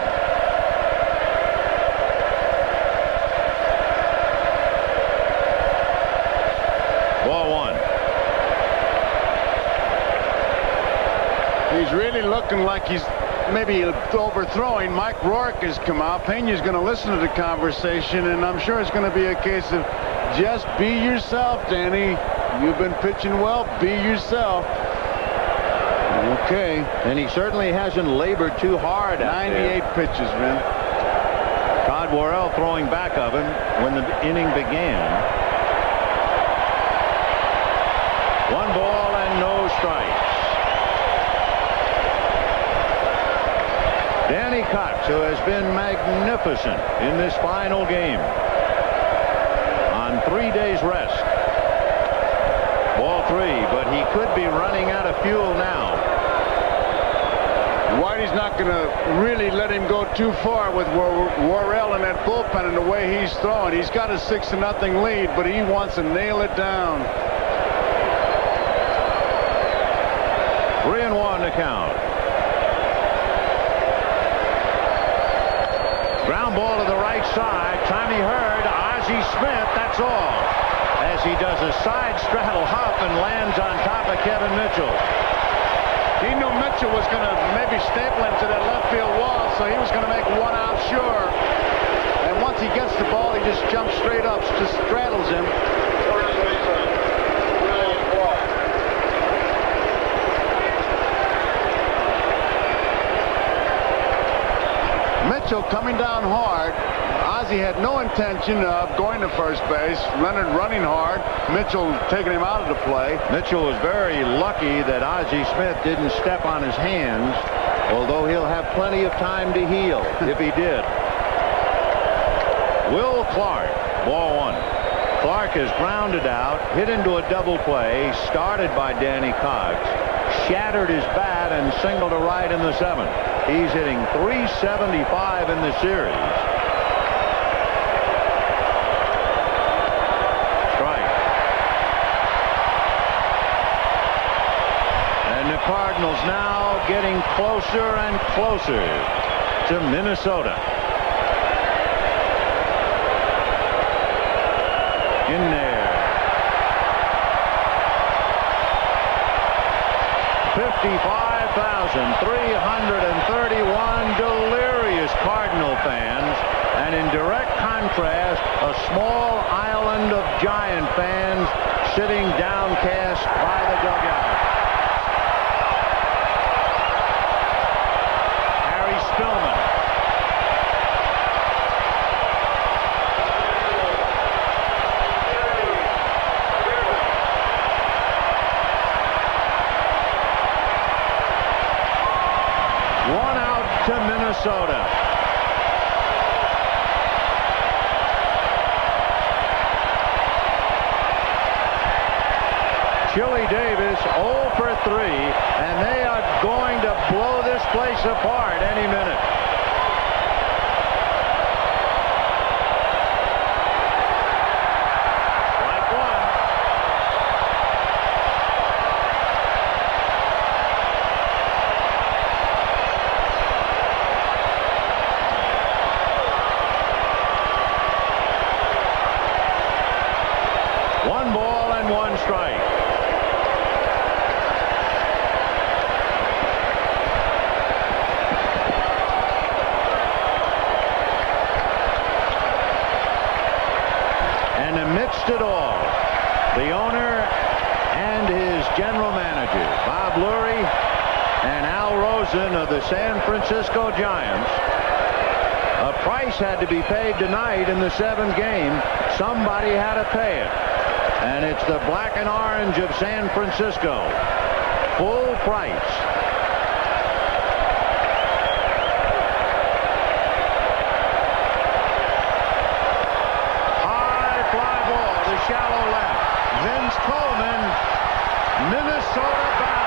Ball 1. He's really looking like he's maybe overthrowing. Mike Rourke has come out. Pena's going to listen to the conversation, and I'm sure it's going to be a case of just be yourself, Danny. You've been pitching well. Be yourself. Okay. And he certainly hasn't labored too hard out 98 there. pitches, man. Todd Worrell throwing back of him when the inning began. 1 ball and no strikes. Danny Cox, who has been magnificent in this final game, on 3 days rest. Ball 3, but he could be running out of fuel now. Whitey's not going to really let him go too far with Worrell in that bullpen and the way he's throwing. He's got a 6-0 lead, but he wants to nail it down. 3-1 to count. Ground ball to the right side. Tommy Hurd, Ozzie Smith, that's all. As he does a side straddle hop and lands on top of Kevin Mitchell. He knew Mitchell was going to maybe staple him to that left field wall, so he was going to make 1 out sure. And once he gets the ball, he just jumps straight up, just straddles him. Mitchell coming down hard. Ozzie had no intention of going to first base. Leonard running hard. Mitchell taking him out of the play. Mitchell was very lucky that Ozzie Smith didn't step on his hands, although he'll have plenty of time to heal if he did. Will Clark, ball one. Clark is grounded out, hit into a double play, started by Danny Cox, shattered his bat and singled to right in the seventh. He's hitting .375 in the series. Strike. And the Cardinals now getting closer and closer to Minnesota. In there. 55,331 delirious Cardinal fans, and in direct contrast, a small island of Giant fans sitting downcast by the dugout. Harry Spillman. To Minnesota. Chili Davis 0 for 3, and they are going to blow this place apart any minute. It all. The owner and his general manager, Bob Lurie and Al Rosen of the San Francisco Giants. A price had to be paid tonight in the seventh game. Somebody had to pay it. And it's the black and orange of San Francisco. Full price. Shallow left. Vince Coleman, Minnesota bound.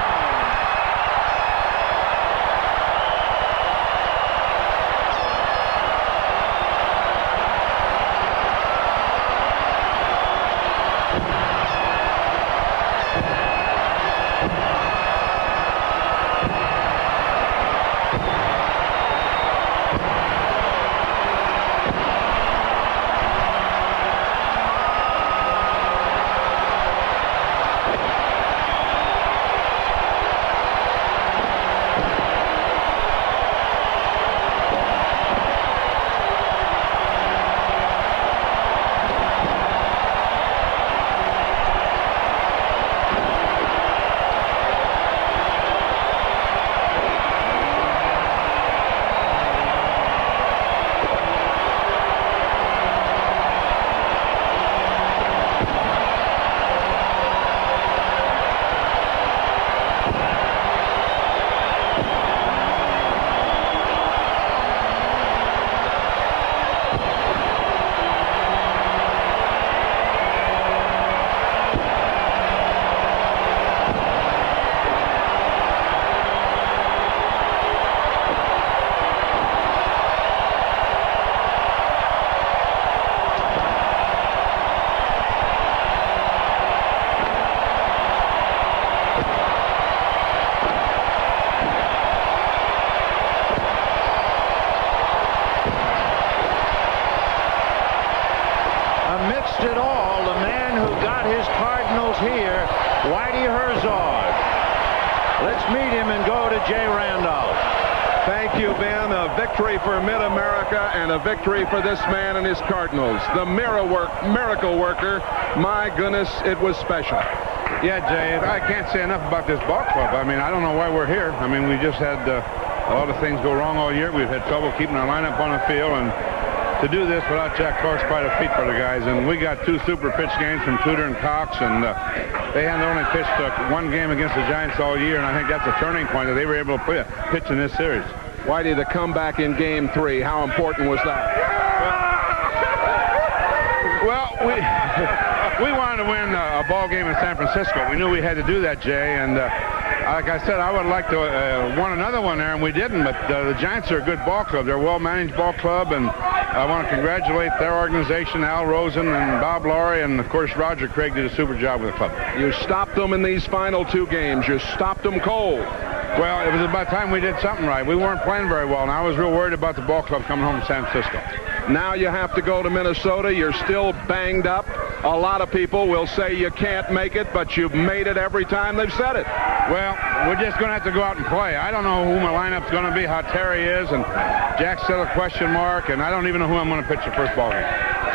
It all, the man who got his Cardinals here, Whitey Herzog. Let's meet him and go to Jay Randolph. Thank you, Ben. A victory for Mid-America and a victory for this man and his Cardinals. The miracle worker. My goodness, it was special. Yeah, Jay, I can't say enough about this ball club. I mean, I don't know why we're here. I mean, we just had A lot of things go wrong all year. We've had trouble keeping our lineup on the field, and to do this without Jack Clark's quite a feat for the guys. And we got 2 super pitch games from Tudor and Cox, and they hadn't only pitched 1 game against the Giants all year, and I think that's a turning point that they were able to pitch in this series. Whitey, the comeback in Game 3, how important was that? Well, we wanted to win a ball game in San Francisco. We knew we had to do that, Jay, and like I said, I would like to won another one there, and we didn't, but the Giants are a good ball club. They're a well-managed ball club, and I want to congratulate their organization, Al Rosen and Bob Laurie, and, of course, Roger Craig did a super job with the club. You stopped them in these final 2 games. You stopped them cold. Well, it was about time we did something right. We weren't playing very well, and I was real worried about the ball club coming home to San Francisco. Now you have to go to Minnesota. You're still banged up. A lot of people will say you can't make it, but you've made it every time they've said it. Well, we're just going to have to go out and play. I don't know who my lineup's going to be, how Terry is, and Jack's still a question mark, and I don't even know who I'm going to pitch the first ball game.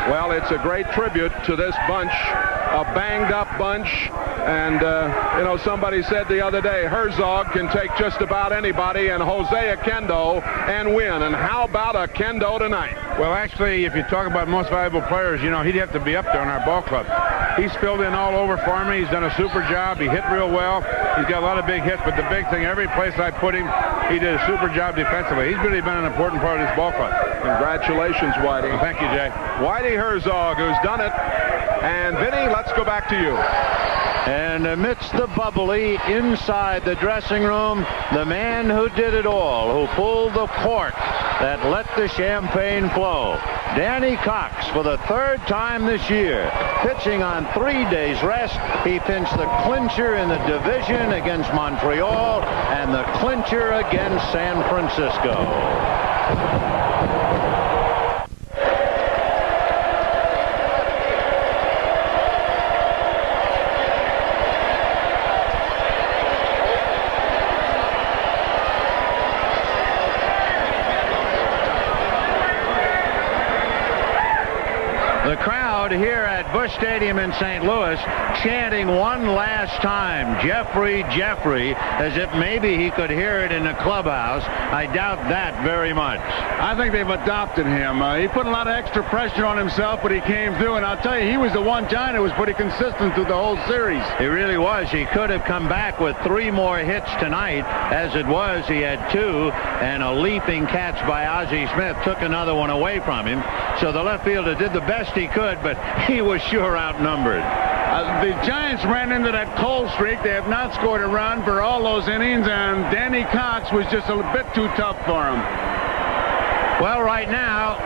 Well, it's a great tribute to this bunch, a banged-up bunch. And, you know, somebody said the other day, Herzog can take just about anybody and Jose Oquendo and win. And how about Oquendo tonight? Well, actually, if you talk about most valuable players, you know, he'd have to be up there in our ball club. He's filled in all over for me. He's done a super job. He hit real well. He's got a lot of big hits, but the big thing, every place I put him, he did a super job defensively. He's really been an important part of this ball club. Congratulations, Whitey. Well, thank you, Jay. Whitey Herzog, who's done it. And, Vinny, let's go back to you. And amidst the bubbly inside the dressing room, the man who did it all, who pulled the cork that let the champagne flow, Danny Cox, for the 3rd time this year, pitching on 3 days rest. He pinched the clincher in the division against Montreal and the clincher against San Francisco. The crowd here at Busch Stadium in St. Louis chanting one last time, Jeffrey, Jeffrey, as if maybe he could hear it in the clubhouse. I doubt that very much. I think they've adopted him. He put a lot of extra pressure on himself, but he came through. And I'll tell you, he was the one giant who was pretty consistent through the whole series. He really was. He could have come back with 3 more hits tonight. As it was, he had 2, and a leaping catch by Ozzie Smith took another one away from him. So the left fielder did the best he could, but he was sure outnumbered. The Giants ran into that cold streak. They have not scored a run for all those innings, and Danny Cox was just a bit too tough for him. Well, right now,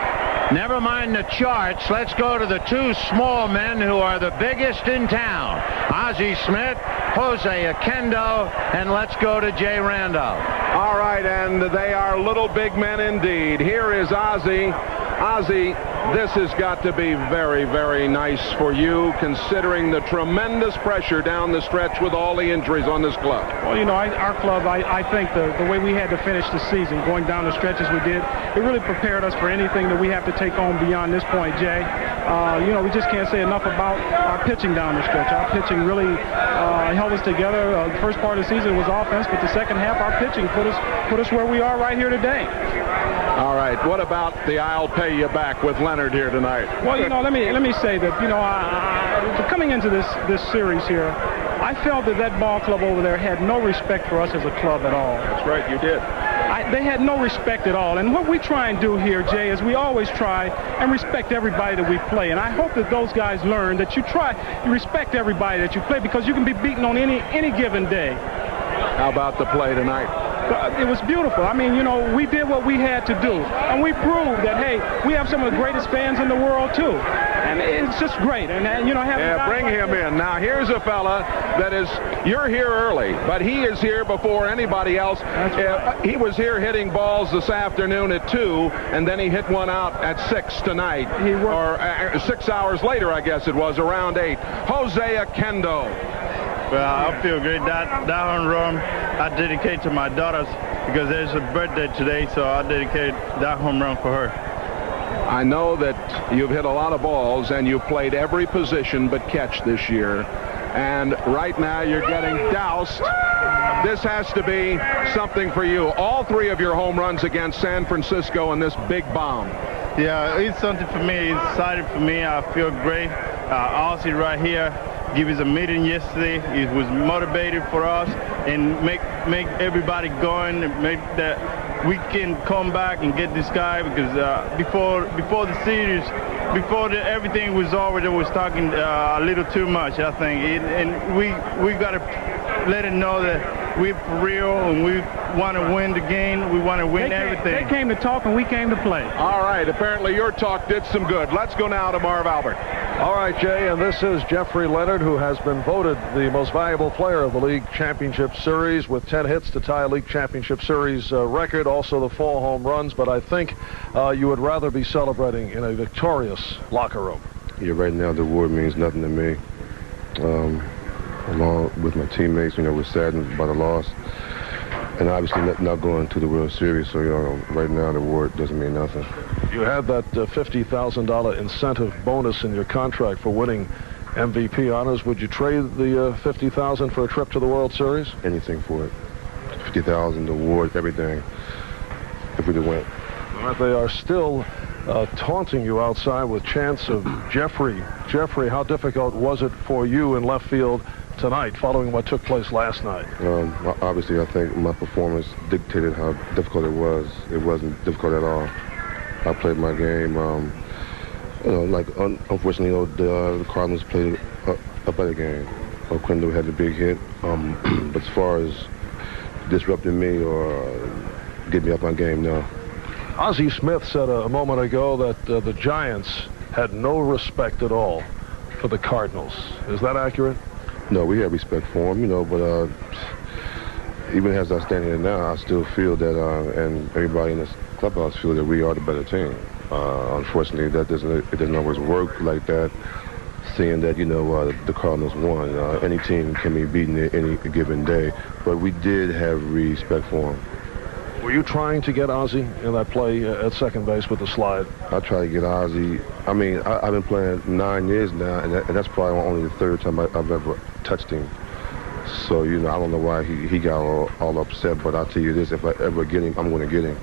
never mind the charts. Let's go to the 2 small men who are the biggest in town. Ozzie Smith, Jose Oquendo, and let's go to Jay Randolph. All right, and they are little big men indeed. Here is Ozzie. Ozzie, this has got to be very, very nice for you, considering the tremendous pressure down the stretch with all the injuries on this club. Well, you know, our club, I think the way we had to finish the season, going down the stretch as we did, it really prepared us for anything that we have to take on beyond this point, Jay. You know, we just can't say enough about our pitching down the stretch. Our pitching really held us together. The first part of the season was offense, but the second half, our pitching put us where we are right here today. All right, what about the I'll pay you back with Leonard here tonight? Well, you know, let me say that, you know, coming into this series here, I felt that ball club over there had no respect for us as a club at all. That's right, you did. They had no respect at all. And what we try and do here, Jay, is we always try and respect everybody that we play. And I hope that those guys learn that you respect everybody that you play, because you can be beaten on any given day. How about the play tonight? It was beautiful. I mean, you know, we did what we had to do. And we proved that, hey, we have some of the greatest fans in the world, too. And it's just great. And you know, bring him in. Now, here's a fella that is, you're here early, but he is here before anybody else. He was here hitting balls this afternoon at 2, and then he hit one out at 6 tonight. Or 6 hours later, I guess it was, around 8. Jose Oquendo. Well, I feel great. That home run I dedicate to my daughters, because there's a birthday today, so I dedicate that home run for her. I know that you've hit a lot of balls and you've played every position but catch this year. and right now you're getting doused. This has to be something for you. All three of your home runs against San Francisco and this big bomb. Yeah, it's something for me. It's exciting for me. I feel great. Ozzy right here gave us a meeting yesterday. He was motivated for us and make everybody going and make that we can come back and get this guy, because before the series, everything was over, they was talking a little too much, I think, and we got to let him know that we're for real and we want to win the game. We want to win everything. They came to talk and we came to play. All right, apparently your talk did some good. Let's go now to Marv Albert. All right, Jay, and this is Jeffrey Leonard, who has been voted the most valuable player of the League Championship Series with 10 hits to tie a League Championship Series record, also the 4 home runs. But I think you would rather be celebrating in a victorious locker room. Yeah, right now the award means nothing to me. Along with my teammates, we're saddened by the loss. And obviously not going to the World Series, so, right now the award doesn't mean nothing. You had that $50,000 incentive bonus in your contract for winning MVP honors. Would you trade the $50,000 for a trip to the World Series? Anything for it. $50,000, the award, everything, if we could win. They are still taunting you outside with chants of Jeffrey. Jeffrey, how difficult was it for you in left field tonight, following what took place last night? Obviously, I think my performance dictated how difficult it was. It wasn't difficult at all. I played my game. Unfortunately, the Cardinals played a better game. Oquendo had the big hit. But as far as disrupting me or getting me up my game, no. Ozzie Smith said a moment ago that the Giants had no respect at all for the Cardinals. Is that accurate? No, we have respect for him, but even as I stand here now, I still feel that, and everybody in this clubhouse feel that we are the better team. Unfortunately, it doesn't always work like that, seeing that, the Cardinals won. Any team can be beaten any given day, but we did have respect for him. Were you trying to get Ozzie in that play at second base with the slide? I tried to get Ozzie. I mean, I've been playing 9 years now, and that's probably only the 3rd time I've ever touched him. So, I don't know why he got all upset, but I'll tell you this, if I ever get him, I'm going to get him.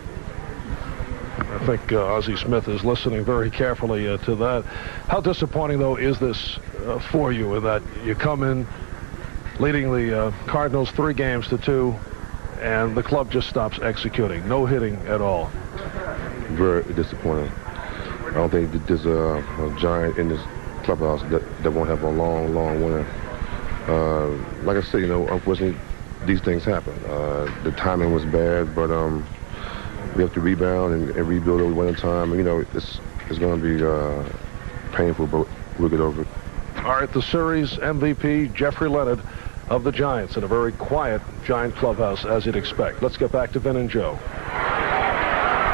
I think Ozzie Smith is listening very carefully to that. How disappointing, though, is this for you, in that you come in leading the Cardinals 3-2, and the club just stops executing? No hitting at all. Very disappointing. I don't think that there's a Giant in this clubhouse that won't have a long, long winter. Like I said, unfortunately, these things happen. The timing was bad, but we have to rebound and rebuild over winter time. It's going to be painful, but we'll get over it. All right, the series MVP, Jeffrey Leonard of the Giants, in a very quiet Giant clubhouse, as you'd expect. Let's get back to Vin and Joe.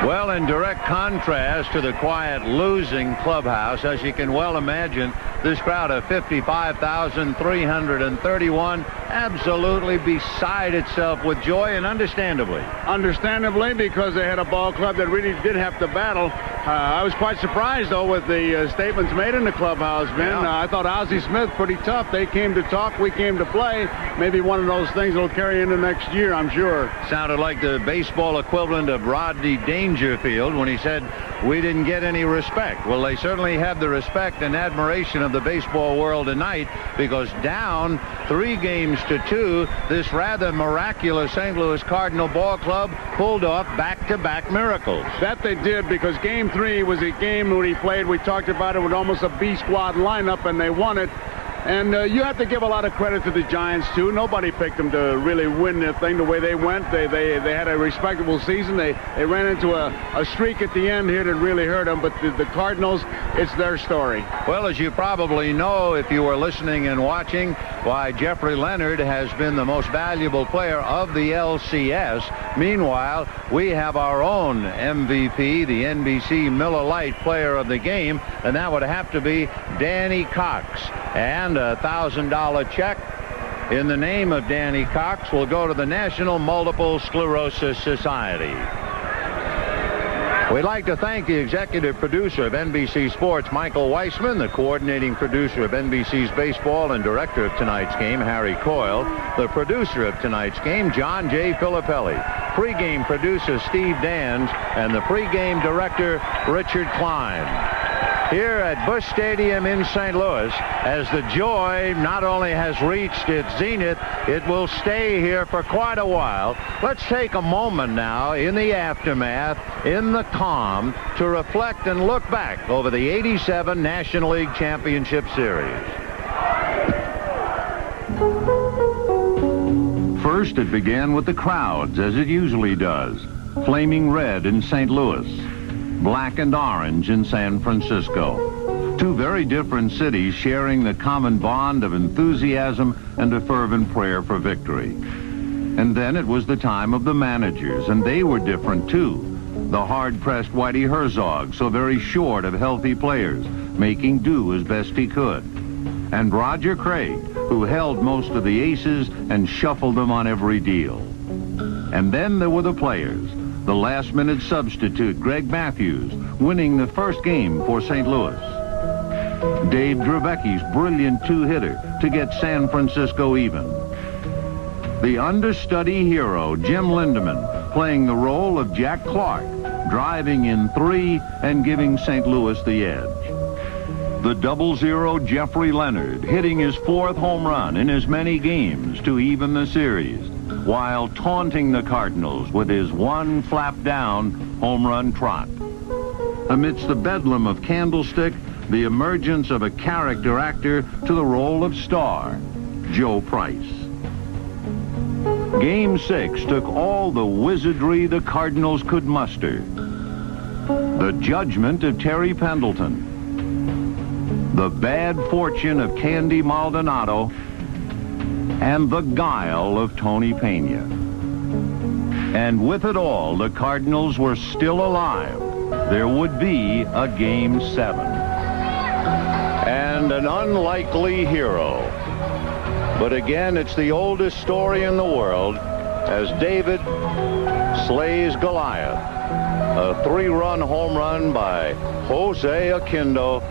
Well, in direct contrast to the quiet losing clubhouse, as you can well imagine, this crowd of 55,331 absolutely beside itself with joy, and understandably. Understandably, because they had a ball club that really did have to battle. I was quite surprised, though, with the statements made in the clubhouse, Ben. Yeah. I thought Ozzie Smith pretty tough. They came to talk, we came to play. Maybe one of those things will carry into next year, I'm sure. Sounded like the baseball equivalent of Rodney Dangerfield when he said, we didn't get any respect. Well, they certainly have the respect and admiration of the baseball world tonight, because down 3-2, this rather miraculous St. Louis Cardinal ball club pulled off back-to-back miracles. That they did, because Game 3 was a game when he played. We talked about it with almost a B-squad lineup, and they won it. And you have to give a lot of credit to the Giants, too. Nobody picked them to really win the thing the way they went. They had a respectable season. They ran into a streak at the end here that really hurt them. But the Cardinals, it's their story. Well, as you probably know, if you were listening and watching, why Jeffrey Leonard has been the most valuable player of the LCS. Meanwhile, we have our own MVP, the NBC Miller Lite player of the game, and that would have to be Danny Cox. And a $1,000 check in the name of Danny Cox will go to the National Multiple Sclerosis Society. We'd like to thank the executive producer of NBC Sports, Michael Weissman, the coordinating producer of NBC's baseball and director of tonight's game, Harry Coyle, the producer of tonight's game, John J. Filippelli, pregame producer, Steve Dans, and the pregame director, Richard Klein. Here at Busch Stadium in St. Louis, as the joy not only has reached its zenith, it will stay here for quite a while. Let's take a moment now in the aftermath, in the calm, to reflect and look back over the '87 National League Championship Series. First, it began with the crowds, as it usually does. Flaming red in St. Louis. Black and orange in San Francisco. Two very different cities sharing the common bond of enthusiasm and a fervent prayer for victory. And then it was the time of the managers, and they were different too. The hard-pressed Whitey Herzog, so very short of healthy players, making do as best he could. And Roger Craig, who held most of the aces and shuffled them on every deal. And then there were the players. The last-minute substitute, Greg Matthews, winning the first game for St. Louis. Dave Drabecki's brilliant two-hitter to get San Francisco even. The understudy hero, Jim Lindeman, playing the role of Jack Clark, driving in 3 and giving St. Louis the edge. The 00 Jeffrey Leonard hitting his 4th home run in as many games to even the series, while taunting the Cardinals with his 1 flap-down home run trot. Amidst the bedlam of Candlestick, the emergence of a character actor to the role of star, Joe Price. Game 6 took all the wizardry the Cardinals could muster. The judgment of Terry Pendleton. The bad fortune of Candy Maldonado, and the guile of Tony Pena. And with it all, the Cardinals were still alive. There would be a Game 7. And an unlikely hero. But again, it's the oldest story in the world, as David slays Goliath. A 3-run home run by Jose Aquindo,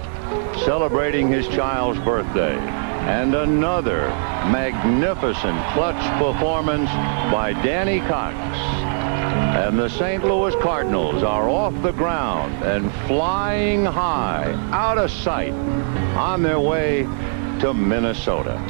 celebrating his child's birthday. And another magnificent clutch performance by Danny Cox. And the St. Louis Cardinals are off the ground and flying high, out of sight, on their way to Minnesota.